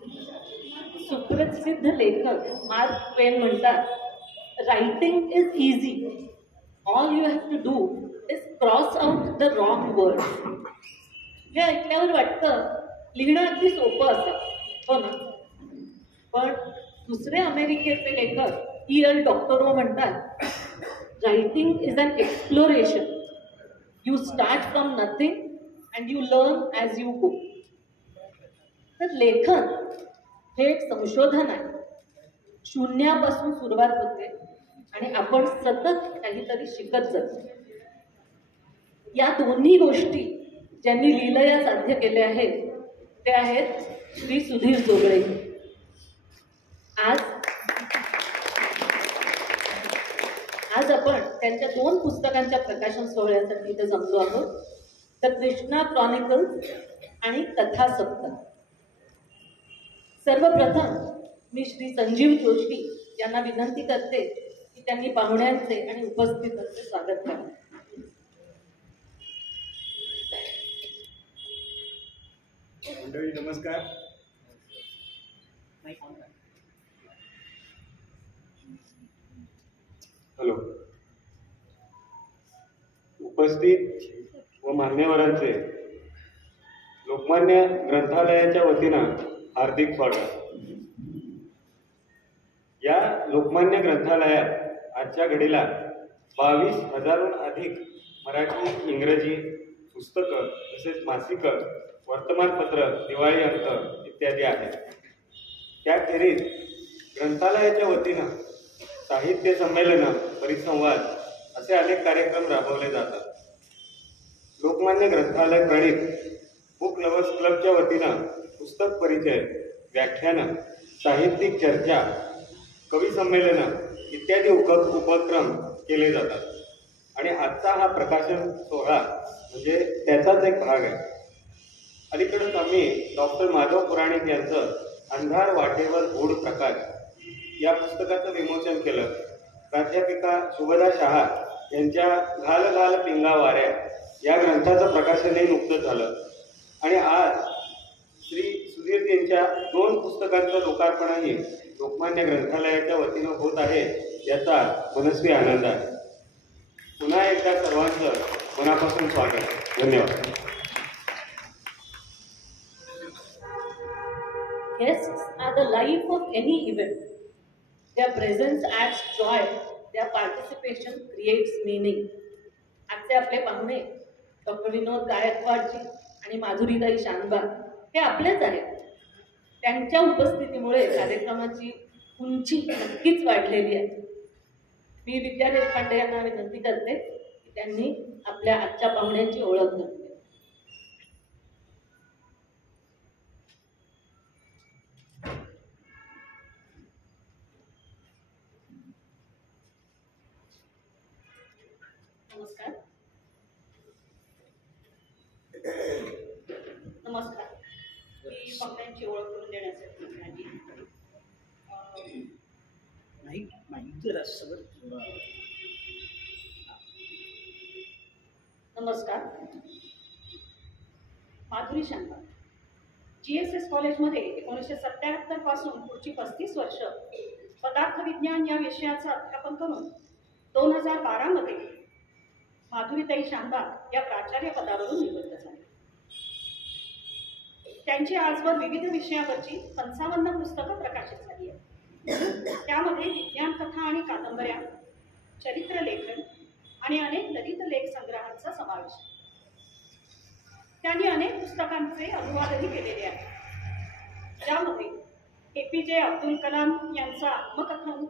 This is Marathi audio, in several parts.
सुप्रसिद्ध लेखक मार्क ट्वेन म्हणतात, writing is easy, all you have to do is cross out the wrong word. हे ऐकल्यावर वाटतं लिहिणं अगदी सोपं असतं, हो ना? पण दुसरे अमेरिकेचे लेखक E.L. डॉक्टरो म्हणतात, writing is an exploration. You start from nothing and you learn as you go. तर लेखन हे एक संशोधन आहे. शून्यापासून सुरुवात होते आणि आपण सतत काहीतरी शिकत जातो. या दोन्ही गोष्टी ज्यांनी लीलया साध्य केल्या आहेत ते आहेत श्री सुधीर जोगळे. आज आपण त्यांच्या 2 पुस्तकांच्या प्रकाशन सोहळ्यासाठी इथे जमलो आहोत, द कृष्णा क्रॉनिकल्स आणि कथा सप्त. सर्वप्रथम मी श्री संजीव जोशी यांना विनंती करते की त्यांनी पाहुण्यांचे आणि उपस्थितांचे स्वागत करावे. मंडळी नमस्कार. हॅलो. उपस्थित व मान्यवरांचे लोकमान्य ग्रंथालयाच्या वतीनं हार्दिक स्वागत. या लोकमान्य ग्रंथालयात आजच्या घडीला 22,000हून अधिक मराठी इंग्रजी पुस्तकं तसेच मासिकं, वर्तमानपत्र, दिवाळी अंक इत्यादी आहेत. त्याखेरीज ग्रंथालयाच्या वतीनं साहित्य संमेलनं, परिसंवाद असे अनेक कार्यक्रम राबवले जातात. लोकमान्य ग्रंथालय प्रणित बुक लव्हर्स क्लबच्या वतीनं पुस्तक परिचय, व्याख्यानं, साहित्यिक चर्चा, कवी संमेलनं इत्यादी उपक्रम केले जातात. आणि आजचा हा प्रकाशन सोहळा म्हणजे त्याचाच एक भाग आहे. अलीकडेच आम्ही डॉक्टर माधव पुराणिक यांचं अंधार वाटेवर गूढ प्रकाश या पुस्तकाचं विमोचन केलं. प्राध्यापिका शुभदा शहा यांच्या घाल घाल पिंगा वाऱ्या या ग्रंथाचं प्रकाशनही नुकतंच झालं. आणि आज श्री सुधीर यांच्या 2 पुस्तकांचं लोकार्पणही लोकमान्य ग्रंथालयाच्या वतीनं होत आहे, याचा मनस्वी आनंद आहे. पुन्हा एकदा सर्वांचं मनापासून स्वागत. धन्यवाद. Guests are the life of any event. Their presence adds joy. Their participation creates meaning. आजचे आपले पाहुणे डॉक्टर विनोद गायकवाडजी आणि माधुरीताई शानबाग हे आपलेच आहेत. त्यांच्या उपस्थितीमुळे कार्यक्रमाची उंची नक्कीच वाढलेली आहे. मी विद्या देशपांडे यांना विनंती करते की त्यांनी आपल्या आजच्या पाहुण्यांची ओळख करावी. नमस्कार. नमस्कार. मी पाहुण्यांची ओळख करून देण्यासाठी नमस्कार. माधुरी शानबाग. GSS कॉलेजमध्ये 1977 पासून पुढची 35 वर्ष पदार्थ विज्ञान या विषयाचं अध्यापन करून 2012 मध्ये माधुरीताई शानबाग या प्राचार्य पदावरून निवृत्त झाले. त्यांची आजवर विविध विषयावरची 55 पुस्तकं प्रकाशित झाली आहेत. त्यामध्ये विज्ञान कथा आणि कादंबऱ्या, चरित्र लेखन आणि अनेक ललित लेख संग्रहांचा समावेश आहे. त्यांनी अनेक पुस्तकांचे अनुवादही केलेले आहेत, ज्यामध्ये APJ अब्दुल कलाम यांचा आत्मकथन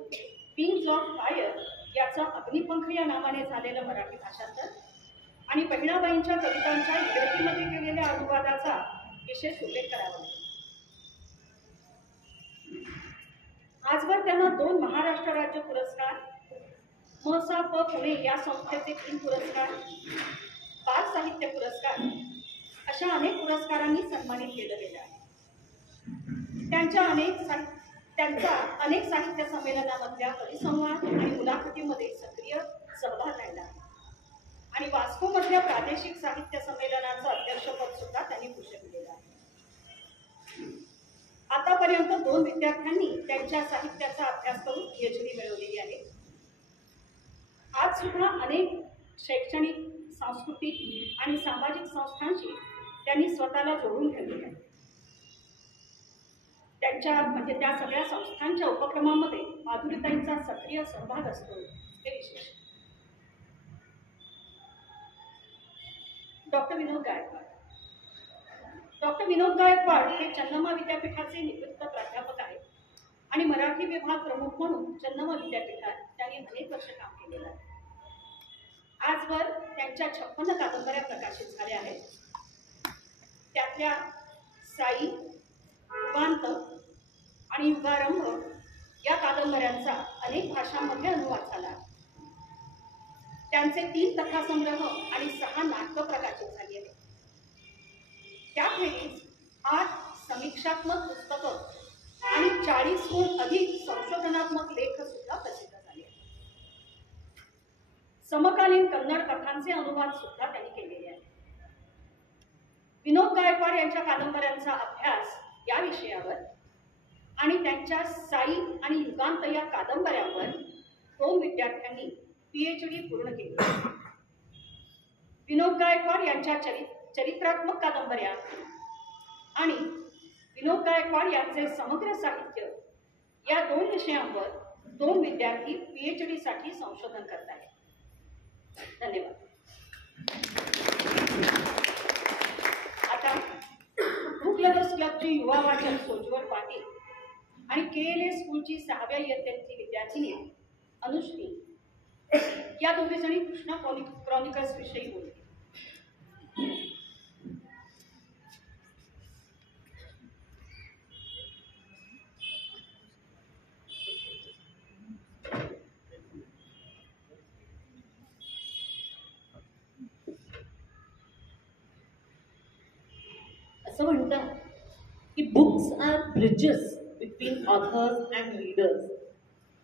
विंग्स ऑफ फायर याचा अग्निपंख या नावाने झालेलं मराठी भाषांतर आणि बहिणाबाईंच्या कवितांच्या इंग्रजीमध्ये केलेल्या अनुवादाचा विशेष उल्लेख करावा. आजवर त्यांना 2 महाराष्ट्र राज्य पुरस्कार, म.सा.प. पुणे या संस्थेचे 3 पुरस्कार, बाल साहित्य पुरस्कार अशा अनेक पुरस्कारांनी सन्मानित केलं गेलं आहे. त्यांचा अनेक साहित्य संमेलनामधल्या परिसंवाद आणि मुलाखतीमध्ये सक्रिय सहभाग राहिला आहे आणि वास्कोमधल्या प्रादेशिक साहित्य संमेलनाचं अध्यक्षपद सुद्धा त्यांनी भूषविलेलं आहे. आतापर्यंत 2 विद्यार्थ्यांनी त्यांच्या साहित्याचा अभ्यास करून PhD मिळवलेली आहे. आज सुद्धा अनेक शैक्षणिक, सांस्कृतिक आणि सामाजिक संस्थांशी त्यांनी स्वतःला जोडून ठेवले आहे. त्या सगळ्या संस्थांच्या उपक्रमांमध्ये माधुरीताईंचा सक्रिय सहभाग असतो हे विशेष. डॉक्टर विनोद गायकवाड. डॉक्टर विनोद गायकवाड हे चन्नम्मा विद्यापीठाचे निवृत्त प्राध्यापक आहेत आणि मराठी विभाग प्रमुख म्हणून चन्नम्मा विद्यापीठात त्यांनी अनेक वर्ष काम केलेलं आहे. आजवर त्यांच्या 56 कादंबऱ्या प्रकाशित झाल्या आहेत. त्यातल्या साई, युगांत आणि युगारंभ या कादंबऱ्यांचा अनेक भाषांमध्ये अनुवाद झाला. त्यांचे 3 कथासंग्रह आणि 6 नाटकं प्रकाशित झाली आहेत. त्याखेरीज 8 समीक्षात्मक पुस्तकं आणि 40हून अधिक संशोधनात्मक लेख सुद्धा प्रसिद्ध झाले आहेत. समकालीन कन्नड कथांचे अनुवाद सुद्धा त्यांनी केलेले आहेत. विनोद गायकवाड यांच्या कादंबऱ्यांचा अभ्यास या विषयावर आणि त्यांच्या साई आणि युगांत या कादंबऱ्यांवर 2 विद्यार्थ्यांनी PhD पूर्ण केली. विनोद गायकवाड यांच्या चरित्रात्मक कादंबऱ्या आणि विनोद गायकवाड यांचे समग्र साहित्य या 2 विषयांवर 2 विद्यार्थी PhD साठी संशोधन करत आहेत. धन्यवाद. आता बुक लव्हर्स क्लबची युवा वाचक सोज्वल पाटील आणि KLA स्कूलची 6व्या इयत्तेची विद्यार्थिनी अनुश्री या 2 जणी कृष्णा क्रॉनिकल्स विषयी बोलतील. असं म्हणतात की books are bridges between authors and readers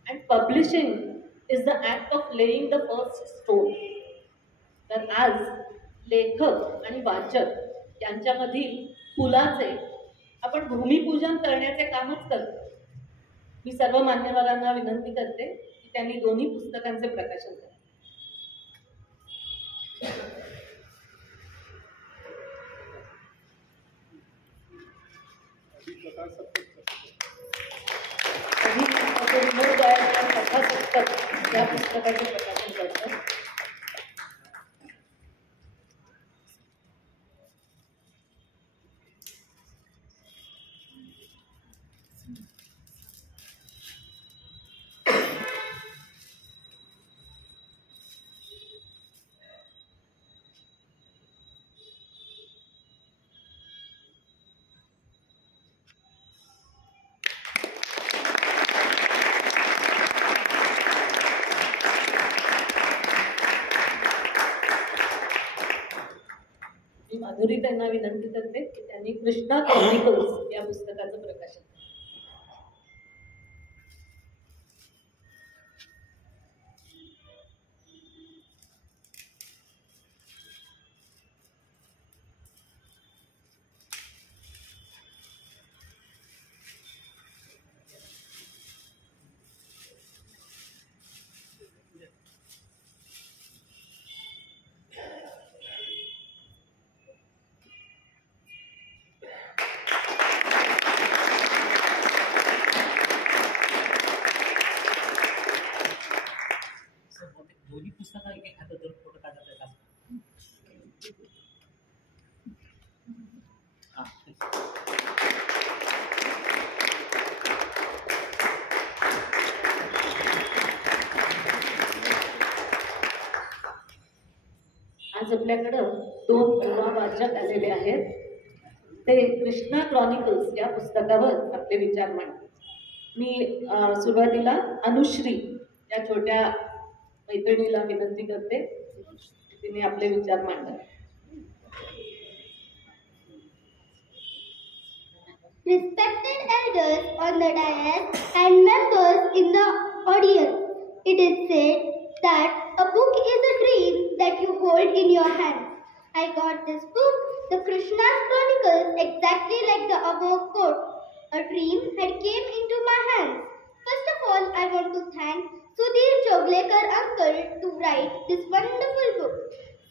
and publishing is the act of laying the first stone. तर आज लेखक आणि वाचक यांच्यामधील पुलाचे आपण भूमिपूजन करण्याचे कामच करतो. मी सर्व मान्यवरांना विनंती करते की त्यांनी दोन्ही पुस्तकांचे प्रकाशन करावे. विनोद गायकवाड कथासप्तक या पुस्तकाचे प्रकाशन करतात. माधुरी त्यांना विनंती करते की त्यांनी कृष्णा क्रॉनिकल्स या पुस्तकाचं प्रकाशन. आज आपल्याकडं 2 युवा वाचक आलेले आहेत. ते कृष्णा क्रॉनिकल्स या पुस्तकावर आपले विचार मांडतील. मी सुरुवातीला अनुश्री या छोट्या मैत्रिणीला विनंती करते तिने आपले विचार मांडावे. Respected elders on the dais and members in the audience, it is said that a book is a dream that you hold in your hand. I got this book, the Krishna's Chronicles, exactly like the above quote. a dream had came into my hands. First of all, I want to thank Sudhir Joglekar uncle to write this wonderful book.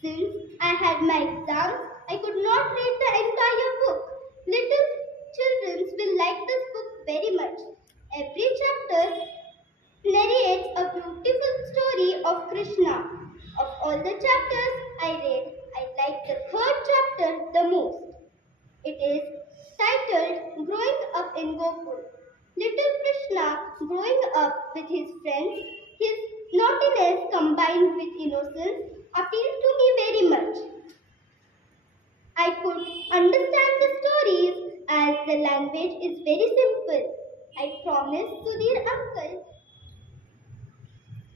Since I had my exams, I could not read the entire book. Little children will like this book very much. Every chapter narrates a beautiful story of Krishna. Of all the chapters I read, I like the third chapter the most. It is titled Growing Up in Gokul. Little Krishna growing up with his friends, his naughtiness combined with innocence appealed to me very much. I could understand the stories as the language is very simple. I promised Sudhir uncle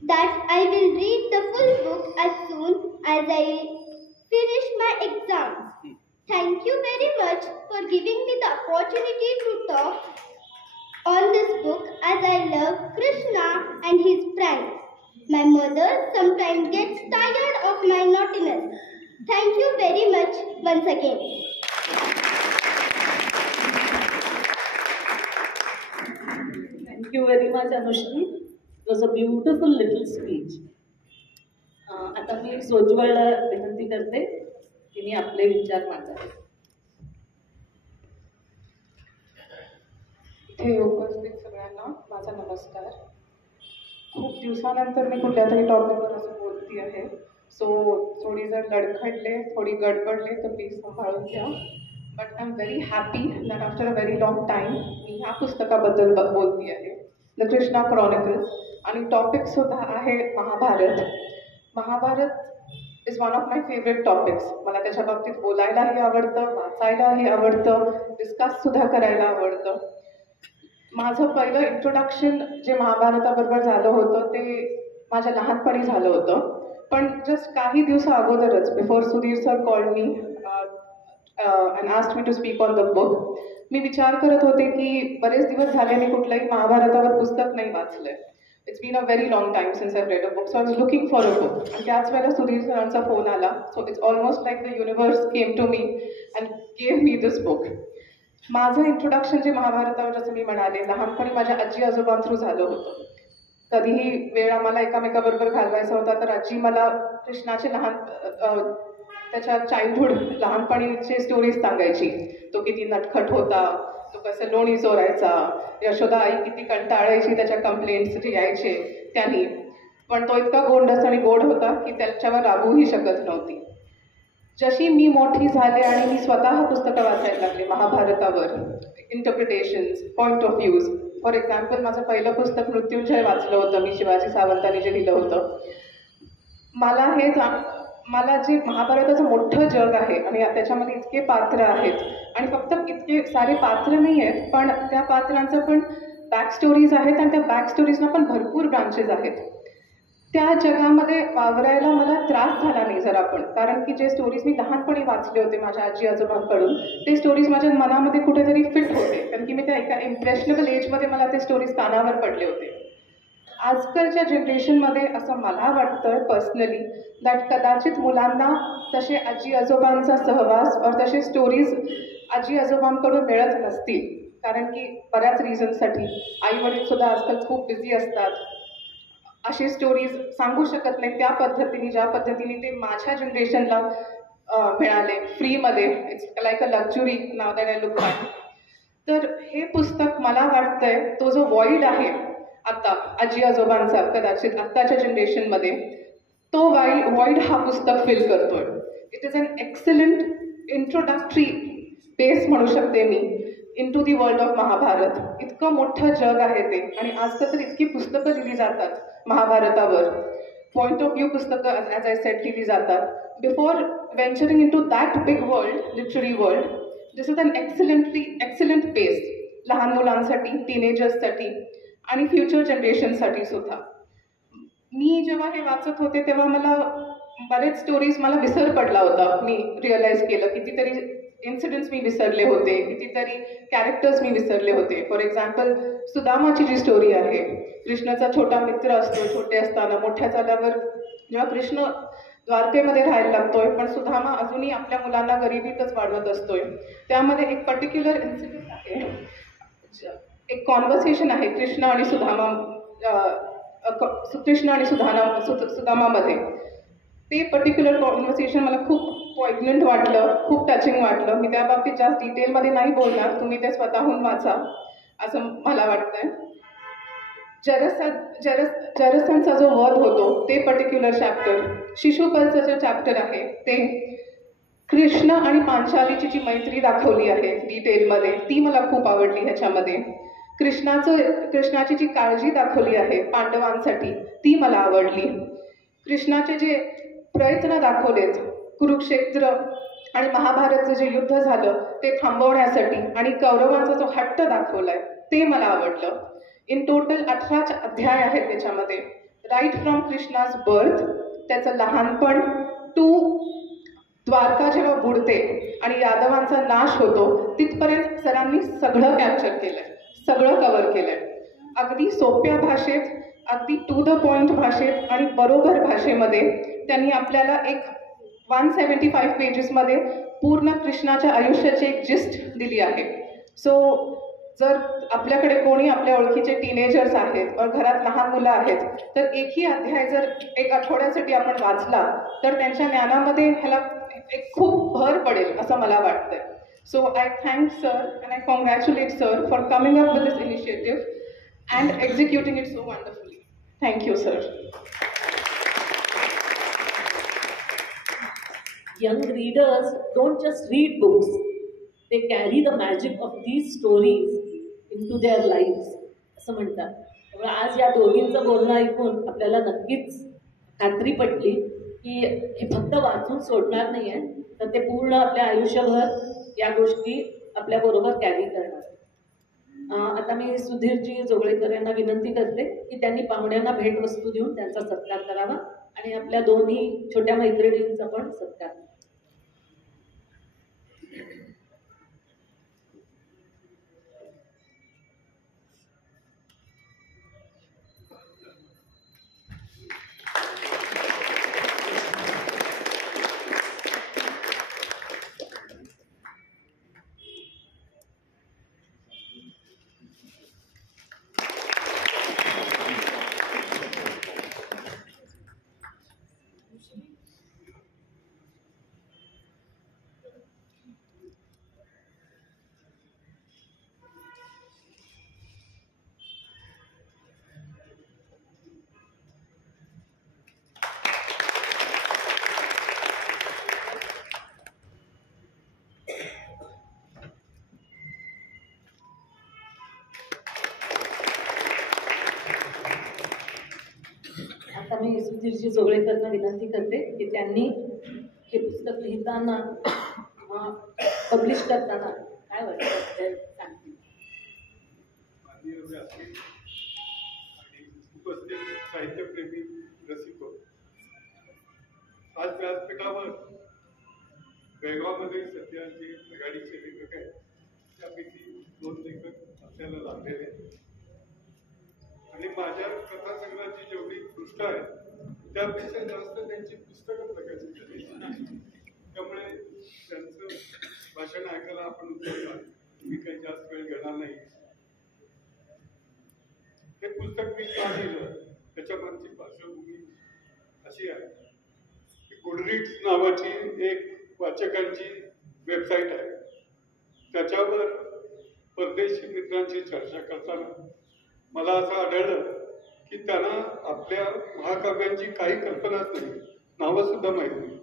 that I will read the full book as soon as I finish my exams. Thank you very much for giving me the opportunity to talk on this book as I love Krishna and his pranks. My mother sometimes gets tired of my naughtiness. Thank you very much once again. Thank you very much, Anushri. It was a beautiful little speech. आता मी सोज्वळला विनंती करते तिने आपले विचार मांडावे. इथे उपस्थित सगळ्यांना माझा नमस्कार. खूप दिवसानंतर मी कुठल्या तरी टॉपिकवर असं बोलती आहे, सो थोडी जर लडखडले, थोडी गडबडले तर प्लीज सांभाळून घ्या. But I am very happy that after a very long time मी ह्या पुस्तकाबद्दल बोलती आहे, द कृष्णा क्रॉनिकल्स. आणि टॉपिकसुद्धा आहे Mahabharat. Mahabharat is one of my favourite topics. मला त्याच्या बाबतीत बोलायलाही आवडतं, वाचायलाही आवडतं, डिस्कससुद्धा करायला आवडतं. माझं पहिलं इंट्रोडक्शन जे महाभारताबरोबर झालं होतं ते माझ्या लहानपणी झालं होतं. पण जस्ट काही दिवसा अगोदरच before Sudhir sir called me and asked me to speak on the book, मी विचार करत होते की बरेच दिवस झाले मी कुठलंही महाभारतावर पुस्तक नाही वाचलंय. It's been a very long time since I read a book, so I was looking for a book. आणि त्याच वेळेला सुधीर सरांचा फोन आला. So it's almost like the universe came to me and gave me this book. माझं इंट्रोडक्शन जे महाभारतावर जसं मी म्हणाले लहानपणी माझ्या आजी आजोबां थ्रू झालं होतं. कधीही वेळ आम्हाला एकामेकाबरोबर घालवायचा होता तर आजी मला कृष्णाचे त्याच्या चाइल्डहुड लहानपणीचे स्टोरीज सांगायची. तो किती नटखट होता, तो कसं लोणी चोरायचा, यशोदा आई किती कंटाळायची त्याच्या कंप्लेंट्स यायचे त्यांनी, पण तो इतका गोंडस आणि गोड होता की त्याच्यावर रागूही शकत नव्हती. जशी मी मोठी झाले आणि मी स्वतः पुस्तकं वाचायला लागले महाभारतावर, interpretations, point of views. For example माझं पहिलं पुस्तक मृत्युंजय वाचलं होतं मी, शिवाजी सावंतांनी जे लिहिलं होतं. मला जे महाभारताचं मोठं जग आहे आणि त्याच्यामध्ये इतके पात्र आहेत आणि फक्त इतके सारे पात्र नाही आहेत पण त्या पात्रांचं पण बॅक स्टोरीज आहेत आणि त्या बॅक स्टोरीजना पण भरपूर ब्रांचेस आहेत. त्या जगामध्ये वावरायला मला त्रास झाला नाही जरा पण, कारण की जे स्टोरीज मी लहानपणी वाचले होते माझ्या आजी आजोबांकडून ते स्टोरीज माझ्या मनामध्ये कुठेतरी फिट होते, कारण की मी त्या एका इम्प्रेशनेबल एजमध्ये मला ते स्टोरीज कानावर पडले होते. आजकालच्या जनरेशनमध्ये असं मला वाटतं पर्सनली दॅट कदाचित मुलांना तसे आजी आजोबांचा सहवास और तसे स्टोरीज आजी आजोबांकडून मिळत नसतील, कारण की बऱ्याच रिझनसाठी आई वडीलसुद्धा आजकाल खूप बिझी असतात, असे स्टोरीज सांगू शकत नाही त्या पद्धतीने ज्या पद्धतीने ते माझ्या जनरेशनला मिळाले फ्रीमध्ये. It's like a luxury now that I look back. तर हे पुस्तक मला वाटतंय तो जो वॉइड आहे आता आजी आजोबांचा कदाचित आत्ताच्या जनरेशनमध्ये, तो वॉइड हा पुस्तक फिल करतोय. It is an excellent introductory base म्हणू शकते मी into the world of Mahabharata. इतकं मोठं जग आहे ते आणि आजकाल तर इतकी पुस्तकं लिहिली जातात महाभारतावर, पॉईंट ऑफ व्ह्यू पुस्तकं ॲज आय सेट लिहिली जातात. Before venturing into that big world, literary world, this is an excellent base लहान मुलांसाठी, टीनेजर्ससाठी आणि फ्युचर जनरेशनसाठी सुद्धा. मी जेव्हा हे वाचत होते तेव्हा मला बरेच स्टोरीज मला विसर पडला होता. मी रिअलाईज केलं कितीतरी इन्सिडेंट्स मी विसरले होते, कितीतरी कॅरेक्टर्स मी विसरले होते. फॉर एक्झाम्पल सुदामाची जी स्टोरी आहे, कृष्णाचा छोटा मित्र असतो छोटे असताना, मोठ्या झाल्यावर जेव्हा कृष्ण द्वारकेमध्ये राहायला लागतोय पण सुदामा अजूनही आपल्या मुलांना गरिबीतच वाढवत असतोय. त्यामध्ये एक पर्टिक्युलर इन्सिडेंट आहे एक कॉन्व्हर्सेशन आहे कृष्ण आणि सुदामामध्ये. ते पर्टिक्युलर कॉन्व्हर्सेशन मला खूप पॉइग्नंट वाटलं, खूप टचिंग वाटलं. मी त्या बाबतीत जास्त डिटेलमध्ये नाही बोलणार, तुम्ही ते स्वतःहून वाचा असं मला वाटतंय. जरसांचा जो वध होतो ते पर्टिक्युलर चॅप्टर, शिशुपालचं जो चॅप्टर आहे ते, कृष्ण आणि पांचालीची जी मैत्री दाखवली आहे डिटेलमध्ये ती मला खूप आवडली ह्याच्यामध्ये. कृष्णाची जी काळजी दाखवली आहे पांडवांसाठी ती मला आवडली. कृष्णाचे जे प्रयत्न दाखवलेत कुरुक्षेत्र आणि महाभारतचं जे युद्ध झालं ते थांबवण्यासाठी आणि कौरवांचा जो हट्ट दाखवलाय ते मला आवडलं. इन टोटल 18 अध्याय आहेत त्याच्यामध्ये. राईट फ्रॉम कृष्णाज बर्थ, त्याचं लहानपण, टू द्वारका जेव्हा बुडते आणि यादवांचा नाश होतो तिथपर्यंत सरांनी सगळं कॅप्चर केलंय, सगळं कव्हर केलंय. अगदी सोप्या भाषेत, अगदी टू द पॉइंट भाषेत आणि बरोबर भाषेमध्ये त्यांनी आपल्याला एक 175 पेजेसमध्ये पूर्ण कृष्णाच्या आयुष्याची एक जिस्ट दिली आहे. सो जर आपल्याकडे कोणी आपल्या ओळखीचे टीनेजर्स आहेत और घरात लहान मुलं आहेत तर एकही अध्याय जर एक आठवड्यासाठी आपण वाचला तर त्यांच्या ज्ञानामध्ये ह्याला एक खूप भर पडेल असं मला वाटतंय. So I thank sir and I congratulate sir for coming up with this initiative and executing it so wonderfully. Thank you sir. Young readers don't just read books, they carry the magic of these stories into their lives, असं म्हणतात. त्यामुळे आज या दोघींचं बोलणं ऐकून आपल्याला नक्कीच खात्री पटली की हे फक्त वाचून सोडणार नाही आहे, तर ते पूर्ण आपल्या आयुष्यभर या गोष्टी आपल्याबरोबर कॅरी करणार. आता मी सुधीरजी जोगळेकर यांना विनंती करते की त्यांनी पाहुण्यांना भेटवस्तू देऊन त्यांचा सत्कार करावा आणि आपल्या दोन्ही छोट्या मैत्रिणींचा पण सत्कार. आता मी सुधीरजी जोगळेकरांना विनंती करते की त्यांनी हे पुस्तक लिहिताना पब्लिश करताना काय वाटतं ते सांगतील. आणि उपस्थित साहित्यप्रेमी रसिको, आज व्यासपीठावर बेळगावमध्ये सध्या जे आघाडीचे लेखक आहेत त्यापैकी 2 लेखक आपल्याला लागलेले आहेत आणि माझ्या कथासंग्रहाची जेवढी पृष्ठ आहेत त्यापेक्षा जास्त त्यांची पुस्तकं प्रकाशित झाली. त्यामुळे त्यांचं भाषण ऐकायला आपण उत्सुक. मी काही जास्त वेळ घेणार नाही. हे पुस्तक मी का लिहिलं त्याच्या मागची पार्श्वभूमी अशी आहे की गुडरीड्स नावाची एक वाचकांची वेबसाईट आहे. त्याच्यावर परदेशी मित्रांशी चर्चा करताना मला असं आढळलं की त्यांना आपल्या महाकाव्यांची काही कल्पनाच नाही, नावं सुद्धा माहीत नाही.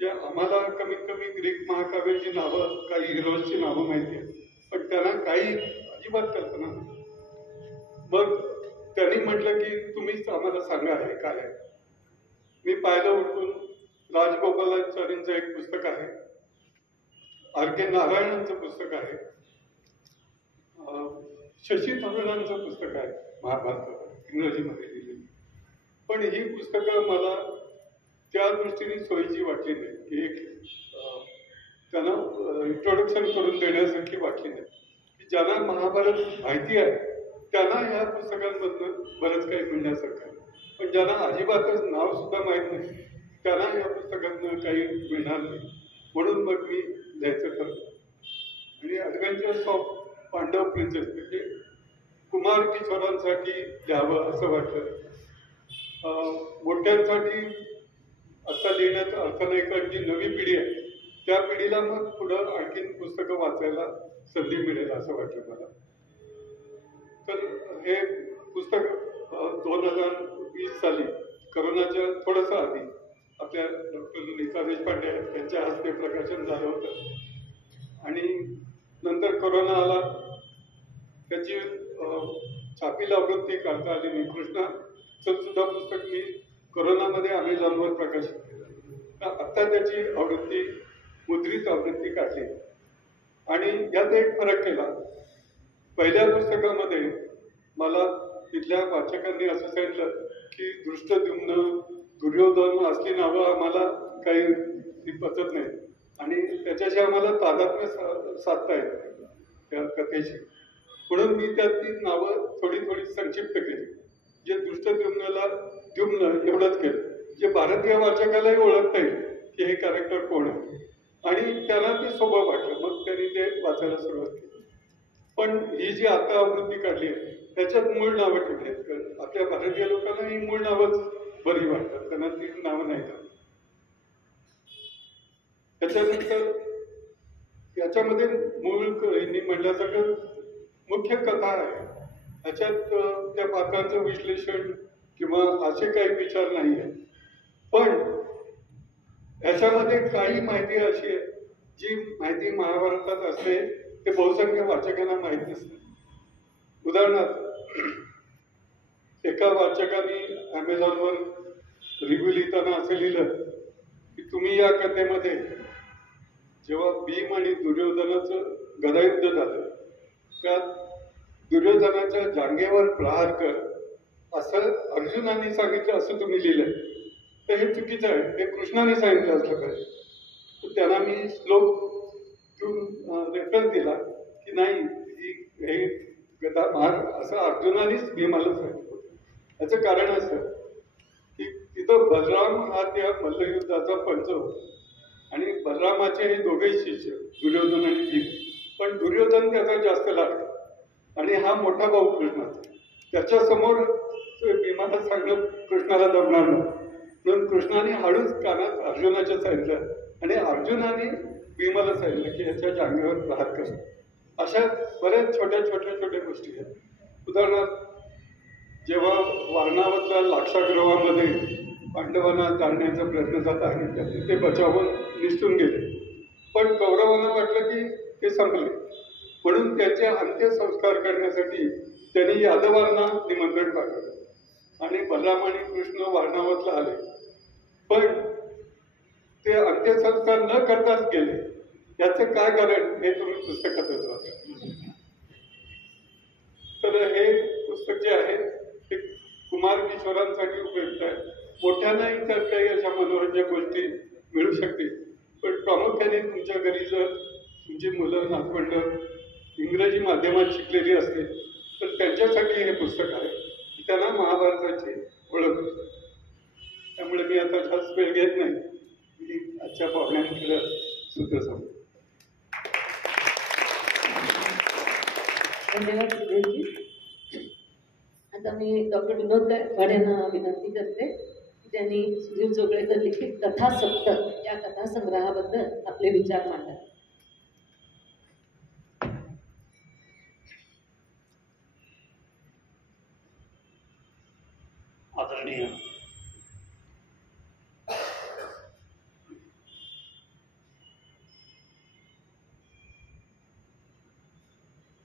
जे आम्हाला कमीत कमी ग्रीक महाकाव्यांची नावं, काही हिरोजची नावं माहिती आहेत, पण त्यांना काही अजिबात कल्पना नाही. मग त्यांनी म्हटलं की तुम्हीच आम्हाला सांगा हे काय आहे. मी पाहिलं उठून राजगोपालाचार्यांचं एक पुस्तक आहे, R.K. नारायणांचं पुस्तक आहे, शशी थरूरांचं पुस्तक आहे महाभारत इंग्रजीमध्ये लिहिलेलं. पण ही पुस्तकं मला त्या दृष्टीने सोयीची वाटली नाही की एक त्यांना इंट्रोडक्शन करून देण्यासारखी वाटली नाही. की ज्यांना महाभारत माहिती आहे त्यांना ह्या पुस्तकांमधनं बरंच काही मिळण्यासारखं आहे, पण ज्यांना अजिबातच नाव सुद्धा माहीत नाही त्यांना या पुस्तकातनं काही मिळणार नाही. म्हणून मग मी लिहायचं ठरलं आणि ॲडव्हेंचर्स ऑफ पांडव प्रिन्सेस म्हणजे कुमार किशोरांसाठी द्यावं असं वाटलं. मोठ्यांसाठी आता लिहिण्याचा अर्थ नाही, कारण जी नवी पिढी आहे त्या पिढीला मग पुढं आणखीन पुस्तकं वाचायला संधी मिळेल असं वाटलं मला. तर हे पुस्तक 2020 साली करोनाच्या थोडंसं आधी आपल्या डॉक्टर नीता देशपांडे यांच्या हस्ते प्रकाशन झालं होतं आणि नंतर कोरोना आला, त्याची छापील आवृत्ती काढता आली नाही. कृष्णाचं सुद्धा पुस्तक मी कोरोनामध्ये अमेझॉनवर प्रकाशित केलं. आत्ता त्याची आवृत्ती मुद्रित आवृत्ती काढली आणि यात एक फरक केला. पहिल्या पुस्तकामध्ये मला तिथल्या वाचकांनी असं सांगितलं की दृष्टद्युम्न, दुर्योधन असली नावं आम्हाला काही ती पचत नाही आणि त्याच्याशी आम्हाला तादात्म्य साधता येत त्या कथेशी, म्हणून मी त्यात ती नावं थोडी थोडी संक्षिप्त केली. जे दृष्टद्युम्नला द्युम्न एवढंच केलं, जे भारतीय वाचकालाही ओळखता येईल की हे कॅरेक्टर कोण आहे आणि त्यांना ते सोपं वाटलं. मग त्यांनी ते वाचायला सुरुवात केली. पण ही जी आता आवृत्ती काढली आहे त्याच्यात मूळ नावं ठेवली आहेत. आपल्या भारतीय लोकांना ही मूळ नावच बरी वाटतात, त्यांना ती नावं नाही का. त्याच्यानंतर याच्यामध्ये मूळ यांनी म्हटल्यासारखं मुख्य कथा आहे. ह्याच्यात त्या पात्रांचं विश्लेषण किंवा असे काही विचार नाही आहे, पण ह्याच्यामध्ये काही माहिती अशी आहे जी माहिती महाभारतात असते ते बहुसंख्य वाचकांना माहीत नसते. उदाहरणार्थ, एका वाचकाने अमेझॉनवर रिव्ह्यू लिहिताना असं लिहिलं की तुम्ही या कथेमध्ये जेव्हा भीम आणि दुर्योधनाचं गदायुद्ध झालं त्यात दुर्योधनाच्या जांघेवर प्रहार कर असं अर्जुनाने सांगितलं असं तुम्ही लिहिलंय, तर हे चुकीचं आहे. हे कृष्णाने सांगितलं असलं पाहिजे. तर त्यांना मी श्लोक रेफरन्स दिला की नाही, हे गदा मार असं अर्जुनानेच भीमाला सांगितलं होतं. याचं कारण असं की तिथं बलराम हा त्या मल्लयुद्धाचा पंच होता आणि बलरामाचे हे दोघेही शिष्य दुर्योधन आणि भीम, पण दुर्योधन त्याचा जास्त लागतो आणि हा मोठा भाऊ कृष्णाचा. त्याच्यासमोर भीमाला सांगणं कृष्णाला जमणार नव्हतं, म्हणून कृष्णाने हळूच कानात अर्जुनाच्या सांगितलं आणि अर्जुनाने भीमाला सांगितलं की ह्याच्या जांघेवर प्रहार कर. अशा बऱ्याच छोट्या गोष्टी आहेत. उदाहरणार्थ, जेव्हा वारणावतल्या लाक्षागृहामध्ये पांडवांना जाणण्याचा प्रयत्न झाला आणि त्यातून ते बचावून निसटून गेले, पण कौरवांना वाटलं की ते संपले, म्हणून त्याचे अंत्यसंस्कार करण्यासाठी त्यांनी यादवांना निमंत्रण पाठवलं आणि बलराम आणि कृष्ण वारणावतला आले, पण ते अंत्यसंस्कार न करताच गेले. याचं काय कारण हे तुम्ही पुस्तकातच वाचा. तर हे पुस्तक जे आहे ते कुमार किशोरांसाठी उपयुक्त आहे. मोठ्यांनाही त्यात काही अशा मनोरंजक गोष्टी मिळू शकतील, पण प्रामुख्याने तुमच्या घरी जर तुमची मुलं नातवंड इंग्रजी माध्यमात शिकलेली असतील तर त्यांच्यासाठी हे पुस्तक आहे. त्यांना महाभारताची ओळख होते. त्यामुळे मी आता जास्त वेळ घेत नाही, मी आजच्या पाहुण्यांकडे सूत्र सांगतो. धन्यवाद सुधीरजी. आता मी डॉक्टर विनोद गायकवाड यांना विनंती करते की त्यांनी सुधीर जोगळेकर लिखित कथा सप्तक या कथासंग्रहाबद्दल आपले विचार मांडावे. आदरणीय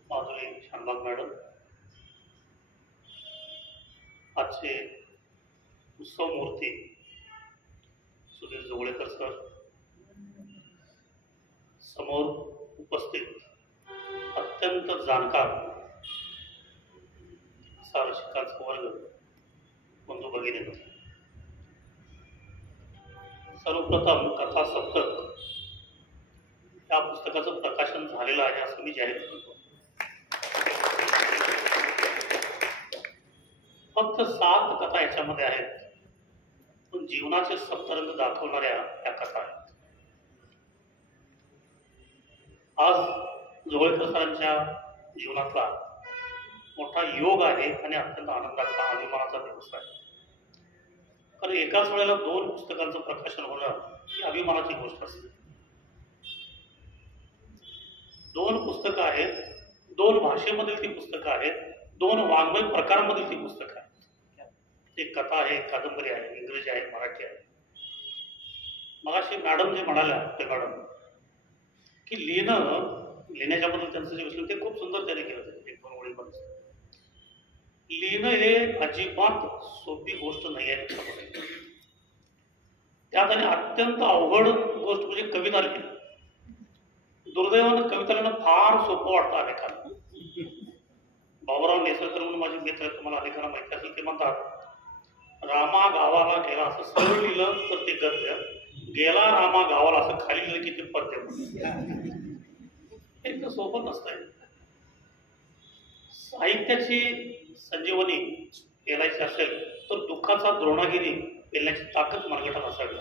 माधुरी शानबाग मॅडम, आजचे उत्सव मूर्ती सुधीर जोगळेकर सर, समोर उपस्थित अत्यंत जाणकार असा रसिकांचा वर्ग, बंधू भगिनी, सर्वप्रथम कथा सप्तक या पुस्तकाचं प्रकाशन झालेलं आहे असं मी जाहीर करतो. फक्त 7 कथा याच्यामध्ये आहेत, पण जीवनाचे सप्तरंग दाखवणाऱ्या या कथा आहेत. आज जोगळेकर सरांच्या जीवनातला मोठा योग आहे आणि अत्यंत आनंदाचा अभिमानाचा दिवस आहे. कारण एकाच वेळेला 2 पुस्तकांचं प्रकाशन होणं ही अभिमानाची गोष्ट असते. 2 पुस्तकं आहेत, 2 भाषेमधील ती पुस्तकं आहेत, 2 वाङ्मय प्रकारामधील ती पुस्तकं आहेत. एक कथा आहे, कादंबरी आहे, इंग्रजी आहे, मराठी आहे. मगाशी मॅडम जे म्हणाल्या ते मॅडम की लिहिण्याच्याबद्दल त्यांचं जे विश्लेषण ते खूप सुंदर त्याने केलं होतं. 1-2 ओळीमध्ये लिहिणं हे अजिबात सोपी गोष्ट नाही आहे त्याच्यामध्ये. त्यात आणि अत्यंत अवघड गोष्ट म्हणजे कविता लिहिणं. दुर्दैवानं कविता लिहिणं फार सोपं वाटतं अनेकांना. बाबूराव नेसरकर म्हणून माझे मित्र आहेत, तुम्हाला अनेकांना माहिती असेल. ते म्हणतात रामा गावाला गेला असं सरळ लिहिलं तर ते गद्य, गेला रामा गावाला असं खाली लिहिलं की ते पद्य. हे तर सोपं नसतंय. साहित्याची संजीवनी पेलायची असेल तर दुःखाचा द्रोणागिरी पेलण्याची ताकद मनगटात असावी.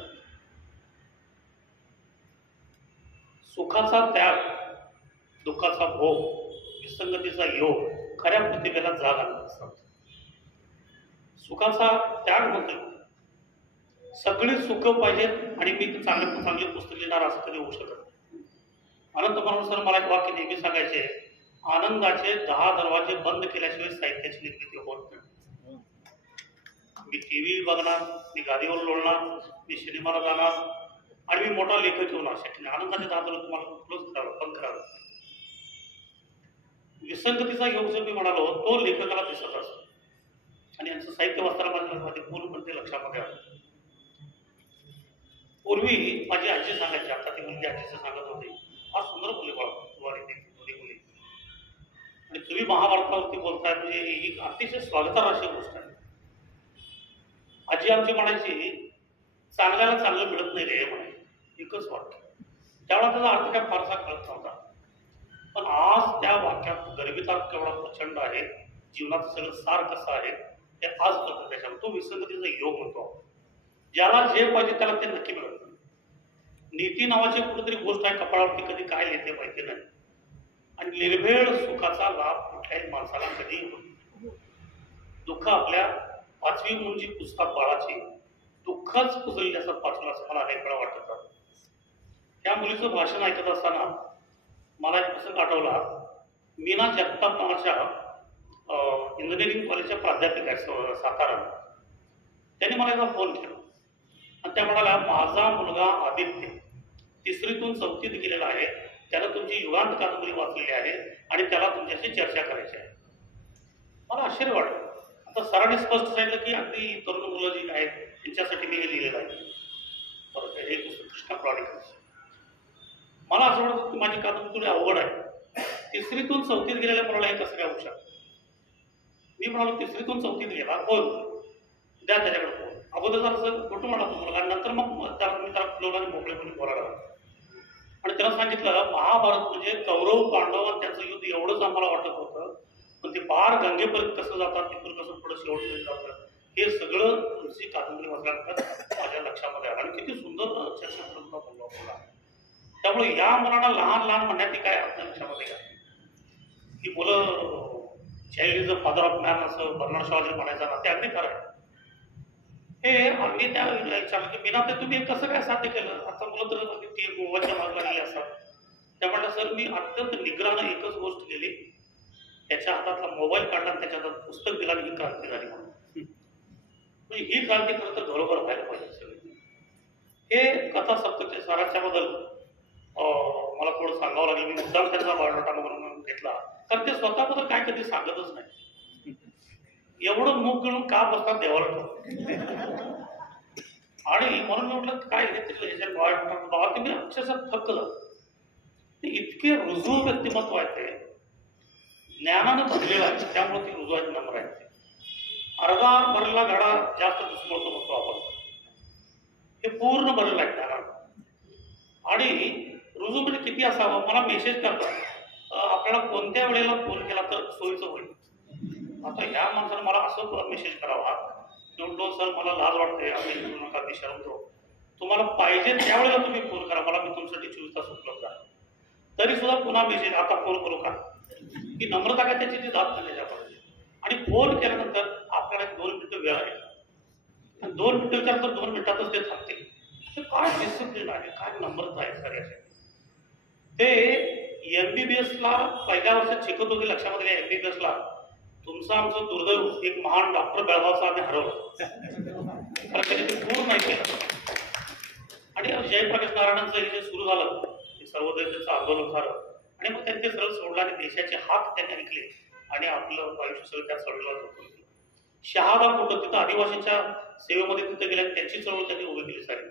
सुखाचा त्याग, दुःखाचा भोग, विसंगतीचा योग खऱ्या प्रतिभेला जाग आणत असतात. सुखाचा त्याग म्हणतो सगळी सुखं पाहिजेत आणि मी चांगली पुस्तक लिहिणार असं कधी होऊ शकत नाही. अनंत सर मला एक वाक्य नेहमी सांगायचे, आनंदाचे 10 दरवाजे बंद केल्याशिवाय साहित्याची निर्मिती होत नाही. मी टीव्ही बघणार, मी गादीवर लोळणार, मी सिनेमाला जाणार आणि मी मोठा लेखक होणार शक्य नाही. आनंदाचे 10 दरवाजे तुम्हाला क्लोज करावं, बंद करावं. विसंगतीचा योग जो मी म्हणालो तो लेखकाला दिसत असतो आणि यांचं साहित्य वाचताना माझ्या पूर्णपणे लक्षामध्ये आलं. पूर्वी माझी आजी सांगायची, आता ती मुलगी आजीचं सांगत होती, फार सुंदर बोली बोली आणि तुम्ही महाभारतावरती बोलताय म्हणजे ही अतिशय स्वागतार्ह अशी गोष्ट आहे. आजी आमची म्हणायची चांगल्याला चांगलं मिळत नाही रे म्हणे, एकच वाक्य. त्यावेळेला त्याचा अर्थ काय फारसा कळत नव्हता, पण आज त्या वाक्यात गर्भितार्थ केवढा प्रचंड आहे, जीवनाचं सगळं सार कसं आहे ते आज कळतं. त्याच्यामुळे तो विसंगतीचा योग म्हणतो. ज्याला जे पाहिजे त्याला ते नक्की मिळत नाही. नीती नावाची कुठेतरी गोष्ट आहे, कपाळावरती कधी काय येते माहिती नाही आणि निर्भेळ सुखाचा लाभ कुठल्याही माणसाला कधी होतो. दुःख आपल्या 5वी मुंजी पुस्तकात बाळाची दुःखच पुजलेली असं 5वीला असं मला अनेक वेळा वाटत. त्या मुलीचं भाषण ऐकत असताना मला एक प्रसंग आठवला. मीना जगताप नावाच्या इंजिनिअरिंग कॉलेजच्या प्राध्यापिका आहेत सातारा. त्यांनी मला एकदा फोन केला आणि त्या म्हणाल्या माझा मुलगा आदित्य 3रीतून 4थीत गेलेला आहे, त्यानं तुमची युगांत कादंबरी वाचलेली आहे आणि त्याला तुमच्याशी चर्चा करायची आहे. मला आश्चर्य वाटलं. आता सरांनी स्पष्ट सांगितलं की अगदी तरुण मुलं जी आहेत त्यांच्यासाठी मी हे लिहिलेलं आहे. परत हे पुस्तक कृष्णा क्रॉनिकल्स. मला असं वाटतं की माझी कादंबरी थोडी अवघड आहे. 3रीतून 4थीत गेलेल्या मुलाला हे कसं काय होऊ शकतं. मी म्हणालो 3रीतून 4थीत गेला, बोल द्या त्याच्याकडे फोन. अगोदर असं कुठं म्हणा मुलगा आणि नंतर मग मी त्याला फुलवला आणि मोकळेपणे बोलायला लागला आणि त्याला सांगितलं महाभारत म्हणजे कौरव पांडव आणि त्यांचं युद्ध एवढंच आम्हाला वाटत होतं, पण ते पार गंगेपर्यंत कसं जातात, तिथून कसं पुढे शेवटपर्यंत जातं हे सगळं तुमची कादंबरी वाचल्यानंतर माझ्या लक्षामध्ये आलं आणि किती सुंदर चर्चा बोला. त्यामुळे या मुलांना लहान लहान म्हणण्यात काय आपल्या लक्षामध्ये घ्या की मुलं child is the father of man असं बर्नार्ड शॉ म्हणायचं ना, ते अगदी खरं आहे. हे आम्ही त्या विचारलं की मीना ते तुम्ही कसं काय साध्य केलं. आता मुलं तर ती गोवाच्या मागला गेली असतात. त्या म्हटलं सर मी अत्यंत निग्रहानं एकच गोष्ट केली, त्याच्या हातातला मोबाईल काढला आणि त्याच्या हातात पुस्तक दिला आणि ही क्रांती झाली म्हणून. ही क्रांती खरं तर घरोघर व्हायला पाहिजे सगळी. हे कथा सप्तकच्या साराच्या बद्दल मला थोडं सांगावं लागेल. मी मुद्दाम त्याचा बायोडाटा म्हणून घेतला कारण ते स्वतःबद्दल काय कधी सांगतच नाही. एवढं मुख गळून का बसतात देवाला ठेवतो आणि म्हणून मी म्हटलं काय हे त्याच्या बाबा ते मी अक्षरशः थक्क झालं. ते इतके रुजू व्यक्तिमत्व आहे, ते ज्ञानानं भरलेलं आहे त्यामुळे ती रुजू आहेत नंबर आहेत. ते अर्धा भरलेला घडा जास्त दुष्मळतो म्हणतो आपण, हे पूर्ण भरलेलं आहे ज्ञानानं. आणि रुजू म्हणजे किती असावं. मला मेसेज करतात आपल्याला कोणत्या वेळेला फोन केला तर सोयीचं होईल. आता ह्या माणसानं मला असं मेसेज करावा म्हणतो सर मला लाज वाटते, आम्ही नका मी शरमतो, तुम्हाला पाहिजे त्यावेळेला तुम्ही फोन करा, मला मी तुमच्यासाठी 24 तास उपलब्ध आहे. तरी सुद्धा पुन्हा मेसेज आता फोन करू का. की नम्रता काय त्याची ती दाब नाही त्याच्यामध्ये. आणि फोन केल्यानंतर आपल्याला 2 मिनिटं वेळ आहे आणि 2 मिनिटं विचारल्यानंतर 2 मिनिटातच ते थांबतील. तर काय डिसिप्लिन आहे, काय नम्रता आहे सगळ्यासाठी. ते MBBSला पहिल्या वर्षात शिकत होते, लक्षामध्ये MBBSला तुमचं आमचं दुर्दैव एक महान डॉक्टर बेळगावचा आम्ही हरवलं, कारण त्यांनी ते पूर्ण नाही केलं. आणि जयप्रकाश नारायणांचं हे जे सुरू झालं ते सर्वोदयचं आंदोलन झालं आणि मग त्यांनी ते सरळ सोडलं आणि देशाचे हात त्यांनी ऐकले आणि आपलं आयुष्य सगळं त्या चळवळीला झोपून दिलं. शहादा कुठं तिथं आदिवासीच्या सेवेमध्ये तिथं गेल्या, त्यांची चळवळ त्यांनी उभी केली सारी.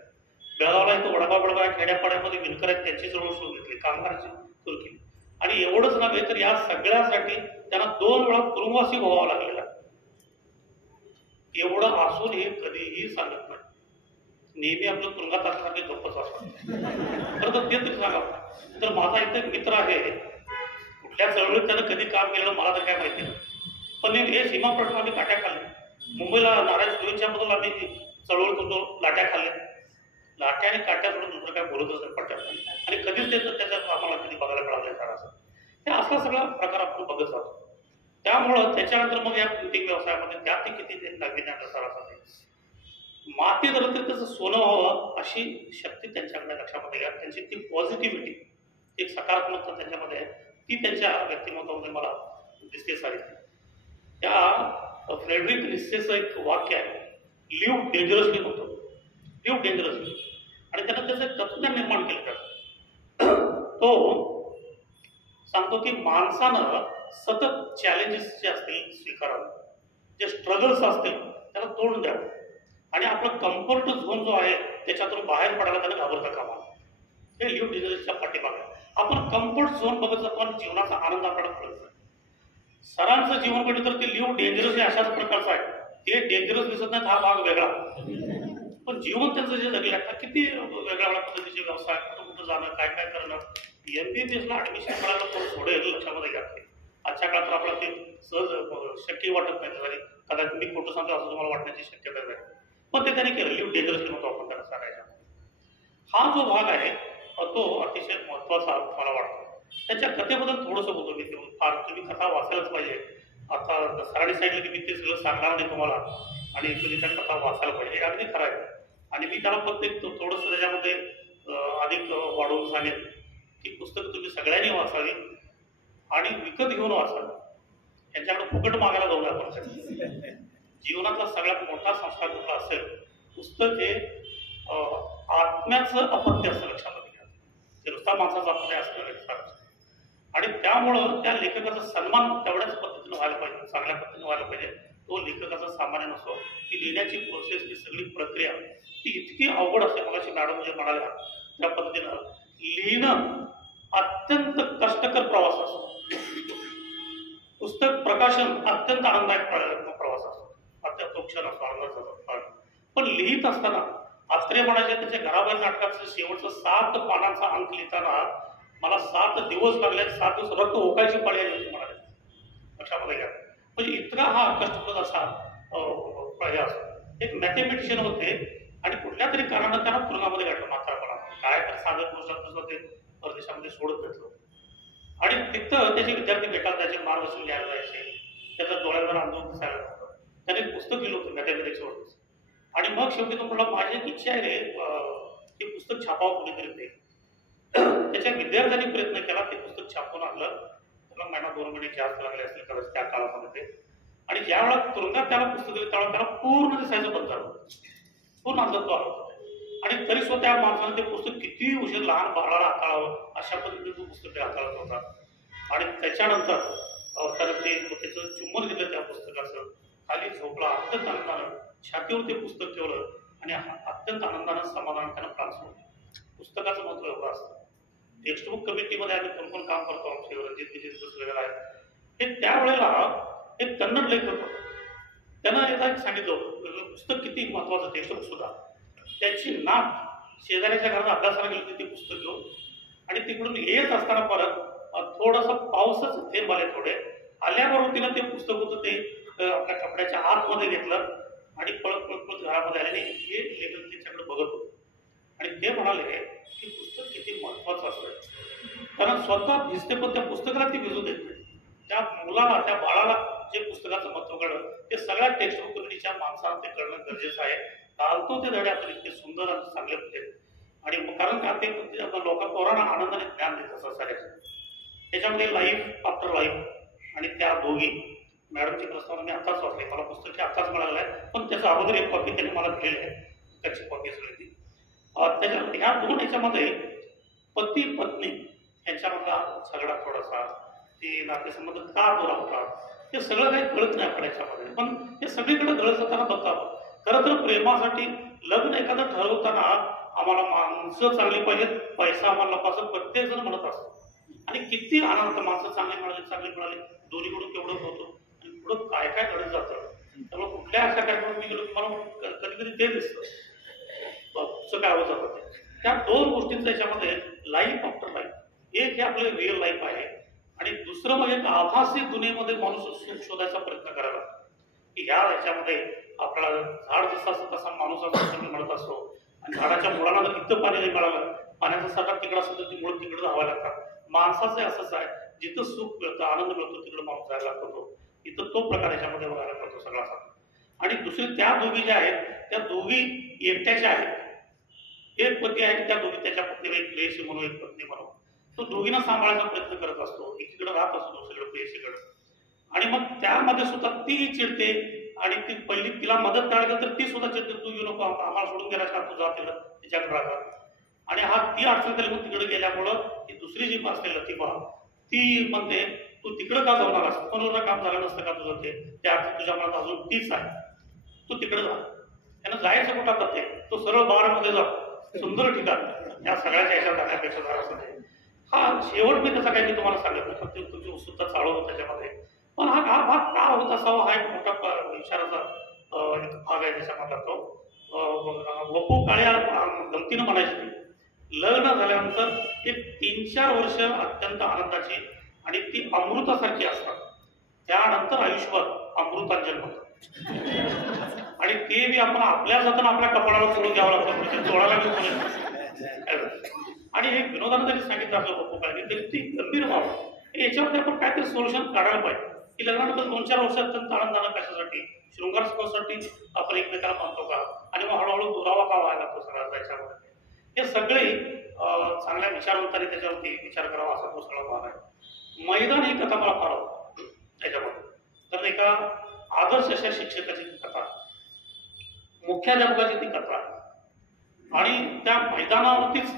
बेळगावला इथं वडगाव खेड्यापाड्यामध्ये विणकर आहेत, त्यांची चळवळ सुरू घेतली, कामगारांची सुरू केली. आणि एवढंच नव्हे तर या सगळ्यासाठी त्यांना 2 वेळा तुरुंगवासी व्हावं लागलेला. एवढं असून हे कधीही सांगत नाही, नेहमी आपलं तुरुंगात असण्यासाठी गप्पच असतात. खरं तर ते तरी सांगा. तर माझा इथे मित्र आहे, कुठल्या चळवळीत त्यानं कधी काम केलं मला तर काय माहिती नाही, पण हे सीमाप्रश्न आम्ही काट्या खाल्ल्या. मुंबईला नारायण सुरेंच्याबद्दल आम्ही चळवळ करतो, लाट्या खाल्ल्या. लाट्या आणि काट्या सोडून दुसरं काय बोलतच नाही पडत्यात. आणि कधीच त्याच्यात आम्हाला कधी बघायला मिळालं नाही असं. हे असा सगळा प्रकार आपण बघत जातो. त्यामुळं त्याच्यानंतर मग या प्रिंटिंग व्यवसायामध्ये त्यात किती ते नाविन्य आणलं सरासरी. माती झालं तर त्याचं सोनं व्हावं अशी शक्ती त्यांच्याकडे लक्षामध्ये घ्या. त्यांची ती पॉझिटिव्हिटी, एक सकारात्मकता त्यांच्यामध्ये आहे, ती त्यांच्या व्यक्तिमत्वामध्ये मला दिसते सारी. त्या फ्रेडरिक निस्सेचं एक वाक्य आहे, लिव्ह डेंजरसली म्हणतो, लिव्ह डेंजरसली. आणि त्यानं त्याचं एक तत्वज्ञान निर्माण केलं त्याचं. तो सांगतो की माणसानं सतत चॅलेंजेस जे असतील स्वीकारावे, जे स्ट्रगल्स असतील त्याला तोंड द्यावं आणि आपला कम्फर्ट झोन जो आहे त्याच्यातून बाहेर पडायला त्याला घाबरता कामा. हे लिव्ह डेंजरसच्या पाठीमागे आपण कम्फर्ट झोन बघत जातो आणि जीवनाचा आनंद आपल्याला कळत नाही. सरांचं जीवन कधी तर ते लिव्ह डेंजरस अशाच प्रकारचं आहे. ते डेंजरस दिसत नाही, हा भाग वेगळा, पण जीवन त्यांचं जे जगलं आता किती वेगळ्या पद्धतीचे व्यवसाय, कुठं जाणं, काय काय करणं. MBBSला ऍडमिशन करायला कोण सोडेल लक्षामध्ये घ्या. आजच्या काळात आपल्याला ते सहज शक्य वाटत नाही झाली, कदाचित मी खोटं सांगतो असं तुम्हाला वाटण्याची शक्यता आहे, पण ते त्यांनी केलं. लिव्ह डेंजरसली म्हणतो आपण त्याला सांगायचा. हा जो भाग आहे तो अतिशय महत्त्वाचा मला वाटतो. त्याच्या कथेबद्दल थोडंसं बोलतो मी, फार तुम्ही कथा वाचायलाच पाहिजे. आता सरांनी सांगितलं की मी ते सगळं सांगणार नाही तुम्हाला आणि तुम्ही त्या कथा वाचायला पाहिजे, हे अगदी खरं आहे. आणि मी त्याला फक्त एक थोडंसं त्याच्यामध्ये अधिक वाढवून सांगेन की पुस्तकं तुम्ही सगळ्यांनी वाचावी आणि विकत घेऊन वाचावी. यांच्याकडे फुकट मागायला जाऊ नये आपण. जीवनातला सगळ्यात मोठा संस्कार कुठला असेल, पुस्तक हे आत्म्याचं अपत्य असं लक्षामध्ये घ्या. ते नुसता माणसाचा अपत्य असतं. आणि त्यामुळं त्या लेखकाचा सन्मान तेवढ्याच पद्धतीनं व्हायला पाहिजे, चांगल्या पद्धतीनं व्हायला पाहिजे. तो लेखकाचा सामान्य नसतो. ती लिहिण्याची प्रोसेस, ती सगळी प्रक्रिया ती इतकी अवघड असते. मगाशी मॅडम जे म्हणाल्या त्या पद्धतीनं लिहिणं अत्यंत कष्टकर प्रवास असतो. पुस्तक प्रकाशन अत्यंत आनंददायक प्रवास असतो, अत्यंत क्षण असतो, आनंदाचा. पण लिहित असताना आत्रेय म्हणायचे त्याच्या घराबाहेर नाटकाचं शेवटचं 7 पानांचा अंक लिहिताना मला 7 दिवस लागले, 7 दिवस रक्त ओकायची पाळी आली होती म्हणाले. लक्षामध्ये घ्या. म्हणजे इतका हा कष्टप्रद असा हे असतो. एक मॅथेमॅटिशियन होते आणि कुठल्या तरी कारणानं त्यांना तुरुंगामध्ये घातलं म्हातारपणा. काय तर साधक पुरुषात ते परदेशामध्ये सोडत घेतलं आणि तिथं त्याचे विद्यार्थी भेटायला त्याचे मार्गदर्शन घ्यायला जायचे. त्याचा डोळ्यावर अंधून दिसायला होतं. त्याने एक पुस्तक लिहिलं होतं मॅथेमॅटिक्सवरच. आणि मग शेवटी तो म्हटला माझी एक इच्छा आहे रे, हे पुस्तक छापावं कुणीतरी ते. त्याच्या विद्यार्थ्यांनी प्रयत्न केला, ते पुस्तक छापून आणलं. त्याला महिना 2 महिने जास्त लागले असतील खरंच त्या काळामध्ये ते. आणि ज्या वेळा तुरुंगात त्याला पुस्तक दिलं त्यावेळेला त्याला पूर्ण दिसायचं बंद झालं, पूर्ण अंधत्व आलं होतं. आणि तरी सुद्धा त्या माणसाने ते पुस्तक किती उशीर लहान बाळाला हाताळावं अशा पद्धतीने तो पुस्तक ते हाताळत होता. आणि त्याच्यानंतर त्यानं ते त्याचं चुंबन दिलं त्या पुस्तकाचं, खाली झोपला, अत्यंत आनंदानं छातीवर ते पुस्तक ठेवलं आणि अत्यंत आनंदानं समाधान त्यानं प्राण सोडलं. पुस्तकाचं महत्त्व एवढं असतं. टेक्स्टबुक कमिटीमध्ये आम्ही कोण कोण काम करतो, आमचे रणजित वगैरे आहेत. हे त्यावेळेला एक कन्नड लेखक होता, त्यानं एकदा एक सांगितलं होतं पुस्तक किती महत्त्वाचं, टेक्स्टबुक सुद्धा. त्याची नात शेजाऱ्याच्या घरात अभ्यासाला गेली होती ते पुस्तक घेऊन आणि तिकडून येत असताना परत थोडासा पावसाचे थेंब आले थोडे, आल्याबरोबर तिनं ते पुस्तक होतं ते आपल्या कपड्याच्या आतमध्ये घेतलं आणि पळत पळत पळत घरामध्ये आले. आणि हे लेखक त्याच्याकडे बघत होते आणि ते म्हणाले की पुस्तक किती महत्त्वाचं असतं, कारण स्वतः भिजते पण त्या पुस्तकाला ती भिजू देत नाही. त्या मुलाला, त्या बाळाला जे पुस्तकाचं महत्व कळलं ते सगळ्या टेक्स्टबुक कमिटीच्या माणसाला ते कळणं गरजेचं आहे. घालतो ते धडे आपण इतके सुंदर आणि चांगले होते. आणि कारण का ते लोकांना पोरांना आनंदाने ज्ञान देत असतात साऱ्याचं. त्याच्यामध्ये लाईफ आफ्टर लाईफ आणि त्या दोघी मॅडमची प्रस्तावना मी आत्ताच वाचली, मला पुस्तक आत्ताच मिळालं आहे, पण त्याचा अगोदर एक कॉपी त्यांनी मला दिलेली आहे, त्याची कॉपी सगळी ती. त्याच्या ह्या दोन याच्यामध्ये पती पत्नी यांच्यामधला झगडा थोडासा, ते नातेसंबंध का दुरावतात हे सगळं काही कळत नाही आपण याच्यामध्ये, पण हे सगळीकडे गळत जाताना बघतात. खरं तर प्रेमासाठी लग्न एखादं ठरवताना आम्हाला माणसं चांगली पाहिजेत, पैसा आम्हाला नको असं प्रत्येक जण म्हणत असतो. आणि किती आनंद, माणसं चांगली मिळाली दोन्हीकडून केवढं होतो आणि पुढं काय काय घडत जातं. त्यामुळे कुठल्या अशा कार्यक्रमात मी गेलो मला कधी कधी ते दिसतं कसं काय होत जातं. त्या दोन गोष्टींचं याच्यामध्ये लाईफ आफ्टर लाईफ, एक हे आपलं रिअल लाईफ आहे आणि दुसरं म्हणजे एक आभासी दुनियेमध्ये माणूस सुख शोधायचा प्रयत्न करायला की ह्या याच्यामध्ये आपल्याला झाड जसा असतो तसा माणूस असं म्हणत असतो. आणि झाडाच्या मुळाला जर इथं पाणी नाही मिळालं, पाण्याचा साठा तिकडं असेल तर ती मुळं तिकडं धावायला लागतात. माणसाचं असंच आहे, जिथं सुख मिळतं, आनंद मिळतो तिकडं माणूस जायला लागतो. इथं तो प्रकार याच्यामध्ये बघायला मिळतो सगळा. आणि दुसरी त्या दोघी ज्या आहेत त्या दोघी एकट्याच्या आहेत. एक पती आहे त्या दोघी त्याच्या पत्नीला एक प्रेयसी म्हणून, एक पत्नी म्हणून तो दोघींना सांभाळायचा प्रयत्न करत असतो. एकीकडे राहत असतो, दुसरीकडे प्रेयसीकडे. आणि मग त्यामध्ये सुद्धा ती चिडते आणि ती पहिली तिला मदत करायला तर ती सुद्धा चिडते, तू येऊ नको, आम्हाला सोडून गेला का, तू जा तिला तिच्याकडे राहतात. आणि हा ती अडचण त्याला मग तिकडे गेल्यामुळं ती दुसरी जी असते लतीफा ती म्हणते तू तिकडं का जाणार असं, फोनवर काम झालं नसतं का तुझं, ते अडचण तुझ्या मनात अजून तीच आहे, तू तिकडे जा. त्यांना जायचं कुठं जाते, तो सरळ बारमध्ये जा, सुंदर ठिकाण या सगळ्याच्या याच्यात जाण्यापेक्षा जरा असं. हा शेवट मी त्याचा काही मी तुम्हाला सांगत नाही, फक्त तुमची उत्सुकता चालवतो त्याच्यामध्ये. पण हा भाग का होत असावा हा एक मोठा विचाराचा एक भाग आहे त्याच्यामधला. तो वपू काळ्या गमतीनं म्हणायची, लग्न झाल्यानंतर एक 3-4 वर्ष अत्यंत आनंदाची आणि ती अमृतासारखी असतात. त्यानंतर आयुष्यभर अमृतांजन होतं आणि ते बी आपण आपल्या जाताना आपल्या कपाळाला सोडून घ्यावं लागतं, म्हणजे तोडायला बी कोणी. आणि हे विनोदानं जरी सांगितलं आपलं वपू काळजी तरी ती गंभीर व्हावं, याच्यावरती आपण काहीतरी सोल्युशन काढायला पाहिजे. की लग्नानंतर 2-4 वर्ष अत्यंत आनंदानं कशासाठी, शृंगार सुखासाठी आपण एकमेकाला मानतो का, आणि मग हळूहळू दुरावा का व्हायला लागतो सगळा त्याच्यामध्ये. हे सगळे चांगल्या विचारवंतांनी त्याच्यावरती विचार करावा असा तो सगळा भाग आहे. मैदान ही कथा मला फार आवडते त्याच्यामध्ये. तर एका आदर्श अशा शिक्षकाची ती कथा, मुख्याध्यापकाची ती कथा आणि त्या मैदानावरतीच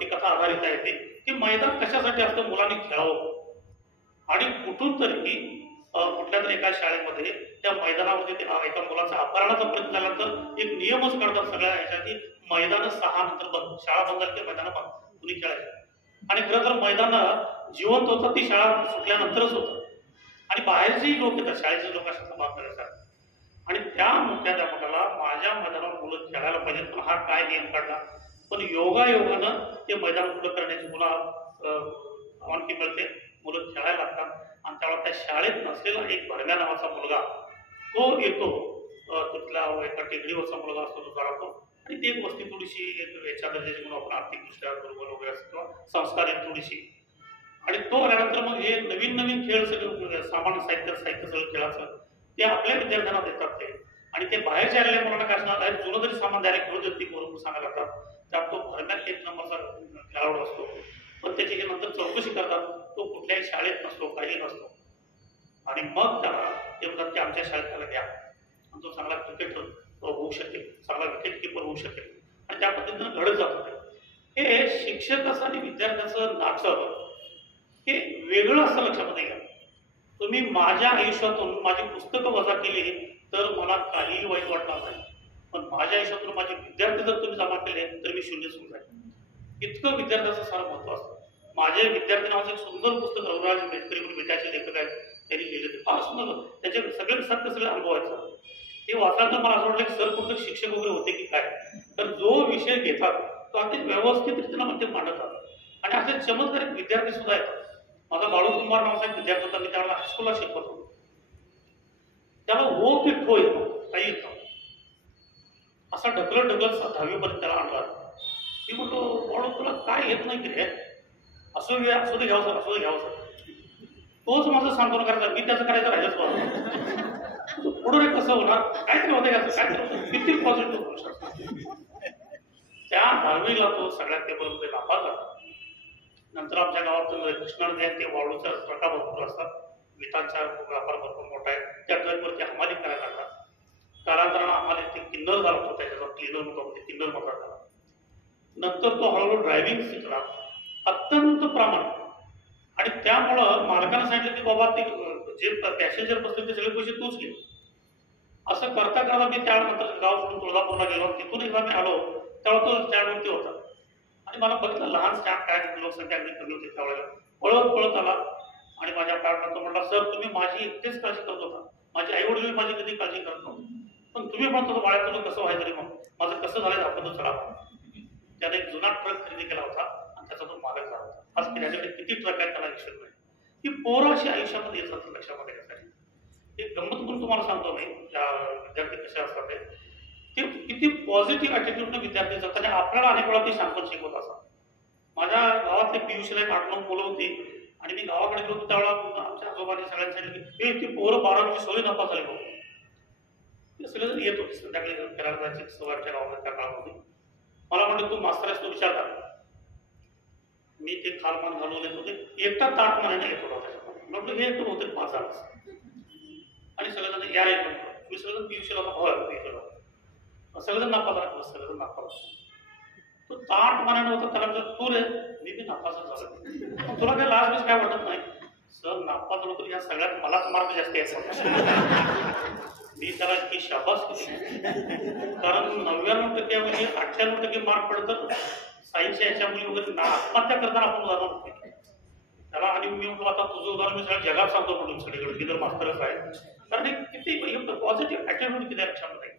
ती कथा आधारित आहे. ती मैदान कशासाठी असतं, मुलांनी खेळावं. आणि कुठून तरी कुठल्या तरी एका शाळेमध्ये त्या मैदानावरती एका मुलाचा अपहरणाचा प्रयत्न झाल्यानंतर एक नियमच काढतात सगळ्या ह्याच्यात, मैदान 6 नंतर बंद, शाळा बंद झाली की मैदान बंद, कुणी खेळायचं. आणि खरं तर मैदान जिवंत होतं ती शाळा सुटल्यानंतरच होतं. आणि बाहेरचेही लोक येतात, शाळेचे लोक अशा समाज करायचा. आणि त्या मुख्याध्यापकाला माझ्या मैदानावर मुलं खेळायला पाहिजे, पण हा काय नियम काढला. पण योगायोगानं ते मैदान पुढं करण्याची मुला परवानगी मिळते, मुलं खेळायला लागतात. आणि त्यावेळेला त्या शाळेत नसलेला एक भरम्या नावाचा मुलगा तो येतो, तिथला एका टेकडीवरचा मुलगा असतो, तो जातो. आणि ती एक वस्ती थोडीशी याच्या दर्जाची म्हणून आपण आर्थिकदृष्ट्या दुर्बल वगैरे असतो किंवा संस्कारित थोडीशी. आणि तो आल्यानंतर मग हे नवीन खेळ सगळं सामान साहित्य सगळं खेळाचं ते आपल्या विद्यार्थ्यांना देतात ते. आणि ते बाहेरच्या आलेल्या मुलांना काय असणार, जुनं जरी सामान डायरेक्ट घेऊन देत ती बरोबर सांगायला लागतात. त्यात तो भरम्यात 1 नंबरचा खेळाडू असतो, पण त्याची नंतर चौकशी करतात, तो कुठल्याही शाळेत नसतो, काही नसतो. आणि मग त्याला ते म्हणतात की आमच्या शाळेत त्याला घ्या, आणि तो चांगला क्रिकेटर होऊ शकेल, चांगला विकेट किपर होऊ शकेल. आणि त्या पद्धतीनं घडत जात होते. हे शिक्षकाचं आणि विद्यार्थ्याचं नातं हे वेगळं असं लक्षामध्ये घ्या. तुम्ही माझ्या आयुष्यातून माझी पुस्तकं वजा केली तर मला काहीही वाईट वाटणार नाही, पण माझ्या आयुष्यातून माझे विद्यार्थी जर तुम्ही जमा केले तर मी शून्य होऊन जाईल. इतकं विद्यार्थ्याचं सारं महत्व असतं. माझे विद्यार्थी नावाचं एक सुंदर पुस्तक रघुराज मेटकरी म्हणून विद्याचे लेखक आहेत, त्यांनी लिहिलं. ते फार सुंदर, त्याचे सगळे सगळे अनुभव आहेत. ते वाचल्यानंतर मला असं वाटलं की सर कुठे शिक्षक वगैरे होते की काय. तर जो विषय घेतात तो अगदी व्यवस्थितरित्या मध्ये मांडतात. आणि असे चमत्कारिक विद्यार्थी सुद्धा आहेत. माझा बाळू कुमार नावाचा एक विद्यार्थी होता, मी त्यावेळेला हायस्कूलला शिकवत होतो. त्याला हो की ठो येतो, काही येतं असा ढकलत 10वीपर्यंत त्याला आणला. मी म्हणतो बाळू तुला काय येत नाही की रे, असू दे घ्यावं सर. तोच माझं सांत्वन करायचा, मी त्याचं करायचं राहिलंच बघा. पुढे कसं होणार, काहीतरी होतं काहीतरी होतं, किती पॉझिटिव्ह होऊ शकतो. त्या 10वीला तो सगळ्यात टेबलमध्ये नापास झाला. नंतर आमच्या गावात कृष्णा नदी आहे, ते वाळूच्या ट्रका भरपूर असतात, विटांचा व्यापार भरपूर मोठा आहे, त्या ट्रकवरती हमाली करायला लागला. कालांतरानं आम्हाला ते किन्नर झाला होता, त्याच्याचा क्लिनर होता, ते किन्नर मोठा झाला. नंतर तो हळूहळू ड्रायव्हिंग शिकला, अत्यंत प्रामाणिक. आणि त्यामुळं मालकानं सांगितलं की बाबा ते जे पॅसेंजर बसले ते सगळे पैसे तूच घे. असं करता करता मी त्यानंतर गाव सोडून तुळजापूरला गेलो. तिथून एकदा मी आलो तेव्हा तो स्टँडवरती होता आणि मला बघितलं, लहान स्टँड काय लोकसंख्या अगदी कमी होती त्यावेळेला. पळत पळत आला आणि माझ्या पायाला तो म्हटला, सर तुम्ही माझी एकटेच काळजी करत होता, माझे आईवडील माझी कधी काळजी करत नव्हते, पण तुम्ही म्हणतो बाळा तुझं कसं व्हायचं रे, मग माझं कसं झालं दाखवतो चला. त्याने एक जुना ट्रक खरेदी केला होता आणि त्याचा तो मालक झाला होता. आज त्याच्याकडे किती ट्रक आहेत त्याला लक्षात नाही. ही पोरं अशी आयुष्यामध्ये येत असतात लक्षामध्ये घेण्यासाठी. एक गंमत म्हणून तुम्हाला सांगतो मी, त्या विद्यार्थी कसे असतात ते किती पॉझिटिव्ह ॲटिट्यूडनं विद्यार्थी जातात आणि आपल्याला अनेक वेळा ते सांगून शिकवत असतात. माझ्या गावातले PUCला एक 8-9 मुलं होती आणि मी गावाकडे गेलो होतो त्यावेळेला आमच्या आजोबांनी सगळ्यांनी सांगितलं की ती पोरं 12वीची सवय नापास झाली बघ. ते सगळेजण येत होते संध्याकाळी फिरायला जायचे सवारच्या गावामध्ये त्या काळामध्ये. मला म्हणतो तू मास्तर आहेस, तू विचार कर. मी ते खालमान घालून येत होते, एकटा ताट मानाने येत होता त्याच्यामध्ये. म्हटलं हे तो होते 5 आणि सगळेजण या येतो. मी सगळेजण PUCला PUCला सगळेजण नापास राहतो, सगळेजण नापास. तो ताट मानाने होता, त्याला म्हणतो तू रे, मी नापासच झालो, तुला काय लाज बीज काय वाटत नाही. सर नापास झालो तर या सगळ्यात मलाच मार्क जास्त यायचा. मी त्याला इतकी शाबास केली, कारण 99% म्हणजे 98% मार्क पडतं सायन्सच्या याच्या मुली वगैरे आत्महत्या करताना आपण उदाहरण होते त्याला. आणि मी म्हटलं आता तुझं उदाहरण मी सगळ्या जगात सांगतो म्हणून सगळीकडे की जर मास्तरच आहे, कारण किती पॉझिटिव्ह ॲटिट्यूड किती लक्षामध्ये.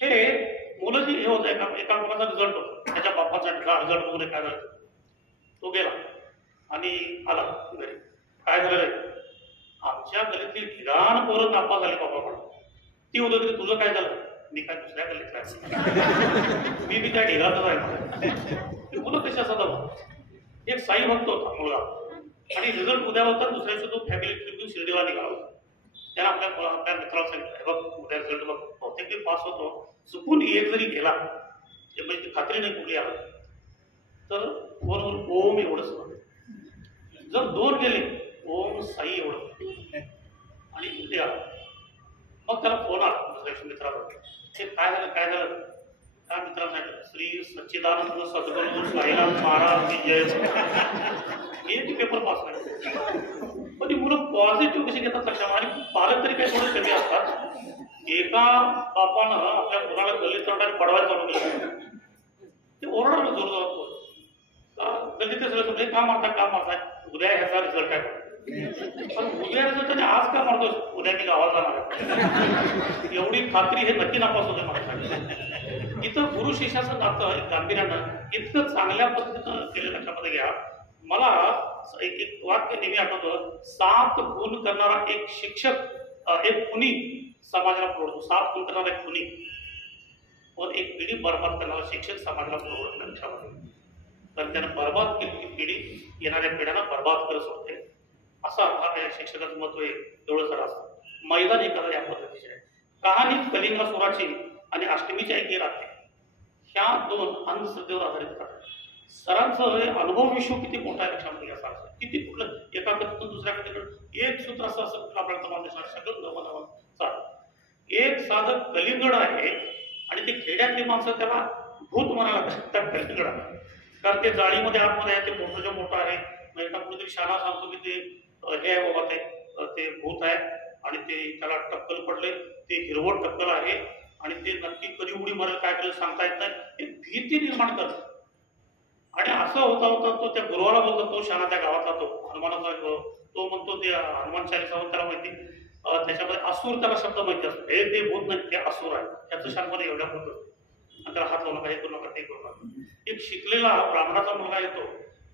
हे मुलं जी हे होतं एका मुलाचा रिझल्ट होतो, त्याच्या बापाचा रिझल्ट वगैरे काय झालं, तो गेला आणि आला घरी. काय झालं रे, आमच्या गलीतली ढिगाण पोरं नापास झाली बाबा. ती होतं की तुझं काय झालं, मी काय दुसऱ्या गल्लीतला मी काय ढिगातच आहे. मुलं कशी असतात. एक साई भक्त होता मुलगा आणि रिझल्ट उद्या होता, दुसऱ्या दिवशी तो फॅमिली ट्रिप शिर्डीला निघाला होता. त्याला आपल्या मित्राला सांगितलं, बघ उद्या रिझल्ट बघ, बहुतेक मी पास होतो, चुकून एक जरी गेला म्हणजे ती खात्री नाही कुठली आला तर वरवर ओम एवढंच म्हणते, जर 2 गेले ओम साई एवढं आणि उद्या आला. मग त्याला फोन आला दुसऱ्या मित्राला, ते काय झालं काय झालं. त्या मित्राला सांगितलं, श्री सच्चिदानंद सद्गुरू साईनाथ महाराज की जय. एक पेपर पास झाले. पण ती मुलं पॉझिटिव्ह कशी घेतात लक्षात. आणि पालक तरी काही थोडे कमी असतात. एका बापानं आपल्या मुलाला गल्लीत तोंडाने पडवायला चालू केलं, ते ओरडलं जोर जोरात, गल्लीत सगळं का मारताय का मारताय, उद्या ह्याचा रिझल्ट आहे. पण उद्या रिझल्ट आणि आज का मारतोय, उद्या मी गावात जाणार. एवढी खात्री हे नक्की नापास होते मला. इथं गुरु शिष्याचं नातं गांभीर्यानं इतकं चांगल्या पद्धतीनं केलं लक्षामध्ये घ्या. मला एक वाक्य नेहमी आठवतं, 7 गुण करणारा एक शिक्षक, एक कुणी समाजाला परवडतो. 7 गुण करणारा एक कुणी, पण एक पिढी बरबाद करणारा शिक्षक समाजाला परवडत नाही लक्षामध्ये. तर त्यानं बरबाद केली ती पिढी येणाऱ्या पिढ्यांना बरबाद करत होते. असा हा शिक्षकाचं महत्व आहे. एवढं सर असतं. मैदान एखादं या पद्धतीचे आहे. कहाणीत कलिंगासुराची आणि अष्टमीची ऐकी राहते. ह्या 2 अंधश्रद्धेवर आधारित करतात. सरांचं अनुभव विश्व किती मोठा आहे लक्षामध्ये घ्या. किती कुठलं एका कथेतून दुसऱ्या कथेकडे एक सूत्र असं आपल्याला समावेश सगळं चाल. एक साधं कलिंगड आहे आणि ते खेड्यातली माणसं त्याला भूत म्हणायला लागतात त्या कलिंगडाला, कारण ते जाळीमध्ये आतमध्ये आहे, ते मोठं मोठं आहे. एका कुठेतरी शाळा सांगतो की ते हे आहे बाबा, ते भूत आहे आणि ते त्याला टक्कल पडले, ते हिरवट टक्कल आहे आणि ते नक्की कधी उडी मारेल काय करेल सांगता येत नाही. एक भीती निर्माण करतात. आणि असं होता होता तो त्या गुरुवाला बोलतो, तो शाळा त्या गावातला तो हनुमानाचा, तो म्हणतो ते हनुमान चालीसावर त्याला माहिती, त्याच्यामध्ये असुर त्याला शब्द माहिती असतो. हे ते भूत नाही, ते असुर आहे. त्याचं शांतपणे एवढ्या होत आणि त्याला हात लावू नका, हे करू नका, ते करू नका. एक शिकलेला ब्राह्मणाचा मुलगा येतो,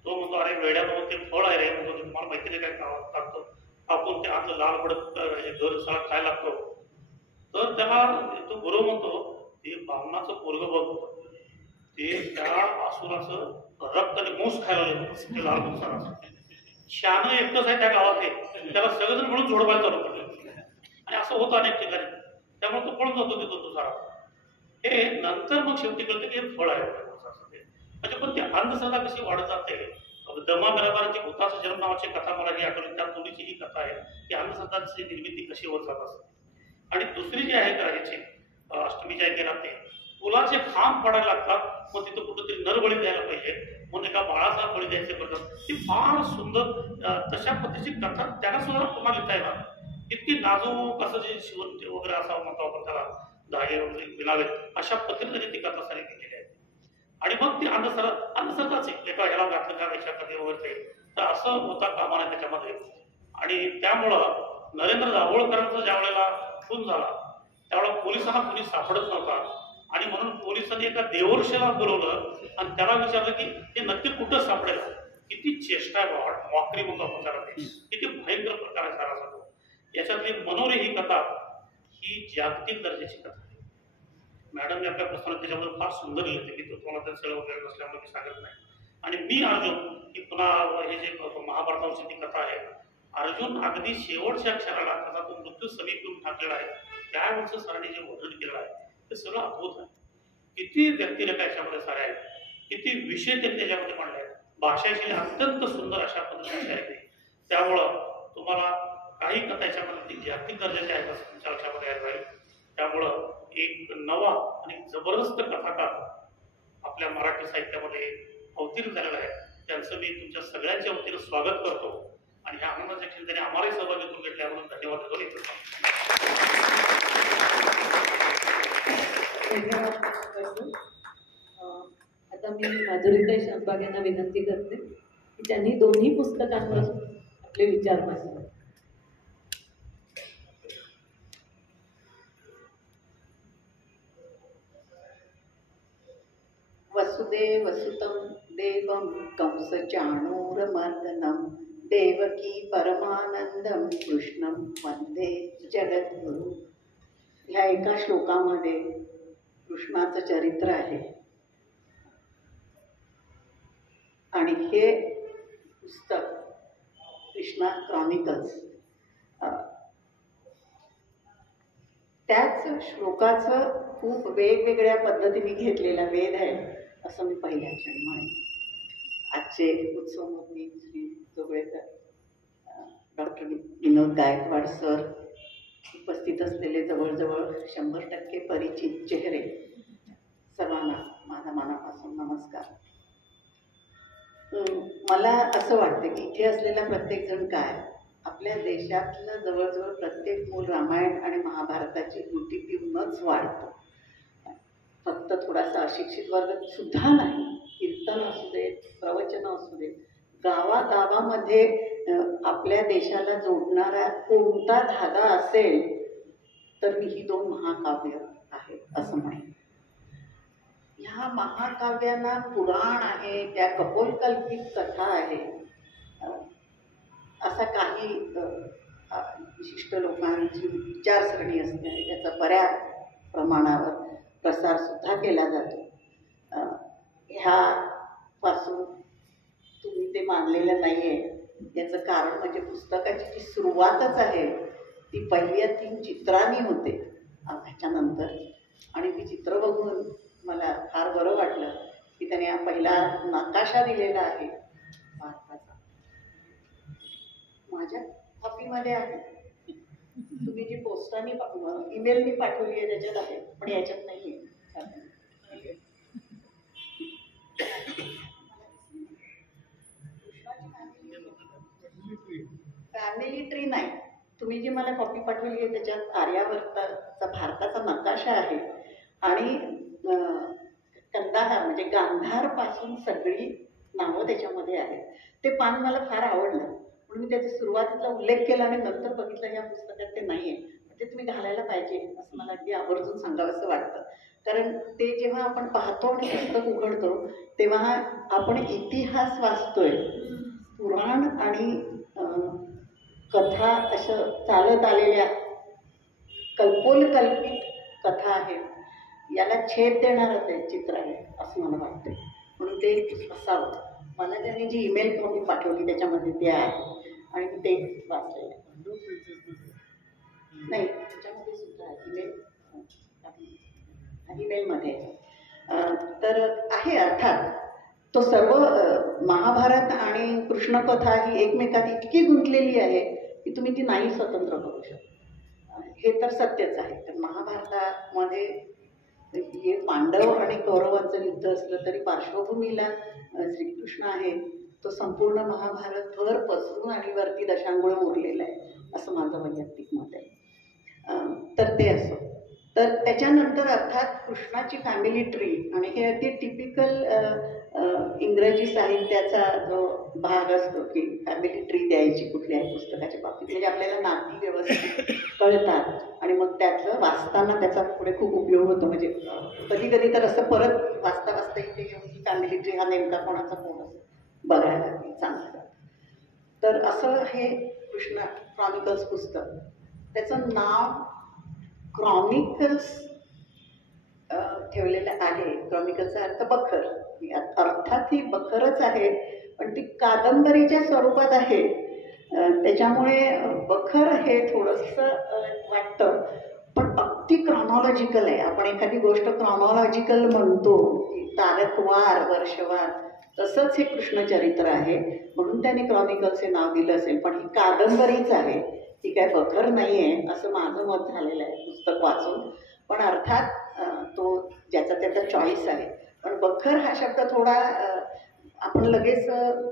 तो म्हणतो अरे वेड्यानं ते फळ आहे रे, म्हणतो तुम्हाला माहिती नाही काय टाकतो आपण ते आतलं लाल पडत घर सगळा खायला लागतो. तर त्याला तो गुरु म्हणतो ते ब्राह्मणाचं पोरग बघ, ते त्या असुराचं रक्त आणि मूस खायला लागलं, ते लाल मूस. शहाणं एकटंच आहे त्या गावात आहे, त्याला सगळेजण म्हणून जोडबायला चालू करतो आणि असं होतं अनेक ठिकाणी. त्यामुळे तो पळून जातो तिथून तो सारा. हे नंतर मग शेवटी कळतं की हे फळ आहे म्हणजे. पण ती अंधश्रद्धा कशी वाढत जाते. दमा बिरादाराची भूताचा जन्म नावाची कथा मला ही आठवली, त्या थोडीशी ही कथा आहे की अंधश्रद्धाची निर्मिती कशी होत जात असते. आणि दुसरी जी आहे का ह्याची अष्टमीच्या ऐकेला ते फुलाचे खांब पडायला लागतात, मग तिथं कुठंतरी नरबळी द्यायला पाहिजे, म्हणून एका बाळाचा बळी द्यायचे पडतात. ती फार सुंदर तशा पद्धतीची कथा त्याला सुद्धा तुम्हाला लिहिता येणार. इतकी नाजूक असं जे शिवण वगैरे असावं म्हणतो आपण त्याला, धागे वगैरे विनावे अशा पद्धतीने ती कथा सारी केलेली आहे. आणि मग ती अंधश्रद्धाच आहे, एका ह्याला घातलं का रेषा कधी वगैरे तर असं होता कामा नये त्याच्यामध्ये. आणि त्यामुळं नरेंद्र दाभोळकरांचा ज्या वेळेला खून झाला त्यावेळेला पोलिसांना कोणी सापडत नव्हता आणि म्हणून पोलिसांनी एका देवर्षाला बोलवलं आणि त्याला विचारलं की हे नक्की कुठं सापडेल. किती चेष्टा आहे, मॉकरी म्हणतो आपण त्याला, किती भयंकर प्रकार आहे सारा सांगतो. याच्यातली मनोरे ही कथा ही जागतिक दर्जाची कथा आहे. मॅडमने आपल्या प्रश्नात त्याच्यामध्ये फार सुंदर लिहिते की तो तुम्हाला त्या सगळं वगैरे नसल्यामुळे मी सांगत नाही. आणि मी अर्जुन की पुन्हा हे जे महाभारतावरची ती कथा आहे, अर्जुन अगदी शेवटच्या क्षणाला त्याचा तो मृत्यू समीप ठाकलेला आहे, त्यावेळेचं सरांनी जे वर्णन केलेलं आहे ते सगळं अद्भुत आहे. किती व्यक्तिरेखा याच्यामध्ये साऱ्या आहेत, किती विषय त्यांनी त्याच्यामध्ये मांडले आहेत. भाषाशैली अत्यंत सुंदर अशा पद्धतीची आहे. त्यामुळं तुम्हाला काही कथा याच्यामध्ये जागतिक दर्जाची आहेत असं तुमच्या लक्षामध्ये राहील. त्यामुळं एक नवा आणि जबरदस्त कथाकार आपल्या मराठी साहित्यामध्ये अवतीर्ण झालेला आहे. त्यांचं मी तुमच्या सगळ्यांच्या वतीनं स्वागत करतो आणि ह्या आनंदाच्या क्षणी त्यांनी आम्हालाही सहभागी करून घेतल्याबद्दल धन्यवाद देतो. आता मी माधुरीताई शांतबाग यांना विनंती करते की त्यांनी दोन्ही पुस्तकांवर आपले विचार मांडावे. वसुदेव सुतं देवं कंस चाणूरमर्दनं देवकी परमानंदं कृष्णं वंदे जगद्गुरु. ह्या एका श्लोकामध्ये कृष्णाचं चरित्र आहे आणि हे पुस्तक कृष्णा क्रॉनिकल्स त्याच श्लोकाचं खूप वेगवेगळ्या पद्धतीने घेतलेला वेध आहे असं मी पहिल्या क्षणी म्हणेन. आजचे उत्सवमूर्ती श्री जोगळेकर, डॉक्टर विनोद गायकवाड सर, उपस्थित असलेले जवळजवळ 100% परिचित चेहरे, सर्वांना माझा मनापासून नमस्कार. मला असं वाटतं की इथे असलेला प्रत्येक जण काय आपल्या देशातलं जवळजवळ प्रत्येक मूल रामायण आणि महाभारताची कृती पिऊनच वाढतं. फक्त थोडासा अशिक्षित वर्ग सुद्धा नाही, कीर्तन असू दे, प्रवचन असू दे, गावागावामध्ये आपल्या देशाला जोडणारा कोणता धागा असेल तर मी ही 2 महाकाव्य आहेत असं म्हणेन. ह्या महाकाव्यांना पुराण आहे, त्या कपोलकल्पित कथा आहे असा काही विशिष्ट लोकांची विचारसरणी असते आणि त्याचा बऱ्याच प्रमाणावर प्रसार सुद्धा केला जातो. ह्यापासून तुम्ही ते मानलेलं नाही आहे याचं कारण म्हणजे पुस्तकाची जी सुरुवातच आहे ती पहिल्या 3 चित्रांनी होते ह्याच्यानंतर. आणि ती चित्र बघून मला फार बरं वाटलं की त्याने हा पहिला नकाशा दिलेला आहे भारताचा. माझ्या कॉपीमध्ये आहे, तुम्ही जी पोस्टाने ईमेलनी पाठवली आहे त्याच्यात आहे, पण याच्यात नाही आहे. फॅमिली ट्री नाही, तुम्ही जी मला कॉपी पाठवली आहे त्याच्यात आर्यावर्ताचा भारताचा नकाशा आहे आणि कंदाहार म्हणजे गांधारपासून सगळी नावं त्याच्यामध्ये आहेत. ते पान मला फार आवडलं म्हणून मी त्याचा सुरुवातीला उल्लेख केला आणि नंतर बघितलं या पुस्तकात ते नाही आहे. ते तुम्ही घालायला पाहिजे असं मला अगदी आवर्जून सांगावंसं वाटतं. कारण ते जेव्हा आपण पाहतो आणि पुस्तक उघडतो तेव्हा आपण इतिहास वाचतोय, पुराण आणि कथा असं चालत आलेल्या कल्पोलकल्पित कथा आहेत, याला छेद देणारं ते चित्र आहे असं मला वाटतं. म्हणून ते असावं. मला त्याने जी ईमेल कॉपी पाठवली त्याच्यामध्ये ते आहे आणि मी ते वाचलेलं आहे. नाही त्याच्यामध्ये सुद्धा ईमेलमध्ये तर आहे. अर्थात तो सर्व महाभारत आणि कृष्णकथा ही एकमेकात इतकी गुंतलेली आहे की तुम्ही ती नाही स्वतंत्र करू शकता. हे तर सत्यच आहे. तर महाभारतामध्ये हे पांडव आणि कौरवांचं युद्ध असलं तरी पार्श्वभूमीला श्रीकृष्ण आहे. तो संपूर्ण महाभारत भर पसरून आणि वरती दशांगुळ उरलेला आहे असं माझं वैयक्तिक मत आहे. तर ते असो. तर त्याच्यानंतर अर्थात कृष्णाची फॅमिली ट्री आणि हे अगदी टिपिकल इंग्रजी साहित्याचा जो भाग असतो की फॅमिली ट्री द्यायची कुठल्याही पुस्तकाच्या बाबतीत, म्हणजे आपल्याला नाती व्यवस्थित कळतात आणि मग त्यातलं वाचताना त्याचा पुढे खूप उपयोग होतो. म्हणजे कधी कधी तर असं परत वाचता वाचता इथे येऊन की फॅमिली ट्री हा नेमका कोणाचा कोण असं बघायला चांगलं. तर असं हे कृष्णा क्रॉनिकल्स पुस्तक, त्याचं नाव क्रॉनिकल्स ठेवलेलं आहे. क्रॉनिकलचा अर्थ बखर, अर्थात ही बखरच आहे पण ती कादंबरीच्या स्वरूपात आहे. त्याच्यामुळे बखर हे थोडंसं वाटतं पण अगदी क्रॉनॉलॉजिकल आहे. आपण एखादी गोष्ट क्रॉनॉलॉजिकल म्हणतो की तारकवार वर्षवार, तसंच हे कृष्णचरित्र आहे म्हणून त्याने क्रॉनिकल्स हे नाव दिलं असेल. पण ही कादंबरीच आहे, ती काय बखर नाही आहे असं माझं मत झालेलं आहे पुस्तक वाचून. पण अर्थात तो ज्याचा त्याचा चॉईस आहे. पण बखर हा शब्द थोडा आपण लगेच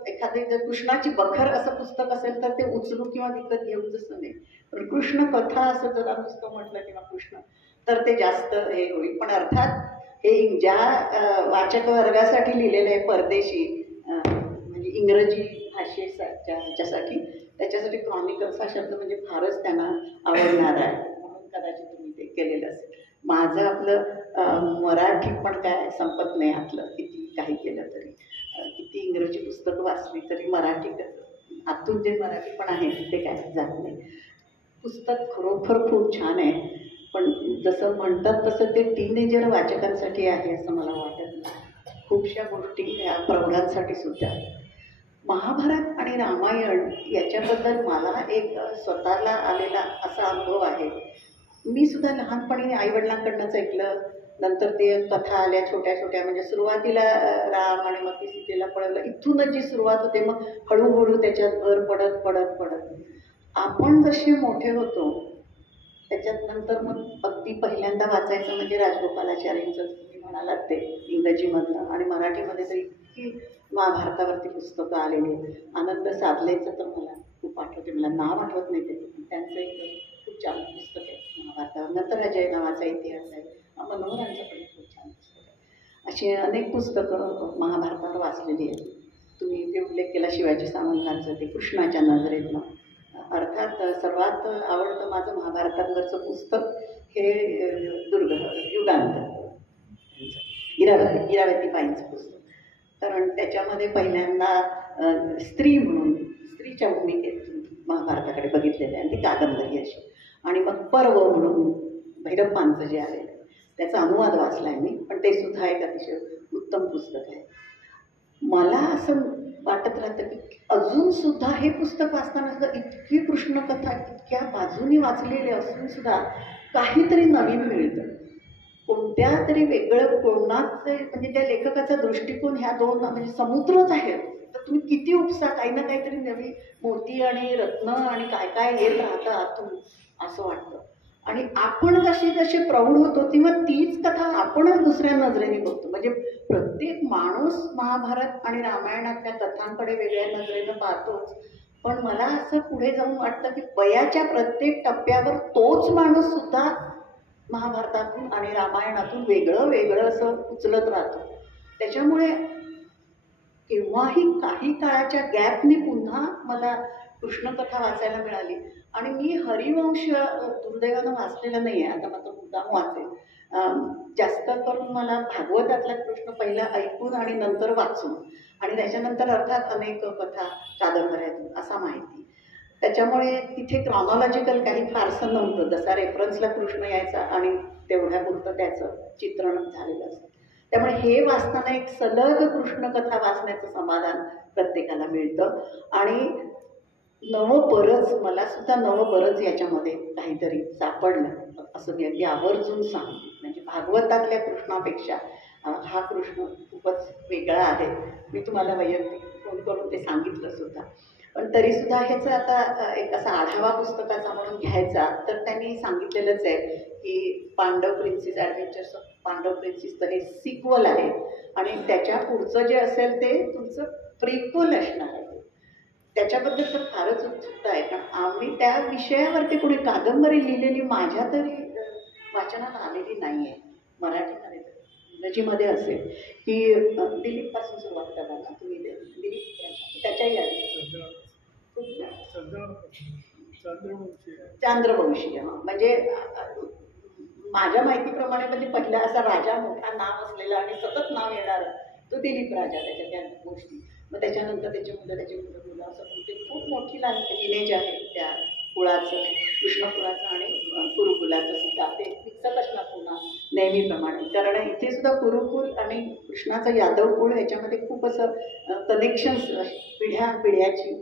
एखादी जर कृष्णाची बखर असं पुस्तक असेल तर ते उचलू किंवा विकत घेऊ तसं नाही. पण कृष्ण कथा असं जर पुस्तक म्हटलं किंवा कृष्ण तर ते जास्त हे होईल. पण अर्थात हे ज्या वाचक वर्गासाठी लिहिलेलं आहे परदेशी म्हणजे इंग्रजी भाषेच्या ह्याच्यासाठी, त्याच्यासाठी क्रॉनिकल्स हा शब्द म्हणजे फारच त्यांना आवडणार आहे म्हणून कदाचित तुम्ही ते केलेलं असेल. माझं आपलं मराठी पण काय संपत नाही आतलं, किती काही केलं तरी, किती इंग्रजी पुस्तकं वाचली तरी मराठी आतून जे मराठी पण आहे ते काय जात नाही. पुस्तक खरोखर खूप छान आहे पण जसं म्हणतात तसं ते टीनेजर वाचकांसाठी आहे असं मला वाटत नाही. खूपशा गोष्टी ह्या प्रौढांसाठी सुद्धा. महाभारत आणि रामायण याच्याबद्दल मला एक स्वतःला आलेला असा अनुभव आहे. मी सुद्धा लहानपणी आईवडिलांकडनंच ऐकलं, नंतर ते कथा आल्या छोट्या छोट्या, म्हणजे सुरुवातीला राम आणि मग ती सीतेला पळवलं, इथूनच जी सुरुवात होते मग हळूहळू त्याच्यात भर पडत पडत पडत आपण जसे मोठे होतो त्याच्यात नंतर मग अगदी पहिल्यांदा वाचायचं म्हणजे राजगोपालाचार्यांचं तुम्ही म्हणालात ते इंग्रजीमधलं, आणि मराठीमध्ये तर इतकी महाभारतावरती पुस्तकं आलेली आहेत. आनंद साधलेचं तर मला खूप आठवते, मला नाव आठवत नाही ते, त्यांचं एक खूप छान पुस्तक आहे महाभारतावर. नंतर अजय नावाचा इतिहास आहे, मनोहरांचं पण खूप छान पुस्तक आहे. अशी अनेक पुस्तकं महाभारतावर वाचलेली आहेत. तुम्ही ते उल्लेख केला शिवाजी सावंतांचं ते कृष्णाच्या नजरेतनं. अर्थात सर्वात आवडतं माझं महाभारतावरचं पुस्तक हे युगांत इरावती बाईंचं पुस्तक. कारण त्याच्यामध्ये पहिल्यांदा स्त्री म्हणून स्त्रीच्या भूमिकेत महाभारताकडे बघितलेलं आहे आणि ती कादंबरी अशी. आणि मग पर्व म्हणून भैरप्पांचं जे आहे त्याचा अनुवाद वाचला आहे मी, पण ते सुद्धा एक अतिशय उत्तम पुस्तक आहे. मला असं वाटत राहतं की अजूनसुद्धा हे पुस्तक वाचताना सुद्धा इतकी कृष्णकथा इतक्या बाजूनी वाचलेली असून सुद्धा काहीतरी नवीन मिळतं, कोणत्या तरी वेगळं कोणाच, म्हणजे त्या लेखकाचा दृष्टिकोन ह्या दोन म्हणजे समुद्रच आहेत. तर तुम्ही किती उपसा, काही ना काहीतरी नवीन मोती आणि रत्न आणि काय काय येत राहतं आतून असं वाटतं. आणि आपण जसे जसे प्रौढ होतो तेव्हा तीच कथा आपणच दुसऱ्या नजरेने बघतो. म्हणजे प्रत्येक माणूस महाभारत आणि रामायणातल्या कथांकडे वेगळ्या नजरेनं पाहतोच, पण मला असं पुढे जाऊन वाटतं की वयाच्या प्रत्येक टप्प्यावर तोच माणूस सुद्धा महाभारतातून आणि रामायणातून वेगळं वेगळं असं उचलत राहतो. त्याच्यामुळे केव्हाही काही काळाच्या गॅपनी पुन्हा मला कृष्णकथा वाचायला मिळाली. आणि मी हरिवंश दुर्दैवानं वाचलेला नाही आहे, आता मात्र मुद्दाम वाचेल. जास्त करून मला भागवतातला कृष्ण पहिला ऐकून आणि नंतर वाचून, आणि त्याच्यानंतर अर्थात अनेक कथा कादंबऱ्यातून असा माहिती. त्याच्यामुळे तिथे क्रॉनॉलॉजिकल काही फारसं नव्हतं, जसा रेफरन्सला कृष्ण यायचा आणि तेवढ्यापुरतं त्याचं चित्रण झालेलं असतं. त्यामुळे हे वाचताना एक सलग कृष्णकथा वाचण्याचं समाधान प्रत्येकाला मिळतं. आणि नवं बरंच, मला सुद्धा नवं बरंच याच्यामध्ये काहीतरी सापडलं असं मी अगदी आवर्जून सांगते. म्हणजे भागवतातल्या कृष्णापेक्षा हा कृष्ण खूपच वेगळा आहे. मी तुम्हाला वैयक्तिक फोन करून ते सांगितलं सुद्धा. पण तरीसुद्धा ह्याचं आता एक असा आढावा पुस्तकाचा म्हणून घ्यायचा तर त्यांनी सांगितलेलंच आहे की Pandav princess, adventures of Pandav princess, तर हे सिक्वल आहे आणि त्याच्या पुढचं जे असेल ते तुमचं प्रिक्वल असणार आहे. त्याच्याबद्दल तर फारच उत्सुकता आहे, कारण आम्ही त्या विषयावरती कोणी कादंबरी लिहिलेली माझ्या तरी वाचनात आलेली नाही आहे. मराठीमध्ये इंग्रजीमध्ये असेल की दिलीपपासून सुरुवात करा ना तुम्ही, दिलीप त्याच्याही आधी चांद्रवंशी. म्हणजे माझ्या माहितीप्रमाणे म्हणजे पहिला असा राजा मोठा नाव असलेला आणि सतत नाव येणार तो दिलीप राजा, त्याच्या त्या गोष्टी. मग त्याच्यानंतर त्याची मुलं असं ते खूप मोठी लिनेज आहे त्या कुळाचं, कृष्ण कुळाचं आणि कुरुकुलाचं सुद्धा. ते विकसत असणार पुन्हा नेहमीप्रमाणे, कारण इथे सुद्धा कुरुकुल आणि कृष्णाचं यादव कुळ ह्याच्यामध्ये खूप असं कनेक्शन्स पिढ्याची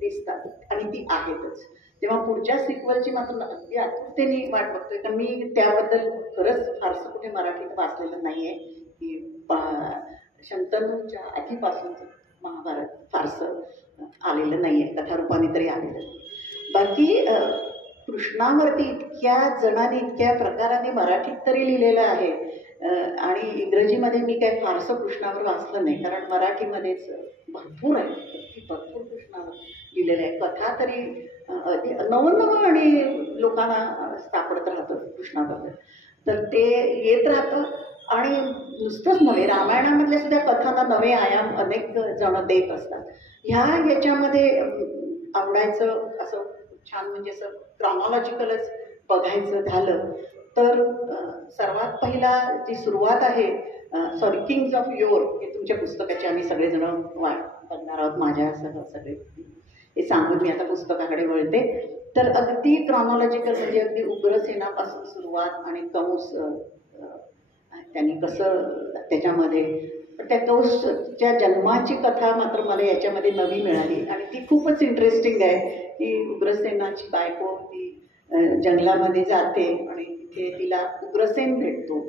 दिसतात आणि ती आहेतच. तेव्हा पुढच्या सिक्वलची मात्र अगदी आतुरतेने वाट बघतोय, कारण मी त्याबद्दल खरंच फारसं कुठे मराठीत वाचलेलं नाही आहे की शंतनूच्या आधीपासूनचं महाभारत फारसं आलेलं नाही आहे, कथारूपाने तरी आलेलं नाही. बाकी कृष्णावरती इतक्या जणांनी इतक्या प्रकाराने मराठीत तरी लिहिलेलं आहे आणि इंग्रजीमध्ये मी काय फारसं कृष्णावर वाचलं नाही, कारण मराठीमध्येच भरपूर आहे, भरपूर कृष्णावर लिहिलेलं आहे. कथा तरी नवं आणि लोकांना सापडत राहतं कृष्णाबद्दल, तर ते येत राहतं. आणि नुसतंच नव्हे, रामायणामधल्या सुद्धा कथांना नवे आयाम अनेक जण देत असतात. याच्यामध्ये आवडायचं असं छान म्हणजे असं क्रॉनॉलॉजिकलच बघायचं झालं तर सर्वात पहिला जी सुरुवात आहे किंग्स ऑफ योर, हे तुमच्या पुस्तकाचे आम्ही सगळेजण बघणार आहोत माझ्यासह सगळे. हे सांगून मी आता पुस्तकाकडे वळते. तर अगदी क्रॉनॉलॉजिकल म्हणजे अगदी उग्रसेनापासून सुरुवात आणि कंस त्यांनी कसं त्याच्यामध्ये, त्या कंसच्या जन्माची कथा मात्र मला याच्यामध्ये नवी मिळाली आणि ती खूपच इंटरेस्टिंग आहे. की उग्रसेनाची बायको ती जंगलामध्ये जाते आणि तिथे तिला उग्रसेन भेटतो.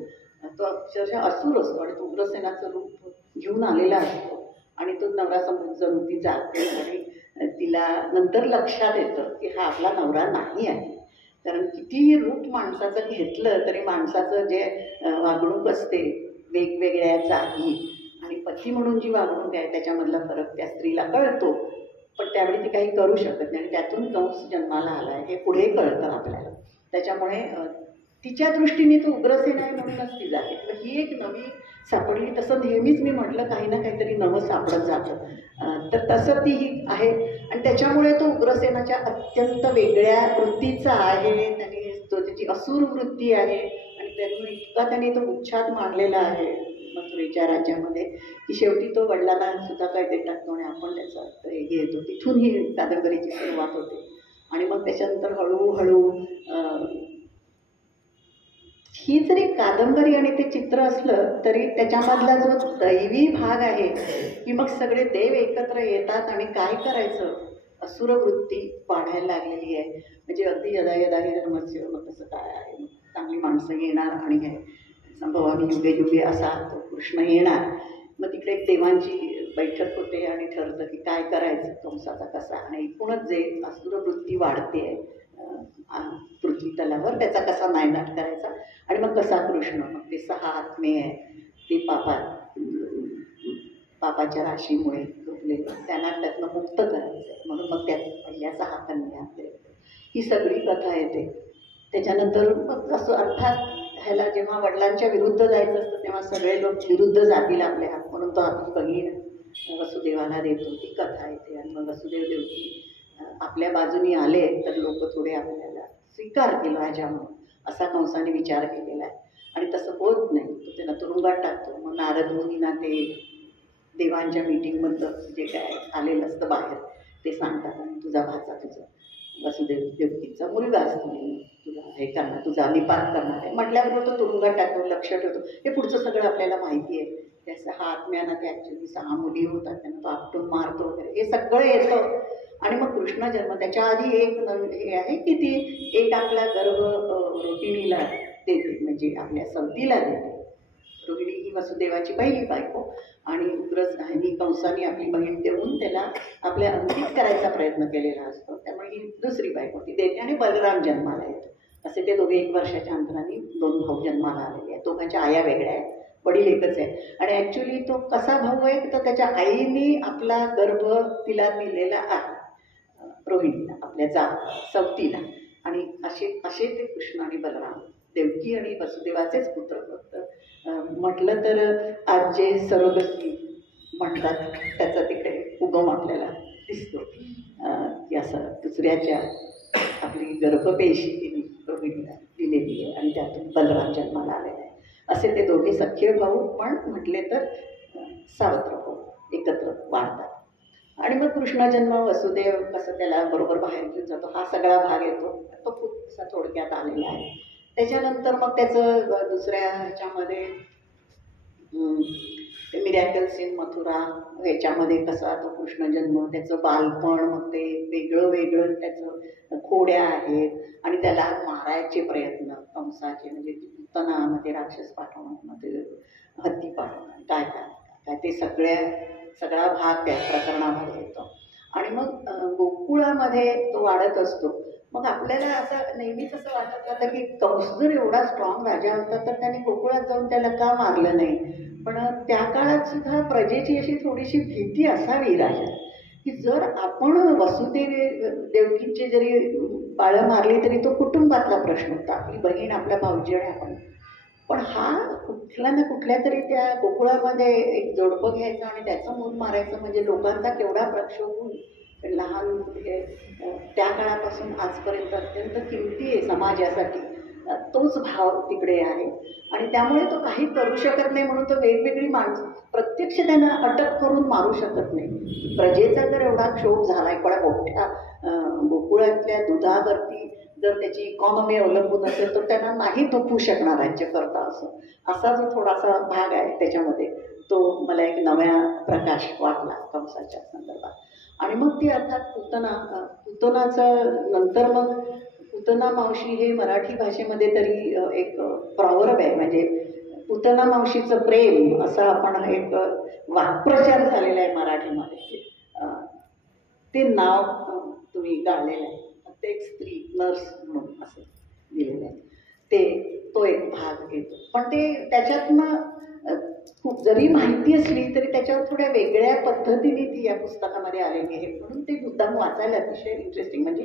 तो अक्षरशः असुर असतो आणि तो उग्रसेनाचं रूप घेऊन आलेला असतो आणि तो नवरा समजून ती जाते आणि तिला नंतर लक्षात येतं की हा आपला नवरा नाही आहे. कारण कितीही रूप माणसाचं घेतलं तरी माणसाचं जे वागणूक असते वेगवेगळ्या जागी आणि पती म्हणून जी वागणूक आहे त्याच्यामधला फरक त्या स्त्रीला कळतो, पण त्यावेळी ती काही करू शकत नाही आणि त्यातून कंस जन्माला आला आहे हे पुढे कळतं आपल्याला. त्याच्यामुळे तिच्या दृष्टीने तो उग्रसेन आहे म्हणूनच ती जाते. तर ही एक नवी सापडली. तसं नेहमीच मी म्हटलं काही ना काहीतरी नवं सापडत जातं, तर तसं ती ही आहे आणि त्याच्यामुळे तो उग्रसेनाच्या अत्यंत वेगळ्या वृत्तीचा आहे. त्याची असुर वृत्ती आहे आणि त्यातून इतका त्याने तो उच्छाद मांडलेला आहे मथुरेच्या राज्यामध्ये की शेवटी तो वडिलांना सुद्धा काय ते टाकतो आणि आपण त्याचा हे घेतो. तिथून ही कादंबरीची सुरुवात होते आणि मग त्याच्यानंतर हळूहळू ही जरी कादंबरी आणि ते चित्र असलं तरी त्याच्यामधला जो दैवी भाग आहे की मग सगळे देव एकत्र येतात आणि काय करायचं, असुरवृत्ती वाढायला लागलेली आहे. म्हणजे अगदी यदा यदा ही धर्मस्य, मग तसं काय आहे, मग चांगली माणसं येणार आणि हे संभवामी युगे युगे असा तो कृष्ण येणार. मग तिकडे एक देवांची बैठक होते आणि ठरतं की काय करायचं कंसाचा कसा, आणि एकूणच जे असुरवृत्ती वाढते पृथ्वी तलावर त्याचा कसा नायनाट करायचा आणि मग कसा कृष्ण, मग ते 6 आत्मे आहे ते पापाच्या राशीमुळे झोपलेले त्यांना त्यातनं मुक्त करायचं आहे म्हणून मग त्यात पहिल्या 6 कन्या ही सगळी कथा येते. त्याच्यानंतर मग असं अर्थात ह्याला जेव्हा वडिलांच्या विरुद्ध जायचं असतं तेव्हा सगळे लोक विरुद्ध जातील आपल्या हात, म्हणून तो आपली बहीण वसुदेवाला देतो, ती कथा येते. आणि मग वसुदेव देवकी आपल्या बाजूनी आले तर लोक थोडे आपल्याला स्वीकारतील राजा म्हणून असा कंसाने विचार केलेला आहे आणि तसं होत नाही. तो त्याला तुरुंगात टाकतो. मग नारद मुनींना ते देवांच्या मीटिंगमधलं जे काय आलेलं असतं बाहेर ते सांगतात आणि तुझा भाचा तुझा वसुदेव देवकीचा मुलगा असतो तुला हे करणार, तुझा निपात करणार आहे म्हटल्याबरोबर तो तुरुंगात टाकतो, लक्ष ठेवतो. हे पुढचं सगळं आपल्याला माहिती आहे. त्याचा हा आत्म्यानं ते ॲक्च्युली 6 मुली होतात, त्यांना तो आपटून मारतो वगैरे, हे सगळं येतं. आणि मग कृष्ण जन्म. त्याच्या आधी एक हे आहे की ती एक आपला गर्भ रोहिणीला देते, म्हणजे आपल्या सवतीला देते. रोहिणी ही वसुदेवाची पहिली बायको आणि उग्रच कंसाने आपली बहीण देऊन त्याला आपल्या अंकित करायचा प्रयत्न केलेला असतो. त्यामुळे ही दुसरी बायको ती देते आणि बलराम जन्माला येतो. असे ते दोघे 1 वर्षाच्या अंतराने 2 भाऊ जन्माला आलेले आहेत. दोघांच्या आया वेगळ्या आहेत, वडील एकच आहे. आणि ॲक्च्युली तो कसा भाऊ आहे तर त्याच्या आईने आपला गर्भ तिला दिलेला आहे, रोहिणीला, आपल्या सवतीला. आणि असे ते कृष्ण आणि बलराम, देवकी आणि वसुदेवाचेच पुत्र. फक्त म्हटलं तर आज जे सरोगसी म्हणतात त्याचा तिकडे उगम आपल्याला दिसतो, की असं दुसऱ्याच्या आपली गर्भपेशी तिने रोहिणीला दिलेली आहे आणि त्यातून बलराम जन्माला आलेला आहे. असे ते दोघे सख्खे भाऊ, पण म्हटले तर सावत्र भाऊ एकत्र वाढतात. आणि मग कृष्ण जन्म, वसुदेव कसं त्याला बरोबर बाहेर घेऊन जातो, हा सगळा भाग येतो. तो खूप असा थोडक्यात आलेला आहे. त्याच्यानंतर मग त्याचं दुसऱ्या ह्याच्यामध्ये मिरॅकल्स इन मथुरा ह्याच्यामध्ये कसा तो कृष्ण जन्म, त्याचं बालपण, मग ते वेगळं वेगळं त्याचं खोड्या आहेत आणि त्याला मारायचे प्रयत्न कंसाचे, म्हणजे तणामध्ये राक्षस पाठवणं, मग ते हत्ती पाठवणं, काय काय काय ते सगळा भाग त्या प्रकरणामध्ये येतो. आणि मग गोकुळामध्ये तो वाढत असतो. मग आपल्याला असं नेहमीच असं वाटत होतं की कंस जर एवढा स्ट्रॉंग राजा होता तर त्याने गोकुळात जाऊन त्याला का मारलं नाही. पण त्या काळात सुद्धा प्रजेची अशी थोडीशी भीती असावी राजा, की जर आपण देवकीचे जरी बाळं मारली तरी तो कुटुंबातला प्रश्न होता, आपली बहीण, आपल्या भाऊजी आणि आपण. पण हा कुठल्या ना कुठल्या तरी त्या गोकुळामध्ये एक जोडपं घ्यायचं आणि त्याचं मूल मारायचं, म्हणजे लोकांचा केवढा प्रक्षोभ होईल. लहान हे त्या काळापासून आजपर्यंत अत्यंत किमती आहे समाजासाठी. तोच भाव तिकडे आहे आणि त्यामुळे तो काही करू शकत नाही, म्हणून तो वेगवेगळी माणसं प्रत्यक्ष त्यांना अटक करून मारू शकत नाही. प्रजेचा जर एवढा क्षोभ झाला, एवढ्या मोठ्या गोकुळातल्या दुधावरती जर त्याची इकॉनॉमी अवलंबून असेल तर त्यांना नाही दुखवू शकणार राज्यकर्ता. असा जो थोडासा भाग आहे त्याच्यामध्ये, तो मला एक नव्या प्रकाश वाटला कंसाच्या संदर्भात. आणि मग ती अर्थात पुतनाचं नंतर मग पुतना मावशी हे मराठी भाषेमध्ये तरी एक प्रॉवर्ब आहे, म्हणजे पुतना मावशीचं प्रेम असा आपण एक वाक्प्रचार झालेला आहे मराठीमध्ये. ते नाव तुम्ही गाळलेलं आहे, प्रत्येक स्त्री नर्स म्हणून असं दिलेलं आहे. तो एक भाग येतो. पण ते त्याच्यातनं खूप जरी माहिती असली तरी त्याच्यावर थोड्या वेगळ्या पद्धतीने ती या पुस्तकामध्ये आलेली आहे, म्हणून ते मुद्दाम वाचायला अतिशय इंटरेस्टिंग. म्हणजे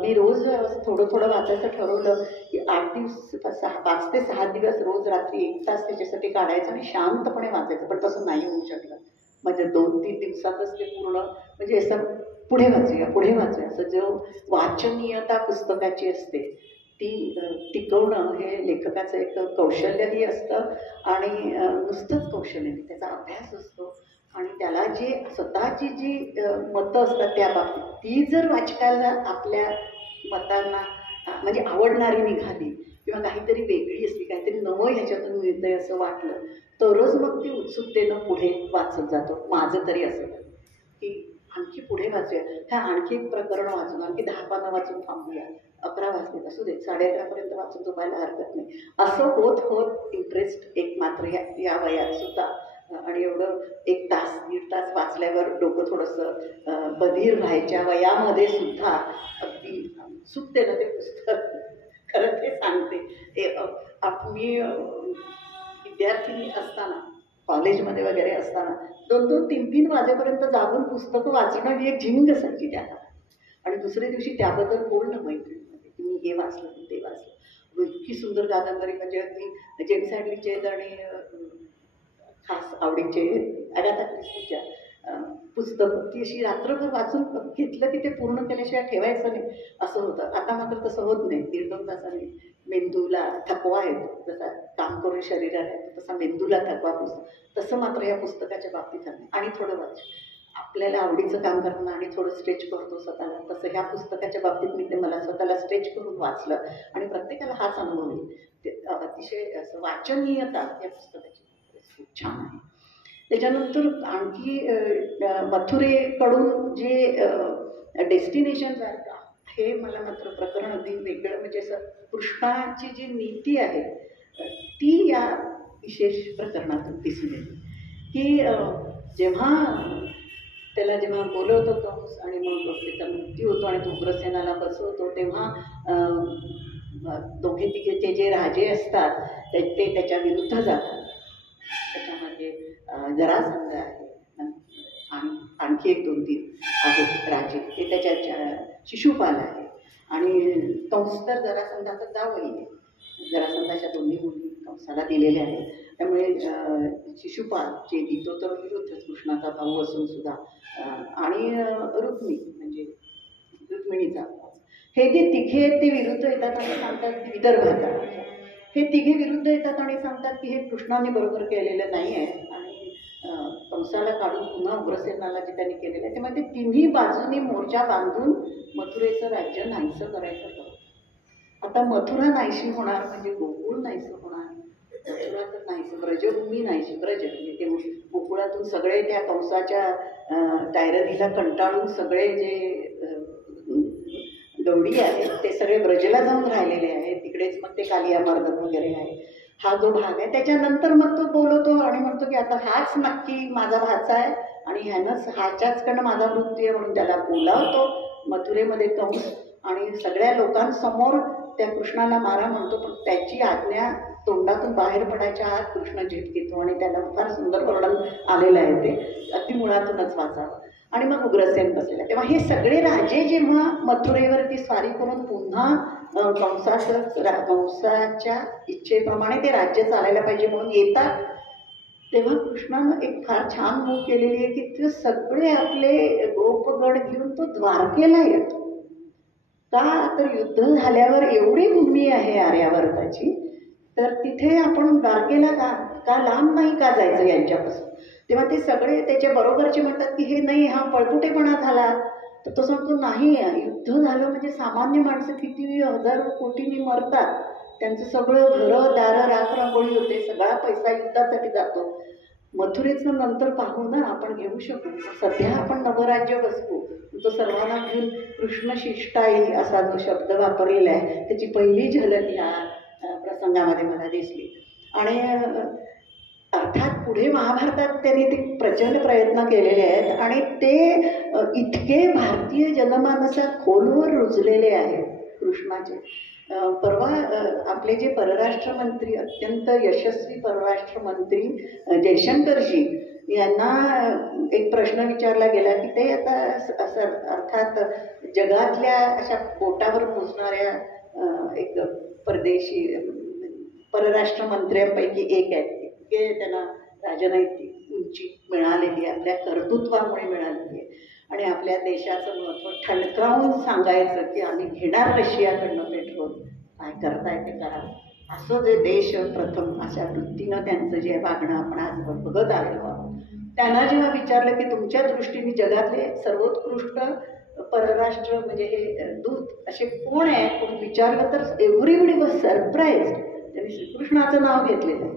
मी रोज थोडं थोडं वाचायचं ठरवलं की 5 ते 6 दिवस रोज रात्री 1 तास त्याच्यासाठी काढायचं आणि शांतपणे वाचायचं. पण तसं नाही होऊ शकलं. म्हणजे 2-3 दिवसातच ते पूर्ण, म्हणजे असं पुढे वाचूया असं जो वाचनीयता पुस्तकाची असते ती टिकवणं हे लेखकाचं एक कौशल्यही असतं. आणि नुसतंच कौशल्य नाही, त्याचा अभ्यास असतो. आणि त्याला जी स्वतःची जी मतं असतात त्या बाबतीत, ती जर वाचकाला आपल्या मतांना म्हणजे आवडणारी निघाली किंवा काहीतरी वेगळी असली, काहीतरी नवं ह्याच्यातून मिळतंय असं वाटलं, तरच मग ती उत्सुकतेनं पुढे वाचत जातो. माझं तरी असं की आणखी पुढे वाचूया, ह्या आणखी एक प्रकरण वाचून आणखी 10 पानं वाचून थांबूया, 11 वाजले असू दे, 11:30 पर्यंत वाचून झोपायला हरकत नाही, असं होत होत इंटरेस्ट एक मात्र या वयात सुद्धा. आणि एवढं 1 तास 1.5 तास वाचल्यावर डोकं थोडंसं बधीर व्हायच्या वयामध्ये सुद्धा अगदी उत्सुकतेनं ते पुस्तक खरं ते सांगते. मी विद्यार्थिनी असताना, कॉलेजमध्ये वगैरे असताना 2-2, 3-3 वाजेपर्यंत जागून पुस्तकं वाचणं ही एक झिंग असायची त्या काळात. आणि दुसऱ्या दिवशी त्याबद्दल बोलणं मैत्रिणीमध्ये की मी हे वाचलं, मी ते वाचलं. इतकी सुंदर कादंबरी, म्हणजे अगदी जेम्स हॅडलीचे आणि खास आवडीचे अगाथा ख्रिस्तीच्या पुस्तकं ती अशी रात्रभर वाचून घेतलं की ते पूर्ण केल्याशिवाय ठेवायचं नाही असं होतं. आता मात्र तसं होत नाही. 1.5-2 तासाने मेंदूला थकवा येतो, जसा काम करून शरीराला येतो तसा मेंदूला थकवा पुसतो, तसं मात्र या पुस्तकाच्या बाबतीत आहे. आणि थोडं वाच, आपल्याला आवडीचं काम करणं आणि थोडं स्ट्रेच करतो स्वतःला, तसं ह्या पुस्तकाच्या बाबतीत मी ते मला स्वतःला स्ट्रेच करून वाचलं आणि प्रत्येकाला हाच अनुभव येईल. ते अतिशय असं वाचनीयता या पुस्तकाची खूप छान आहे. त्याच्यानंतर आणखी मथुरेकडून जे डेस्टिनेशन आहे हे मला मात्र प्रकरण अगदी वेगळं, म्हणजे असं कृष्णाची जी नीती आहे ती या विशेष प्रकरणातून दिसून येते की जेव्हा बोलवतो कंस आणि मग त्याचा मृत्यू होतो आणि तो उग्रसेनाला बसवतो, तेव्हा दोघे तिघे जे राजे असतात ते त्याच्या विरुद्ध जातात. त्याच्यामध्ये जरासंध आहे आणि आणखी 1-2-3 आहेत राजे, ते त्याच्या शिशुपाल आहे आणि कंस तर जरासंधाचा जावई आहे. जरासंधाच्या दोन्ही मुली कंसाला दिलेल्या आहेत. त्यामुळे शिशुपाल जे तो तर विरुद्धच कृष्णाचा भाऊ असून सुद्धा आणि रुक्मिणीचा हे जे तिघे आहेत ते विरुद्ध येतात आणि सांगतात की विदर्भाचा हे तिघे विरुद्ध येतात आणि सांगतात की हे कृष्णाने बरोबर केलेलं नाही आहे आणि कंसाला काढून पुन्हा उग्रसेनाला जे त्यांनी केलेलं आहे तेव्हा ते तिन्ही बाजूनी मोर्चा बांधून मथुरेचं राज्य नाहीसं करायचं ठरवलं. आता मथुरा नाहीशी होणार म्हणजे गोकुळ नाहीसं होणार, मथुरा तर नाहीसं, ब्रजभूमी नाहीशी, ब्रज म्हणजे ते गोकुळातून सगळे त्या कंसाच्या टायरनीला कंटाळून सगळे जे गवडी आहेत ते सगळे ब्रजला जाऊन राहिलेले आहेत. तिकडेच मग ते कालियामर्दन वगैरे आहे. हा जो भाग आहे त्याच्यानंतर मग तो बोलवतो आणि म्हणतो की आता हाच नक्की माझा भाचा आहे आणि ह्यानंच ह्याच्याचकडनं माझा मृत्यू आहे म्हणून त्याला बोलावतो मथुरेमध्ये कंस आणि सगळ्या लोकांसमोर त्या कृष्णाला मारा म्हणतो. पण त्याची आज्ञा तोंडातून बाहेर पडायच्या आत कृष्ण झेप घेतो आणि त्याला फार सुंदर वर्णन आलेलं आहे ते अगदी मुळातूनच वाचावं. आणि मग उग्रसेन बसलेला. तेव्हा हे सगळे राजे जेव्हा मथुरेवरती स्वारी करून पुन्हा कंसाच्या इच्छेप्रमाणे ते राज्य चालायला पाहिजे म्हणून येतात, तेव्हा कृष्णानं एक फार छान मूव केलेली आहे की ते सगळे आपले गोपगण घेऊन तो द्वारकेला येतो. का तर युद्ध झाल्यावर एवढी भूमी आहे आर्यावर्ताची, तर तिथे आपण द्वारकेला का लांब नाही का जायचं यांच्यापासून. तेव्हा ते सगळे त्याच्या बरोबरचे म्हणतात की हे नाही, हा पळपुटेपणा झाला. तर तो सांगतो नाही, युद्ध झालं म्हणजे सामान्य माणसं किती हजारो कोटींनी मरतात, त्यांचं सगळं घरं दारं राखरांगोळी होते, सगळा पैसा युद्धासाठी जातो. मथुरेचं नंतर पाहू ना, आपण घेऊ शकू, सध्या आपण नवराज्य बसवू. तो सर्वांना घेऊन कृष्ण शिष्टाई असा जो शब्द वापरलेला आहे त्याची पहिली झलक या प्रसंगामध्ये मला दिसली. आणि अर्थात पुढे महाभारतात त्यांनी ते प्रचंड प्रयत्न केलेले आहेत आणि ते इतके भारतीय जनमानसात खोलवर रुजलेले आहेत कृष्णाचे. परवा आपले जे परराष्ट्र मंत्री, अत्यंत यशस्वी परराष्ट्र मंत्री जयशंकरजी यांना एक प्रश्न विचारला गेला की ते आता असं अर्थात जगातल्या अशा बोटावर मोजणाऱ्या एक परदेशी परराष्ट्र मंत्र्यांपैकी एक आहेत. इतके त्यांना राजनैतिक उंची मिळालेली आहे, आपल्या कर्तृत्वामुळे मिळालेली आहे आणि आपल्या देशाचं महत्त्व ठणकावून सांगायचं की आम्ही घेणार रशियाकडनं पेट्रोल, काय करताय ते करा, असं जे देश प्रथम अशा वृत्तीनं त्यांचं जे वागणं आपण आज बघत आलेलो आहोत. त्यांना जेव्हा विचारलं की तुमच्या दृष्टीने जगातले सर्वोत्कृष्ट परराष्ट्र म्हणजे हे दूत असे कोण आहे कोण विचारलं तर एव्हरीबडी वॉज सरप्राईज. त्यांनी श्रीकृष्णाचं नाव घेतलेलं आहे.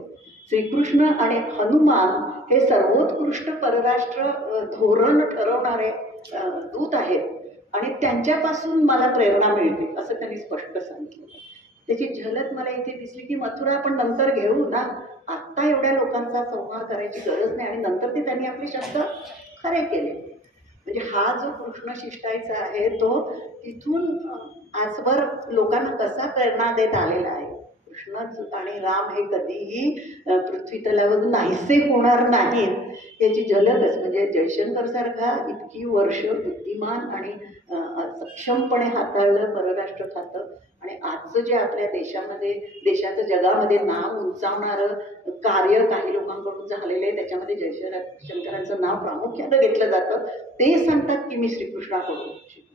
श्रीकृष्ण आणि हनुमान हे सर्वोत्कृष्ट परराष्ट्र धोरण ठरवणारे दूत आहेत आणि त्यांच्यापासून मला प्रेरणा मिळते असं त्यांनी स्पष्ट सांगितलं. त्याची झलक मला इथे दिसली की मथुरा आपण नंतर घेऊ ना, आत्ता एवढ्या लोकांचा संहार करायची गरज नाही. आणि नंतर ते त्यांनी आपले शब्द खरे केले. म्हणजे हा जो कृष्ण शिष्टाईचा आहे तो तिथून आजवर लोकांना कसा प्रेरणा देत आलेला आहे. कृष्ण आणि राम हे कधीही पृथ्वी तलावर नाहीसे होणार नाहीत याची झलकच. म्हणजे जयशंकर सारखा इतकी वर्ष बुद्धिमान आणि सक्षमपणे हाताळलं परराष्ट्र खातं आणि आजचं जे आपल्या देशामध्ये देशाचं जगामध्ये नाव उंचावणारं कार्य काही लोकांकडून झालेलं आहे त्याच्यामध्ये जयशंकरांचं नाव प्रामुख्यानं घेतलं जातं. ते सांगतात की मी श्रीकृष्णाकडून शिकलो.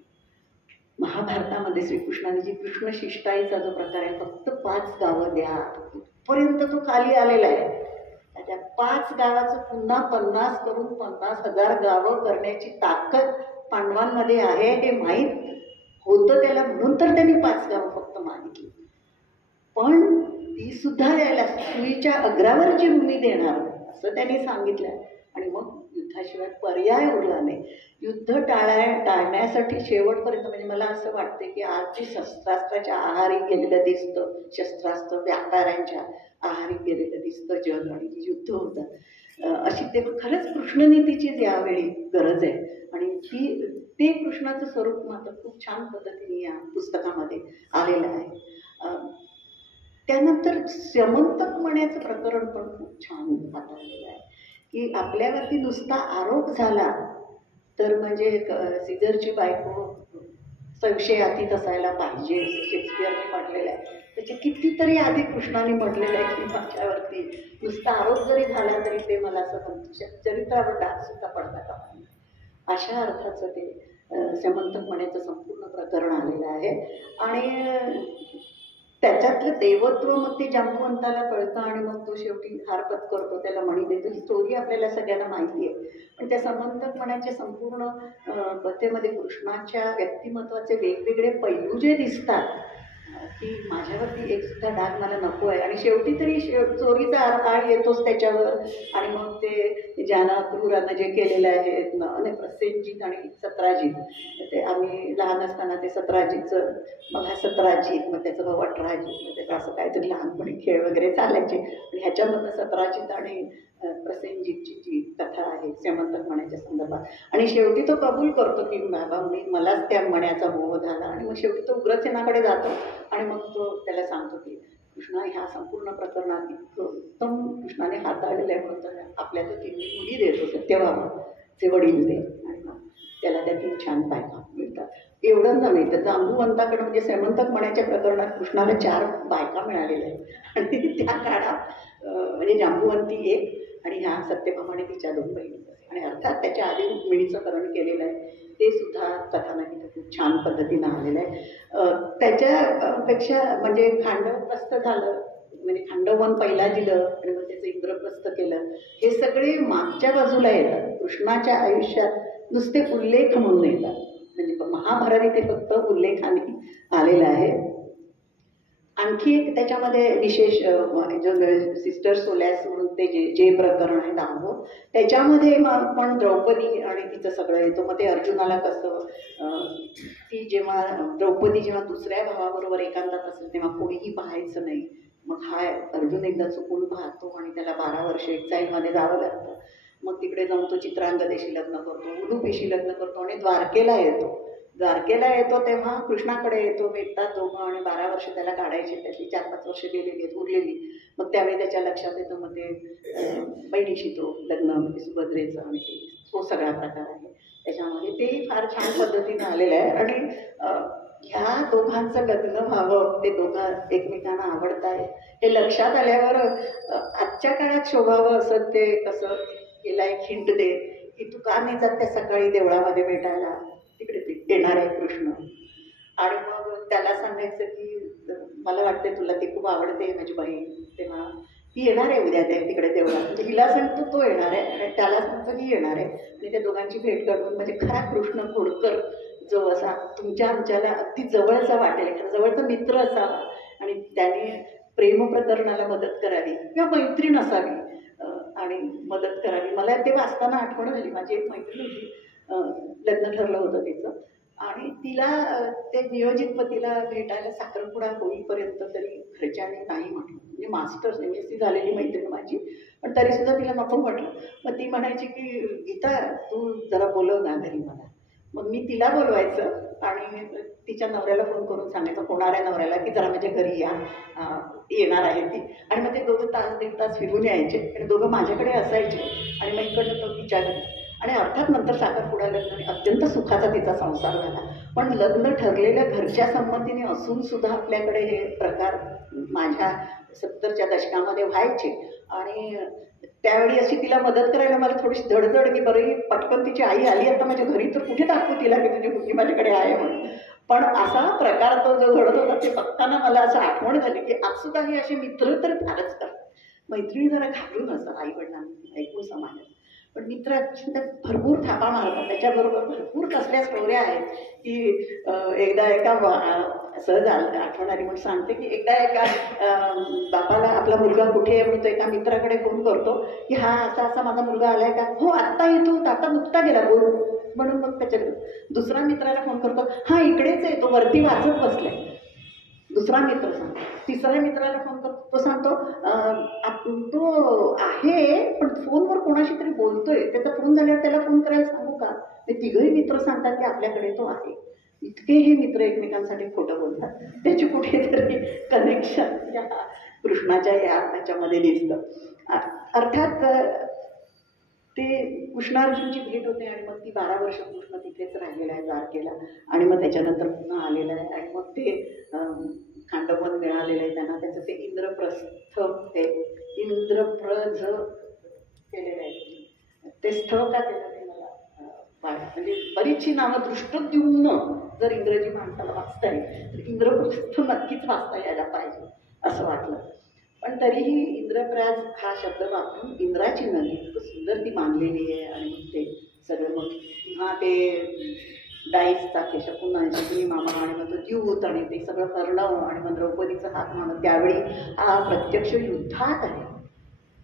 महाभारतामध्ये श्रीकृष्णाने जी कृष्ण शिष्टाईचा जो प्रकार आहे, फक्त 5 गावं द्या पर्यंत तो खाली आलेला आहे. त्या 5 गावाचं पुन्हा 50 करून 50,000 गावं करण्याची ताकद पांडवांमध्ये आहे हे माहीत होतं त्याला, म्हणून तर त्यांनी 5 गावं फक्त मागितली. पण ती सुद्धा द्यायला सुईच्या अग्रावर जी भूमी देणार असं त्यांनी सांगितलं. आणि मग युद्धाशिवाय पर्याय उरला नाही. युद्ध टाळण्यासाठी शेवटपर्यंत, म्हणजे मला असं वाटते की आज जी शस्त्रास्त्राच्या आहारी गेलेलं दिसतं, शस्त्रास्त्र व्यापाऱ्यांच्या आहारी गेलेलं दिसतं जग आणि युद्ध होतं, अशी ते खरंच कृष्णनीतीचीच यावेळी गरज आहे. आणि ते कृष्णाचं स्वरूप मात्र खूप छान पद्धतीने या पुस्तकामध्ये आलेलं आहे. त्यानंतर स्यमंतक म्हणायचं प्रकरण पण खूप छान हाताळलेलं आहे की आपल्यावरती नुसता आरोप झाला तर म्हणजे सीझरची बायको संशयातीत असायला पाहिजे शेक्सपियरने म्हटलेलं आहे. त्याचे कितीतरी आधी कृष्णाने म्हटलेलं आहे की माझ्यावरती नुसता आरोप जरी झाला तरी ते मला असं चरित्रावर डाग सुद्धा पडता कामा नये. अशा अर्थाचं ते स्यमंतक म्हणायचं संपूर्ण प्रकरण आलेलं आहे. आणि त्याच्यातलं देवत्व मग ते जांबुवंताला कळतं आणि मग तो शेवटी हार पत्करतो, त्याला मणी देतो. ही स्टोरी आपल्याला सगळ्यांना माहिती आहे. पण त्या स्यमंतक म्हणायच्या संपूर्ण कथेमध्ये कृष्णाच्या व्यक्तिमत्वाचे वेगवेगळे पैलू जे दिसतात की माझ्यावरती एक सुद्धा डाग मला नको आहे. आणि शेवटी तरी चोरीचा आळ येतोच त्याच्यावर. आणि मग ते ज्यानं क्रूरानं जे केलेलं आहे आणि प्रसेनजीत आणि सत्राजित, ते आम्ही लहान असताना ते सत्राजितचं, मग हा सत्राजित, मग त्याचं भाऊ 18जीत, मग त्याचं असं काहीतरी लहानपणी खेळ वगैरे चालायचे. आणि ह्याच्यामधनं सत्राजित आणि प्रसेनजीतची जी कथा आहे स्यमंतक म्हणायच्या संदर्भात. आणि शेवटी तो कबूल करतो की बाबा मलाच त्या मण्याचा मोह झाला. आणि मग शेवटी तो उग्रसेनाकडे जातो आणि मग तो त्याला सांगतो की कृष्णा ह्या संपूर्ण प्रकरणात इतकं उत्तम कृष्णाने हाताळलेलं आहे म्हणून तर आपल्या तो 3 मुली देतो सत्यभामाचे वडील ते. आणि मग त्याला त्या 3 छान बायका मिळतात. एवढं नव्हे तर जांबुवंताकडं म्हणजे स्यमंतक म्हणायच्या प्रकरणात कृष्णाला 4 बायका मिळालेल्या आहेत. आणि त्या काळात म्हणजे जांबुवंती एक आणि ह्या सत्यभामाने तिच्या 2 बहिणी. आणि अर्थात त्याच्या आधी रुक्मिणीचं करण केलेलं आहे ते सुद्धा कथानक खूप छान पद्धतीनं आलेलं आहे. त्याच्यापेक्षा म्हणजे खांडवप्रस्थ झालं, म्हणजे खांडवन पहिला दिलं आणि मग त्याचं इंद्रप्रस्थ केलं, हे सगळे मागच्या बाजूला येतात. कृष्णाच्या आयुष्यात नुसते उल्लेख म्हणून येतात. म्हणजे महाभारत इथे फक्त उल्लेखाने आलेलं आहे. आणखी एक त्याच्यामध्ये विशेष जो सिस्टर सोलॅस म्हणून ते जे प्रकरण आहे 10वं, त्याच्यामध्ये पण द्रौपदी आणि तिचं सगळं येतो. मग ते अर्जुनाला कसं ती जेव्हा द्रौपदी जेव्हा दुसऱ्या भावाबरोबर एकांतात असेल तेव्हा कोणीही पाहायचं नाही. मग हा अर्जुन एकदा चुकून पाहतो आणि त्याला 12 वर्ष एक्साईलमध्ये जावं लागतं. मग तिकडे जाऊन तो चित्रांगदेशी लग्न करतो, उलुपीशी लग्न करतो आणि द्वारकेला येतो तेव्हा कृष्णाकडे येतो, भेटतात दोघं. आणि 12 वर्ष त्याला काढायची, त्यातली 4-5 वर्ष गेलेली आहेत उरलेली. मग त्यावेळी त्याच्या लक्षात येतं मग ते बहिणीशी तो लग्न म्हणजे सुभद्रेचं आणि तो सगळा प्रकार आहे त्याच्यामध्ये. तेही फार छान पद्धतीनं आलेलं आहे. आणि ह्या दोघांचं लग्न व्हावं, ते दोघं एकमेकांना आवडत आहेत हे लक्षात आल्यावर आजच्या काळात शोभावं असं ते कसं केलं एक हिंट दे की तू का नाही जात त्या सकाळी देवळामध्ये भेटायला, तिकडे येणार आहे कृष्ण. आणि मग त्याला सांगायचं की मला वाटते तुला ती खूप आवडते माझी बहीण, तेव्हा ती येणार आहे उद्या तिकडे देवळात. म्हणजे हिला सांगतो तो येणार आहे आणि त्याला सांगतो ही येणार आहे. आणि त्या दोघांची भेट करून म्हणजे खरा कृष्ण खोडकर जो असा तुमच्या आमच्याला अगदी जवळचा वाटेल, जवळचा मित्र असावा आणि त्याने प्रेम प्रकरणाला मदत करावी किंवा मैत्रीण असावी आणि मदत करावी. मला ते वाचताना आठवण झाली. माझी एक मैत्रीण होती, लग्न ठरलं होतं तिचं आणि तिला ते नियोजित पतीला भेटायला साखरपुडा होईपर्यंत तरी घरच्यांनी नाही म्हटलं. म्हणजे मास्टर्स MSc झालेली मैत्रीण माझी, पण तरीसुद्धा तिला नको म्हटलं. मग ती म्हणायची की गीता तू जरा बोलव ना घरी मला. मग मी तिला बोलवायचं आणि तिच्या नवऱ्याला फोन करून सांगायचं, होणाऱ्या नवऱ्याला की जरा माझ्या घरी या, येणार आहे ती. आणि मग ते दोघं 1-1.5 तास फिरून यायचे आणि दोघं माझ्याकडे असायचे आणि मग इकडनं तो तिच्या घरी. आणि अर्थात नंतर साखरपुडा लग्न अत्यंत सुखाचा तिचा संसार झाला. पण लग्न ठरलेल्या घरच्या संमतीने असून सुद्धा आपल्याकडे हे प्रकार माझ्या 70च्या दशकामध्ये व्हायचे. आणि त्यावेळी अशी तिला मदत करायला मला थोडीशी धडधड की बरं पटकन तिची आई आली आता माझ्या घरी तर कुठे दाखवू तिला की तुझी मुलगी माझ्याकडे आहे म्हणून. पण असा प्रकार तो जो घडत होता ते बघताना मला असं आठवण झाली की आज सुद्धा हे असे मित्र तर फारच करतात. मैत्रिणी जरा घाबरून असतात आई वडिलांना ऐकून समाजात, पण मित्र भरपूर थापा मारतात. त्याच्याबरोबर भरपूर कसल्या स्टोऱ्या आहेत की एकदा एका सहज आठवणारी म्हणून सांगते की एकदा एका बापाला आपला मुलगा कुठे आहे म्हणून तो एका मित्राकडे फोन करतो की हा असा असा माझा मुलगा आलाय का, हो आत्ता येतो, आता नुकता गेला बोल म्हणून. मग त्याच्याकडे दुसरा मित्राला फोन करतो, हा इकडेच आहे, तो वरती वाचत बसलाय. दुसरा मित्र सांगतो. तिसऱ्या मित्राला फोन करतो, तो सांगतो तो आहे पण फोनवर कोणाशी तरी बोलतोय, त्याचा फोन झाल्यावर त्याला फोन करायला सांगू का. ते तिघही मित्र सांगतात की आपल्याकडे तो आहे. इतके हे मित्र एकमेकांसाठी खोटं बोलतात. त्याची कुठेतरी कनेक्शन या कृष्णाच्या ह्याच्यामध्ये दिसतं. अर्थात ते कृष्णार्जुनची भेट होते आणि मग ती 12 वर्ष कृष्ण तिथेच राहिलेला आहे द्वारकेला, आणि मग त्याच्यानंतर पुन्हा आलेला आहे आणि मग ते खांडवन मिळालेलं आहे त्यांना. त्याचं ते इंद्रप्रस्थ, ते इंद्रप्रज केलेलं आहे. ते स्थ का केलं ते मला म्हणजे बरीचशी नावं दृष्टद्युम्न जर इंग्रजी माणसाला वाचता येईल तर इंद्रप्रस्थ नक्कीच वाचता यायला पाहिजे असं वाटलं. पण तरीही इंद्रप्रयाग हा शब्द वापरून इंद्राची नदी खूप सुंदर ती मानलेली आहे. आणि मग ते सगळं मग पुन्हा ते डाईसचा केश पुन्हा शकुनी मामा आणि मग तो द्यूत आणि ते सगळं करणं आणि मग द्रौपदीचा हात मानत. त्यावेळी हा प्रत्यक्ष युद्धात आहे,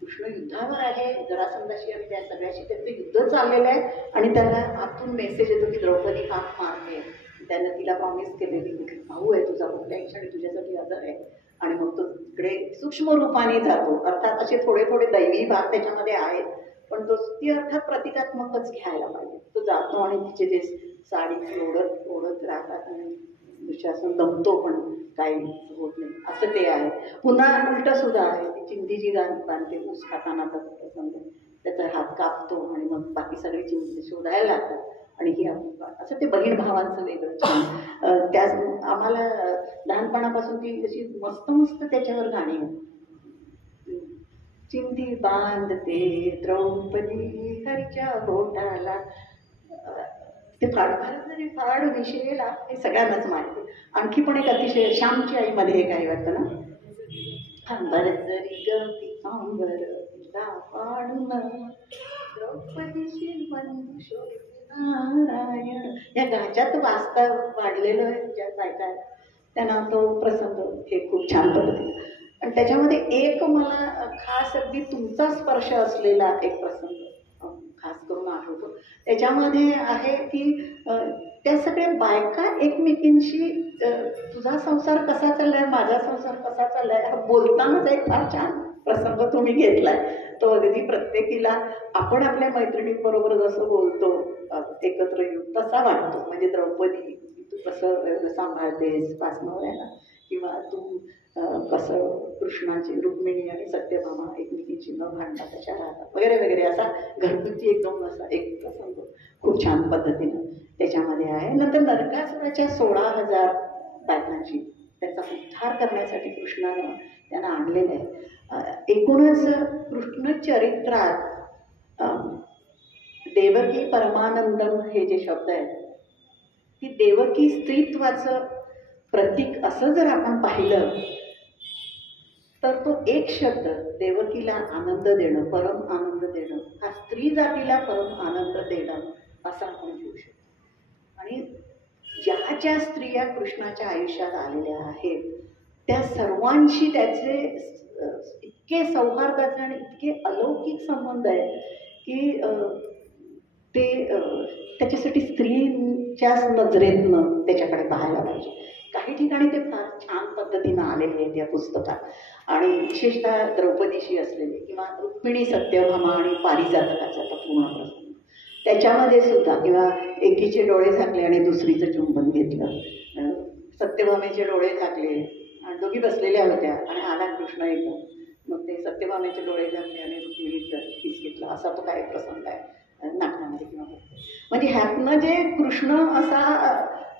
कृष्ण युद्धावर आहे जरासंधाशी आणि त्या सगळ्याशी त्याचं युद्ध चाललेलं आहे. आणि त्याला आतून मेसेज येतो की द्रौपदी हात मारते. त्यानं तिला प्रॉमिस केलेली भाऊ आहे तुझा, कुठल्या क्षणी तुझ्यासाठी हजर आहे. आणि मग तो तिकडे सूक्ष्म रूपाने जातो. अर्थात असे थोडे थोडे दैवी भाग त्याच्यामध्ये आहेत, पण तो ती अर्थात प्रतिकात्मकच घ्यायला पाहिजे. तो जातो आणि तिचे ते साडी ओढत ओढत राहतात आणि दुःशासन दमतो पण काही होत नाही असं ते आहे. पुन्हा उलट सुद्धा आहे, ती चिंधीची बांधते ऊस खातानाचा प्रसंग, त्याचा हात कापतो आणि मग बाकी सगळी चिंधी शोधायला लागतात. आणि ही असं ते बहीण भावांचं वेगळं छान. त्याच आम्हाला लहानपणापासून ती अशी मस्त मस्त त्याच्यावर गाणी होती. चिंधी बांधते द्रौपदी हरीच्या बोटाला, ते फाड जरी फाड दिशेला, हे सगळ्यांनाच माहिती. आणखी पण एक अतिशय श्यामची आईमध्ये हे काही वाटतं ना, अंबर जरी गती अंबर पाडून द्रौपदीशी बंधू नारायण, या गाच्यात वाचता वाढलेलं ज्या बायका त्यांना तो प्रसंग हे खूप छान पद्धतीने. आणि त्याच्यामध्ये एक मला खास अगदी तुमचा स्पर्श असलेला एक प्रसंग खास करून आठवतो. त्याच्यामध्ये आहे की त्या सगळ्या बायका एकमेकींशी तुझा संसार कसा चाललाय, माझा संसार कसा चाललाय, हा बोलतानाच एक फार छान प्रसंग तुम्ही घेतलाय. तो अगदी प्रत्येकीला आपण आपल्या मैत्रिणींबरोबर जसं बोलतो एकत्र येऊन तसा वाटतो. म्हणजे द्रौपदी तू कसं सांभाळतेस पासनवऱ्याला, किंवा तू कसं कृष्णाची रुक्मिणी आणि सत्यभामा एकमेकींची न भांडता कशा राहतात वगैरे वगैरे, असा घरगुती एकदम असा एक प्रसंग खूप छान पद्धतीनं त्याच्यामध्ये आहे. नंतर नरकासुराच्या 16,000 बायकांची त्याचा उद्धार करण्यासाठी कृष्णानं त्यांना आणलेलं आहे. एकूणच कृष्ण चरित्रात देवकी परमानंदम हे जे शब्द आहेत, ती देवकी स्त्रीत्वाचं प्रतीक असं जर आपण पाहिलं तर तो एक शब्द देवकीला आनंद देणं, परम आनंद देणं, हा स्त्री जातीला परम आनंद देणं असं आपण घेऊ शकतो. आणि ज्या ज्या स्त्रिया कृष्णाच्या आयुष्यात आलेल्या आहेत त्या सर्वांशी त्याचे इतके सौहार्दाचे आणि इतके अलौकिक संबंध आहेत की ते त्याच्यासाठी स्त्रीच्याच नजरेतनं त्याच्याकडे पाहायला पाहिजे. काही ठिकाणी ते फार छान पद्धतीनं आलेले आहेत या पुस्तकात. आणि विशेषतः द्रौपदीशी असलेले किंवा रुक्मिणी सत्यभामा आणि पारिजातकाचा तो पूर्ण प्रसंग त्याच्यामध्ये सुद्धा, किंवा एकीचे डोळे झाकले आणि दुसरीचं चुंबन घेतलं, सत्यभामेचे डोळे झाकले आणि दोघी बसलेल्या होत्या आणि आला कृष्ण एकदम, मग ते सत्यभामेचे डोळे झाकले आणि रुक्मिणीचं किस घेतलं, असा तो काय प्रसंग आहे नाटकामध्ये किंवा. म्हणजे ह्यातनं जे कृष्ण असा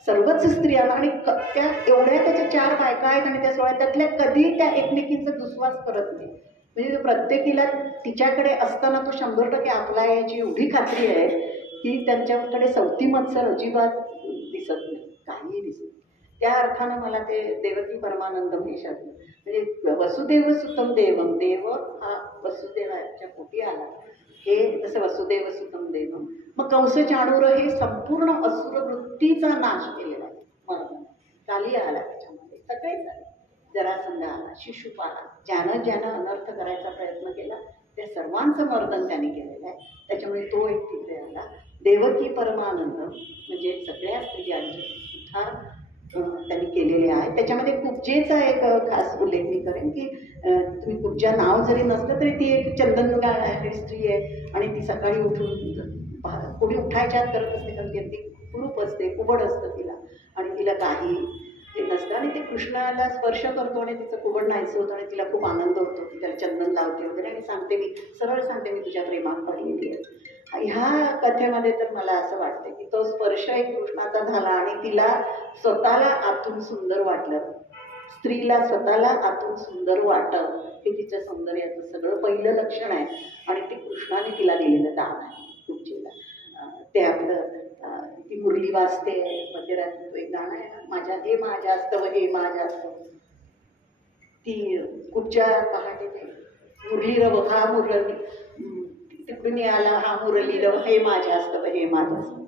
सर्वच स्त्रियांना आणि त्या एवढ्या त्याच्या 4 बायका आहेत आणि त्या 16 त्यातल्या कधी त्या एकमेकींचा दुस्वास करत नाही. म्हणजे प्रत्येकीला तिच्याकडे असताना तो 100% आपला याची एवढी खात्री आहे की त्यांच्याकडे सवती मत्सर अजिबात दिसत नाही, काहीही दिसत नाही. त्या अर्थानं मला ते देवकी परमानंदम हे शब्द म्हणजे वसुदेव सुतम देवम, देव हा वसुदेवाच्या पोटी आला, हे जसं वसुदेव सुतम देवम. मग कंस चाणूर हे संपूर्ण असुर वृत्तीचा नाश केलेला आहे मर्दाने. काली आला त्याच्यामध्ये, सगळेच आले, जरासंध आला, शिशुपाल आला, ज्यानं अनर्थ करायचा प्रयत्न केला त्या सर्वांचं मर्दन त्याने केलेलं आहे. त्याच्यामुळे तो एक तिथे आला. देवकी परमानंद म्हणजे सगळ्या स्त्रियांची सुधार त्यांनी केलेले आहे. त्याच्यामध्ये कुब्जेचा एक खास उल्लेख मी करेन की तुम्ही कुब्जा नाव जरी नसलं तरी ती एक चंदनगा स्त्री आहे आणि ती सकाळी उठून कोणी उठायच्या करत असते, कारण ती कुरूप असते, कुबड असतं तिला आणि तिला काही ते नसतं आणि ते कृष्णाला स्पर्श करतो आणि तिचं कुबड नाहीचं होतं आणि तिला खूप आनंद होतो. ती त्याला चंदन लावते वगैरे आणि सांगते, मी सरळ सांगते मी तुझ्या प्रेमात पडलेली आहे. ह्या कथेमध्ये तर मला असं वाटतं की तो स्पर्श एक कृष्णाचा झाला आणि तिला स्वतःला आतून सुंदर वाटलं. स्त्रीला स्वतःला आतून सुंदर वाटतं हे तिच्या सौंदर्याचं सगळं पहिलं लक्षण आहे आणि ते कृष्णाने तिला दिलेलं दान आहे कुब्जेला. ते आपलं ती मुरली वाजते मध्यरात्री, एक गाणं आहे ना, माझ्या हे माझ्या असतं हे माझ्या असतं, ती कुब्जा पहाटे ते मुरली रव हा मुरली तिकडून आला हा मुरली रव हे माझ्या असतं हे माझं असतं,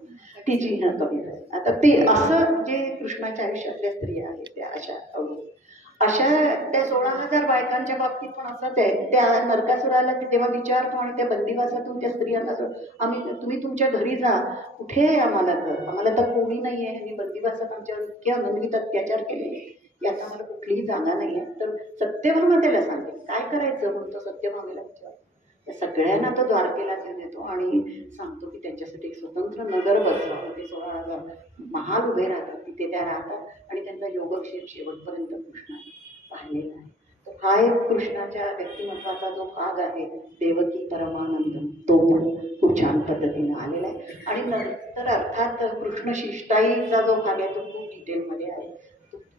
तिची न कविता आहे. आता ते असं जे कृष्णाच्या आयुष्यातल्या स्त्रिया आहेत त्या अशा त्या 16,000 बायकांच्या बाबतीत पण असंच आहे. त्या नरकासुराला तेव्हा विचारतो आणि त्या बंदिवासातून त्या स्त्रियांना तुम्ही तुमच्या घरी जा, कुठे आहे आम्हाला घर, आम्हाला तर कोणी नाही आहे आणि बंदिवासात आमच्यावर इतके अनन्वित अत्याचार केले, यात आम्हाला कुठलीही जागा नाही आहे. तर सत्यभामा त्याला सांगते काय करायचं म्हणून तो सत्यभामेला विचारतो. त्या सगळ्यांना तो द्वारकेला घेऊन येतो आणि सांगतो की त्यांच्यासाठी एक स्वतंत्र नगर बसवावं. ते 16,000 महाल उभे राहतात, तिथे त्या राहतात आणि त्यांचा योगक्षेम शेवटपर्यंत कृष्णाने पाहिलेला आहे. तर हा एक कृष्णाच्या व्यक्तिमत्वाचा जो भाग आहे देवकी परमानंद, तो पण खूप छान पद्धतीने आलेला आहे. आणि नंतर अर्थात कृष्ण शिष्टाईचा जो भाग आहे तो खूप डिटेलमध्ये आहे,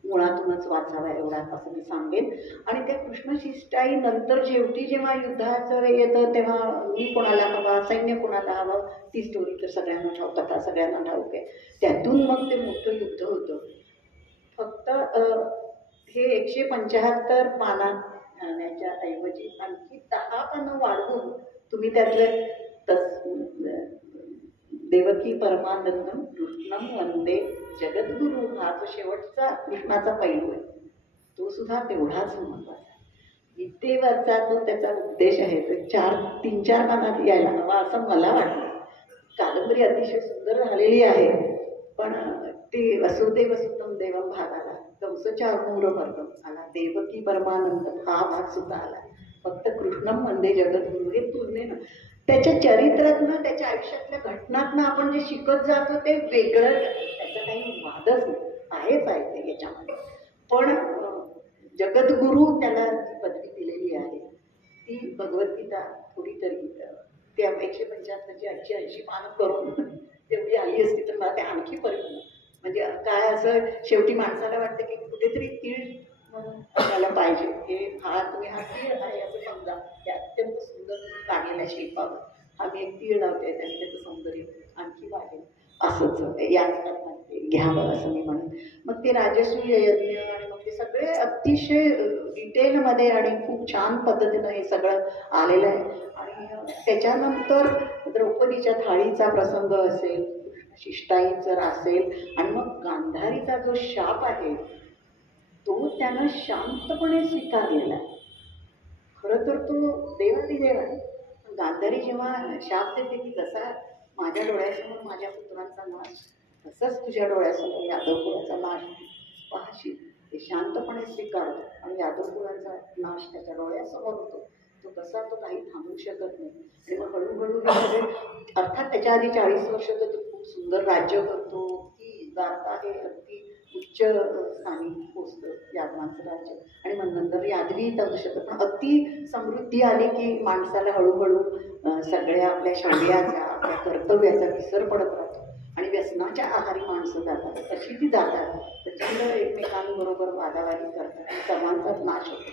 मुळातूनच वाचावा एवढा असं मी सांगेन. आणि त्या कृष्णशिष्टाई नंतर शेवटी जेव्हा युद्धाचं येतं तेव्हा मी कोणाला हवा, सैन्य कोणाला हवं, ती स्टोरी तर सगळ्यांना ठाऊक, कथा सगळ्यांना ठाऊक आहे. त्यातून मग ते मोठं युद्ध होतं. फक्त हे 175 पानाच्या ऐवजी आणखी 10 पानं वाढवून तुम्ही त्यातलं देवकी परमानंदम कृष्णम वंदे जगद्गुरु हा जो शेवटचा कृष्णाचा पैलू आहे तो सुद्धा तेवढाच महत्त्वाचा आहे. गीतेवरचा जो त्याचा उद्देश आहे तो 3-4 पानात यायला हवा असं मला वाटतं. कादंबरी अतिशय सुंदर झालेली आहे पण ते वसुदेव सुतम देवम भाग आला, कंसच्या अमूर्वर्गम आला, देवकी परमानंद हा भाग सुद्धा आला. फक्त कृष्णम वंदे जगद्गुरु हे तुलनेनं त्याच्या चरित्रातनं त्याच्या आयुष्यातल्या घटनातनं आपण जे शिकत जातो ते वेगळंच आहे, त्याचा काही वादच आहेच आहे ते याच्यामध्ये. पण जगद्गुरु त्याला जी पदवी दिलेली आहे ती भगवद्गीता थोडी तरी त्या 175ची 80 पानं करून तेवढी आली असती तर मला ते आणखी परिपूर्ण म्हणजे काय असं शेवटी माणसाला वाटतं की कुठेतरी तीळ म्हणून आपल्याला पाहिजे. तुम्ही हा तीळ आहे असं समजा, ते अत्यंत सुंदर काढलेल्या शिल्पावर हा मी एक तीळ लावते त्याने त्याचं सौंदर्य आणखी वाढेल असंच याच ते घ्यावं असं मी म्हणेन. मग ते राजसूय यज्ञ आणि मग ते सगळे अतिशय डिटेलमध्ये आणि खूप छान पद्धतीनं हे सगळं आलेलं आहे. आणि त्याच्यानंतर द्रौपदीच्या थाळीचा प्रसंग असेल, शिष्टाईचं असेल आणि मग गांधारीचा जो शाप आहे तो त्यानं शांतपणे स्वीकारलेला आहे. खरं तर तो देवादिदेव आहे. गांधारी जेव्हा शाप देते की जसा माझ्या डोळ्यासमोर माझ्या पुत्रांचा नाश तसंच तुझ्या डोळ्यासमोर यादव कुळाचा नाश पाहशील, ते शांतपणे स्वीकारतो आणि यादव कुळाचा नाश त्याच्या डोळ्यासमोर होतो. तो कसा तो काही थांबू शकत नाही आणि मग हळूहळू अर्थात त्याच्या आधी 40 वर्ष तर तो खूप सुंदर राज्य करतो की द्वारका हे अगदी उच्च स्थानी पोचतं यादवांचं राज्य. आणि मग नंतर यादवी तंशत पण अति समृद्धी आली की माणसाला हळूहळू सगळ्या आपल्या शौर्याचा आपल्या कर्तव्याचा विसर पडत राहतो आणि व्यसनाच्या आहारी माणसं जातात, तशी ती जातात. त्याच्यामुळे एकमेकांबरोबर वादावादी करतात आणि सर्वांचाच नाश होतो.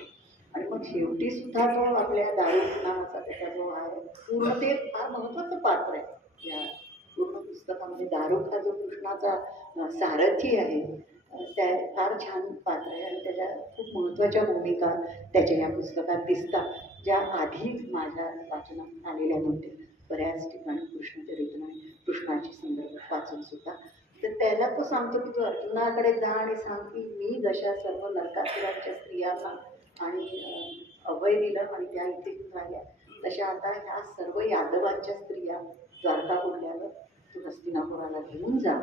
आणि मग शेवटी सुद्धा जो आपल्या दारू नावाचा त्याचा जो आहे पूर्ण ते फार महत्त्वाचं पात्र आहे या पूर्ण पुस्तकामध्ये. दारूक हा जो कृष्णाचा सारथी आहे त्या फार छान पात्र आहे आणि त्याच्या खूप महत्त्वाच्या भूमिका त्याच्या या पुस्तकात दिसतात, ज्या आधी माझ्या वाचनात आलेल्या नव्हत्या. बऱ्याच ठिकाणी कृष्णचरित्र आणि कृष्णाची संदर्भ वाचून सुद्धा. तर त्याला तो सांगतो की तू अर्जुनाकडे जा आणि सांग की मी जशा सर्व नरकासुरांच्या स्त्रियांना आणि अभय दिलं आणि त्या इथे राहिल्या, तशा आता ह्या सर्व यादवांच्या स्त्रिया द्वारका बोलल्यावर तू हस्तिनापुराला घेऊन जा.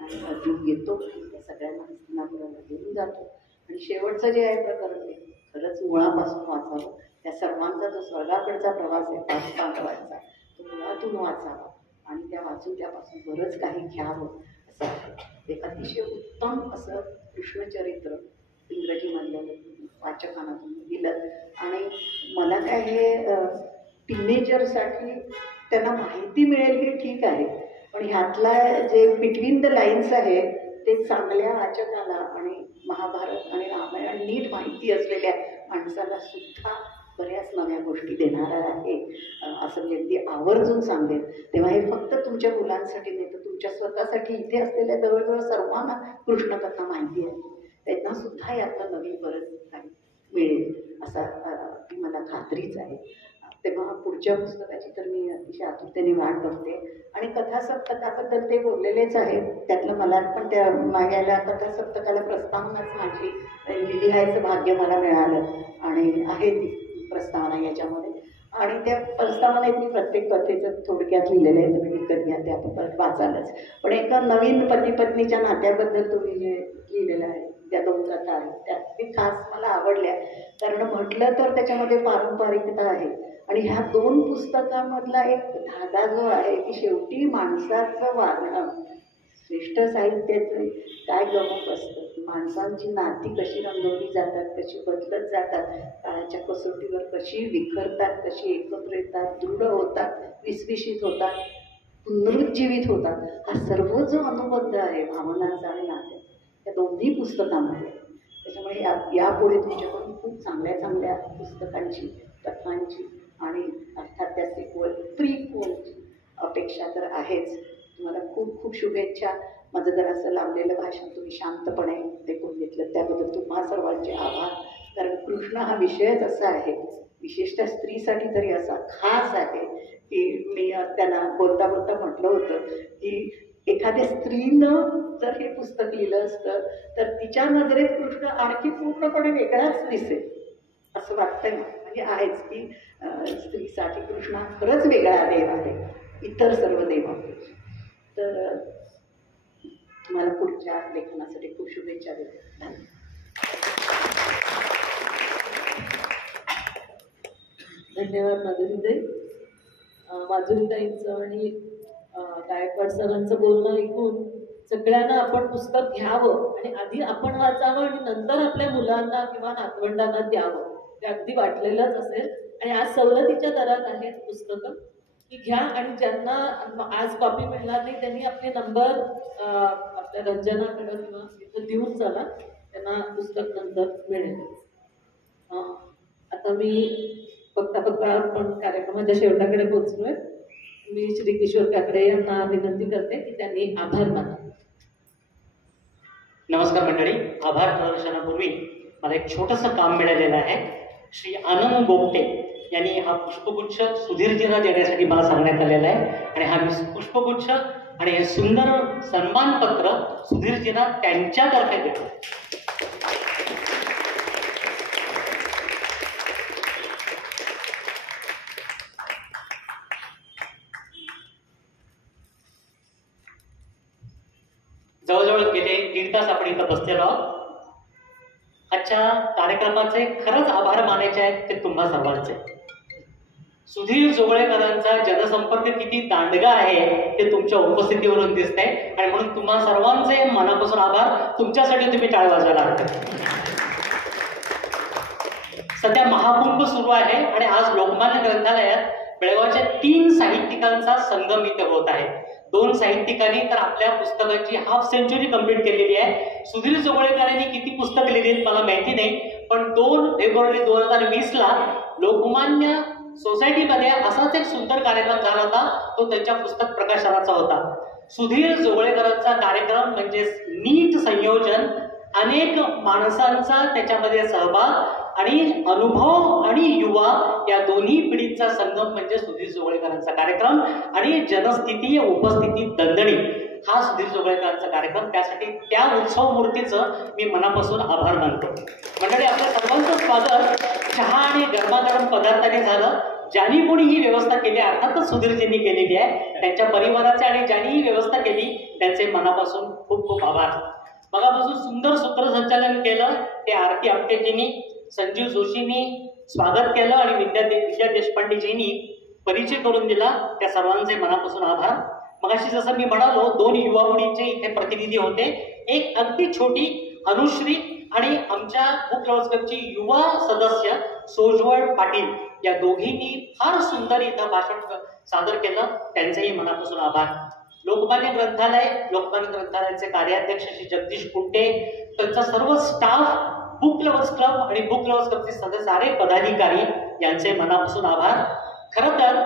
आणि अर्जुन येतो त्या सगळ्यांना हस्तिनापुराला घेऊन जातो. आणि शेवटचं जे आहे प्रकरण ते खरंच मुळापासून वाचावं. त्या सर्वांचा जो स्वर्गाकडचा प्रवास आहे 5 पांडवांचा, तो मुळातून वाचावा आणि त्या वाचून त्यापासून बरंच काही घ्यावं असं आहे. ते अतिशय उत्तम असं कृष्णचरित्र इंग्रजीमधलं वाचकांना तुम्ही दिलं. आणि मला काय हे टीनेजरसाठी त्यांना माहिती मिळेल हे ठीक आहे, पण ह्यातला जे बिटवीन द लाईन्स आहे ते चांगल्या वाचकाला आणि महाभारत आणि रामायण नीट माहिती असलेल्या माणसाला सुद्धा बऱ्याच नव्या गोष्टी देणारा आहे असं मी अगदी आवर्जून सांगेन. तेव्हा हे फक्त तुमच्या मुलांसाठी नाही तर तुमच्या स्वतःसाठी इथे असलेल्या जवळजवळ सर्वांना कृष्णकथा माहिती आहे, त्यांना सुद्धा यातलं नवीन बरंच काही मिळेल असा ती मला खात्रीच आहे. तेव्हा पुढच्या पुस्तकाची तर मी अतिशय आतुरतेने वाट बघते. आणि कथासप्तकाबद्दल ते बोललेलेच आहेत. त्यातलं मला पण त्या माग्याला कथासप्तकाला प्रस्तावनाच माझी लिहायचं भाग्य मला मिळालं आणि आहे ती प्रस्तावना याच्यामध्ये. आणि त्या प्रस्तावनेत मी प्रत्येक कथेचं थोडक्यात लिहिलेलं आहे, तुम्ही विकत घ्या, ते आपण परत वाचालच. पण एका नवीन पती पत्नीच्या नात्याबद्दल तुम्ही जे लिहिलेलं आहे, त्या 2 कथा आहेत त्या मी खास मला आवडल्या. कारण म्हटलं तर त्याच्यामध्ये पारंपरिकता आहे आणि ह्या 2 पुस्तकामधला एक धागा जो आहे की शेवटी माणसाचं वागणं श्रेष्ठ साहित्याचं काय गमक असतं. माणसांची नाती कशी रंगवली जातात, कशी बदलत जातात, काळाच्या कसोटीवर कशी विखरतात, कशी एकत्र येतात, दृढ होतात, विस्विषित होतात, पुनरुज्जीवित होतात. हा सर्व जो अनुबंध आहे भावनांचा आणि नात्याचा त्या दोन्ही पुस्तकामध्ये. त्याच्यामुळे यापुढे तुमच्याकडून खूप चांगल्या चांगल्या पुस्तकांची, कथांची आणि अर्थात त्या प्रीक्वलची अपेक्षा तर आहेच. तुम्हाला खूप खूप शुभेच्छा. माझं जरासं लांबलेलं भाषण तुम्ही शांतपणे ऐकून घेतलं त्याबद्दल तुम्हा सर्वांचे आभार. कारण कृष्ण हा विषयच असा आहे, विशेषतः स्त्रीसाठी तरी असा खास आहे की मी त्यांना बोलता बोलता म्हटलं होतं की एखाद्या स्त्रीनं जर हे पुस्तक लिहिलं असतं तर तिच्या नजरेत कृष्ण आणखी पूर्णपणे वेगळाच दिसेल असं वाटतंय. म्हणजे आहेच की स्त्रीसाठी कृष्ण खरंच वेगळा देव आहे इतर सर्व देवांपेक्षा. तर तुम्हाला पुढच्या लेखनासाठी खूप शुभेच्छा देते. धन्यवाद माधुरीताई. माधुरीताईंचं आणि गायकवाड सरांचं बोलणं ऐकून सगळ्यांना आपण पुस्तक घ्यावं आणि आधी आपण वाचावं आणि नंतर आपल्या मुलांना किंवा नातवंडांना द्यावं, ते अगदी वाटलेलंच असेल. आणि आज सवलतीच्या दरात आहेत पुस्तकं, की घ्या. आणि ज्यांना आज कॉपी मिळणार नाही त्यांनी आपले नंबर आपल्या रंजनाकडं किंवा इथं देऊन चला, त्यांना पुस्तक नंतर मिळेल. आता मी बघता आपण कार्यक्रमाच्या शेवटाकडे पोहोचलोय. मी श्री किशोर काकडे यांना विनंती करते की त्यांनी आभार मानावे. नमस्कार मंडळी. आभार प्रदर्शनापूर्वी मला एक छोटंसं काम मिळालेलं आहे. श्री आनंद बोगटे यांनी हा पुष्पगुच्छ सुधीरजींना देण्यासाठी मला सांगण्यात आलेला आहे आणि हा पुष्पगुच्छ आणि हे सुंदर सन्मानपत्र सुधीरजींना त्यांच्यातर्फे देतो. जवळजवळ गेले 3 तास आपण इथं बसलेलो आहोत. आजच्या कार्यक्रमाचे खरंच आभार मानायचे आहेत ते तुम्हा सर्वांचे. सुधीर जोगळेकरांचा जनसंपर्क किती दांडगा आहे ते तुमच्या उपस्थितीवरून दिसतंय आणि म्हणून तुम्हा सर्वांचे मनापासून आभार. तुमच्यासाठी तुम्ही टाळ वाजवायला हरकत. सध्या महाकुंभ सुरू आहे आणि आज लोकमान्य ग्रंथालयात बेळगावच्या 3 साहित्यिकांचा संगम इथे होत आहे. 2 साहित्यिकांनी तर आपल्या पुस्तकाची हाफ सेंचुरी कंप्लीट केलेली आहे. सुधीर जोगळेकर यांनी किती पुस्तक लिहिली मला माहिती नाही, पण 2 फेब्रुवारी 2020ला लोकमान्य सोसायटीमध्ये असाच एक सुंदर कार्यक्रम झाला होता. तो त्यांच्या पुस्तक प्रकाशनाचा होता. सुधीर जोगळेकरांचा कार्यक्रम म्हणजे नीट संयोजन अनेक माणसांचा त्याच्यामध्ये सहभाग आणि अनुभव आणि युवा या दोन्ही पिढींचा संगम म्हणजे सुधीर जोगळेकरांचा कार्यक्रम आणि जनस्थिती उपस्थिती दणदणी हा सुधीर जोगळेकरांचा कार्यक्रम. त्यासाठी त्या उत्सव मूर्तीचं मी मनापासून आभार मानतो. मंडळी, आपल्या सर्वांचं स्वागत चहा आणि गरमागरम पदार्थाने झालं. ज्यांनी कोणी ही व्यवस्था केली अर्थातच सुधीरजींनी केलेली आहे, त्यांच्या परिवाराचे आणि ज्यांनी ही व्यवस्था केली त्यांचे मनापासून खूप खूप आभार. मगापासून सुंदर सूत्रसंचालन केलं ते आरती आपटेजींनी, संजीव जोशींनी स्वागत केलं आणि विद्या देशपांडेजींनी परिचय करून दिला. त्या सर्वांचे मनापासून आभार. मगाशी जसं मी म्हणालो, 2 युवा मुलींचे इथे प्रतिनिधी होते. एक अगदी छोटी अनुश्री आणि आमच्या बुक लव्हर्स क्लबची युवा सदस्य सोजवळ पाटील या दोघींनी फार सुंदर इथं भाषण सादर केलं. त्यांचेही मनापासून आभार. लोकमान्य ग्रंथालयाचे कार्याध्यक्ष श्री जगदीश कुंटे, त्यांचा सर्व स्टाफ, बुक लव्हर्स क्लब आणि बुक लव्हर्स क्लबचे सारे पदाधिकारी यांचे मनापासून आभार. खरं तर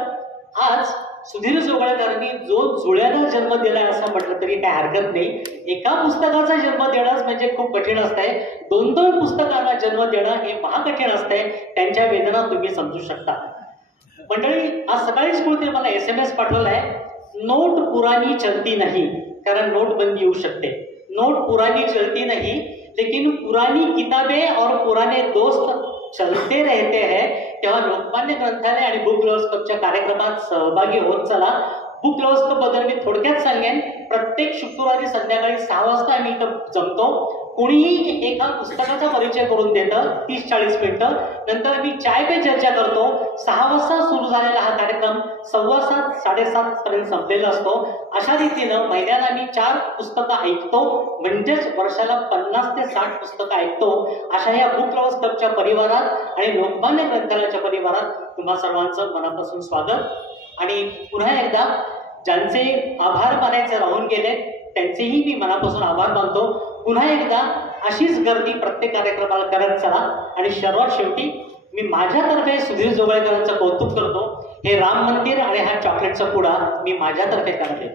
आज सुधीर जोगळेकरांनी जो जुळ्याला जन्म दिलाय असं म्हटलं तरी काय हरकत नाही. एका पुस्तकाचा जन्म देणं म्हणजे खूप कठीण असतंय. 2-2 पुस्तकांना जन्म देणं हे महाकठीण असतंय. त्यांच्या वेदना तुम्ही समजू शकता. मंडळी, आज सकाळीच कोणते मला SMS पाठवलाय, नोट पुरानी चलती नहीं, कारण नोटबंदी येऊ शकते. नोट पुरानी चलती नहीं, लेकिन पुरानी किताबें और पुराने दोस्त चलते रहते हैं. तेव्हा लोकमान्य ग्रंथालय आणि बुक लव्हर्स क्लबच्या कार्यक्रमात सहभागी होत चला. बुक लव्हर्स क्लब बद्दल मी थोडक्यात सांगेन. प्रत्येक शुक्रवारी संध्याकाळी 6 वाजता आम्ही इथं जमतो. कोणीही एका पुस्तकाचा परिचय करून देतं 30-40 मिनिटं. नंतर आम्ही चाय पे चर्चा करतो. 6 वाजता सुरू झालेला हा कार्यक्रम 7:15-7:30 पर्यंत संपलेला असतो. अशा रीतीनं महिन्याला आम्ही 4 पुस्तकं ऐकतो, म्हणजेच वर्षाला 50 ते 60 पुस्तकं ऐकतो. अशा या बुक लव्हर्स क्लबच्या परिवारात आणि लोकमान्य ग्रंथालयाच्या परिवारात तुम्हा सर्वांचं मनापासून स्वागत. आणि पुन्हा एकदा ज्यांचे आभार मानायचे राहून गेले त्यांचेही मी मनापासून आभार मानतो. पुन्हा एकदा अशीच गर्दी प्रत्येक कार्यक्रमाला करत चला. आणि सर्वात शेवटी मी माझ्यातर्फे सुधीर जोगळेकरांचं कौतुक करतो. हे राम मंदिर आणि हा चॉकलेटचा पुडा मी माझ्यातर्फे करते.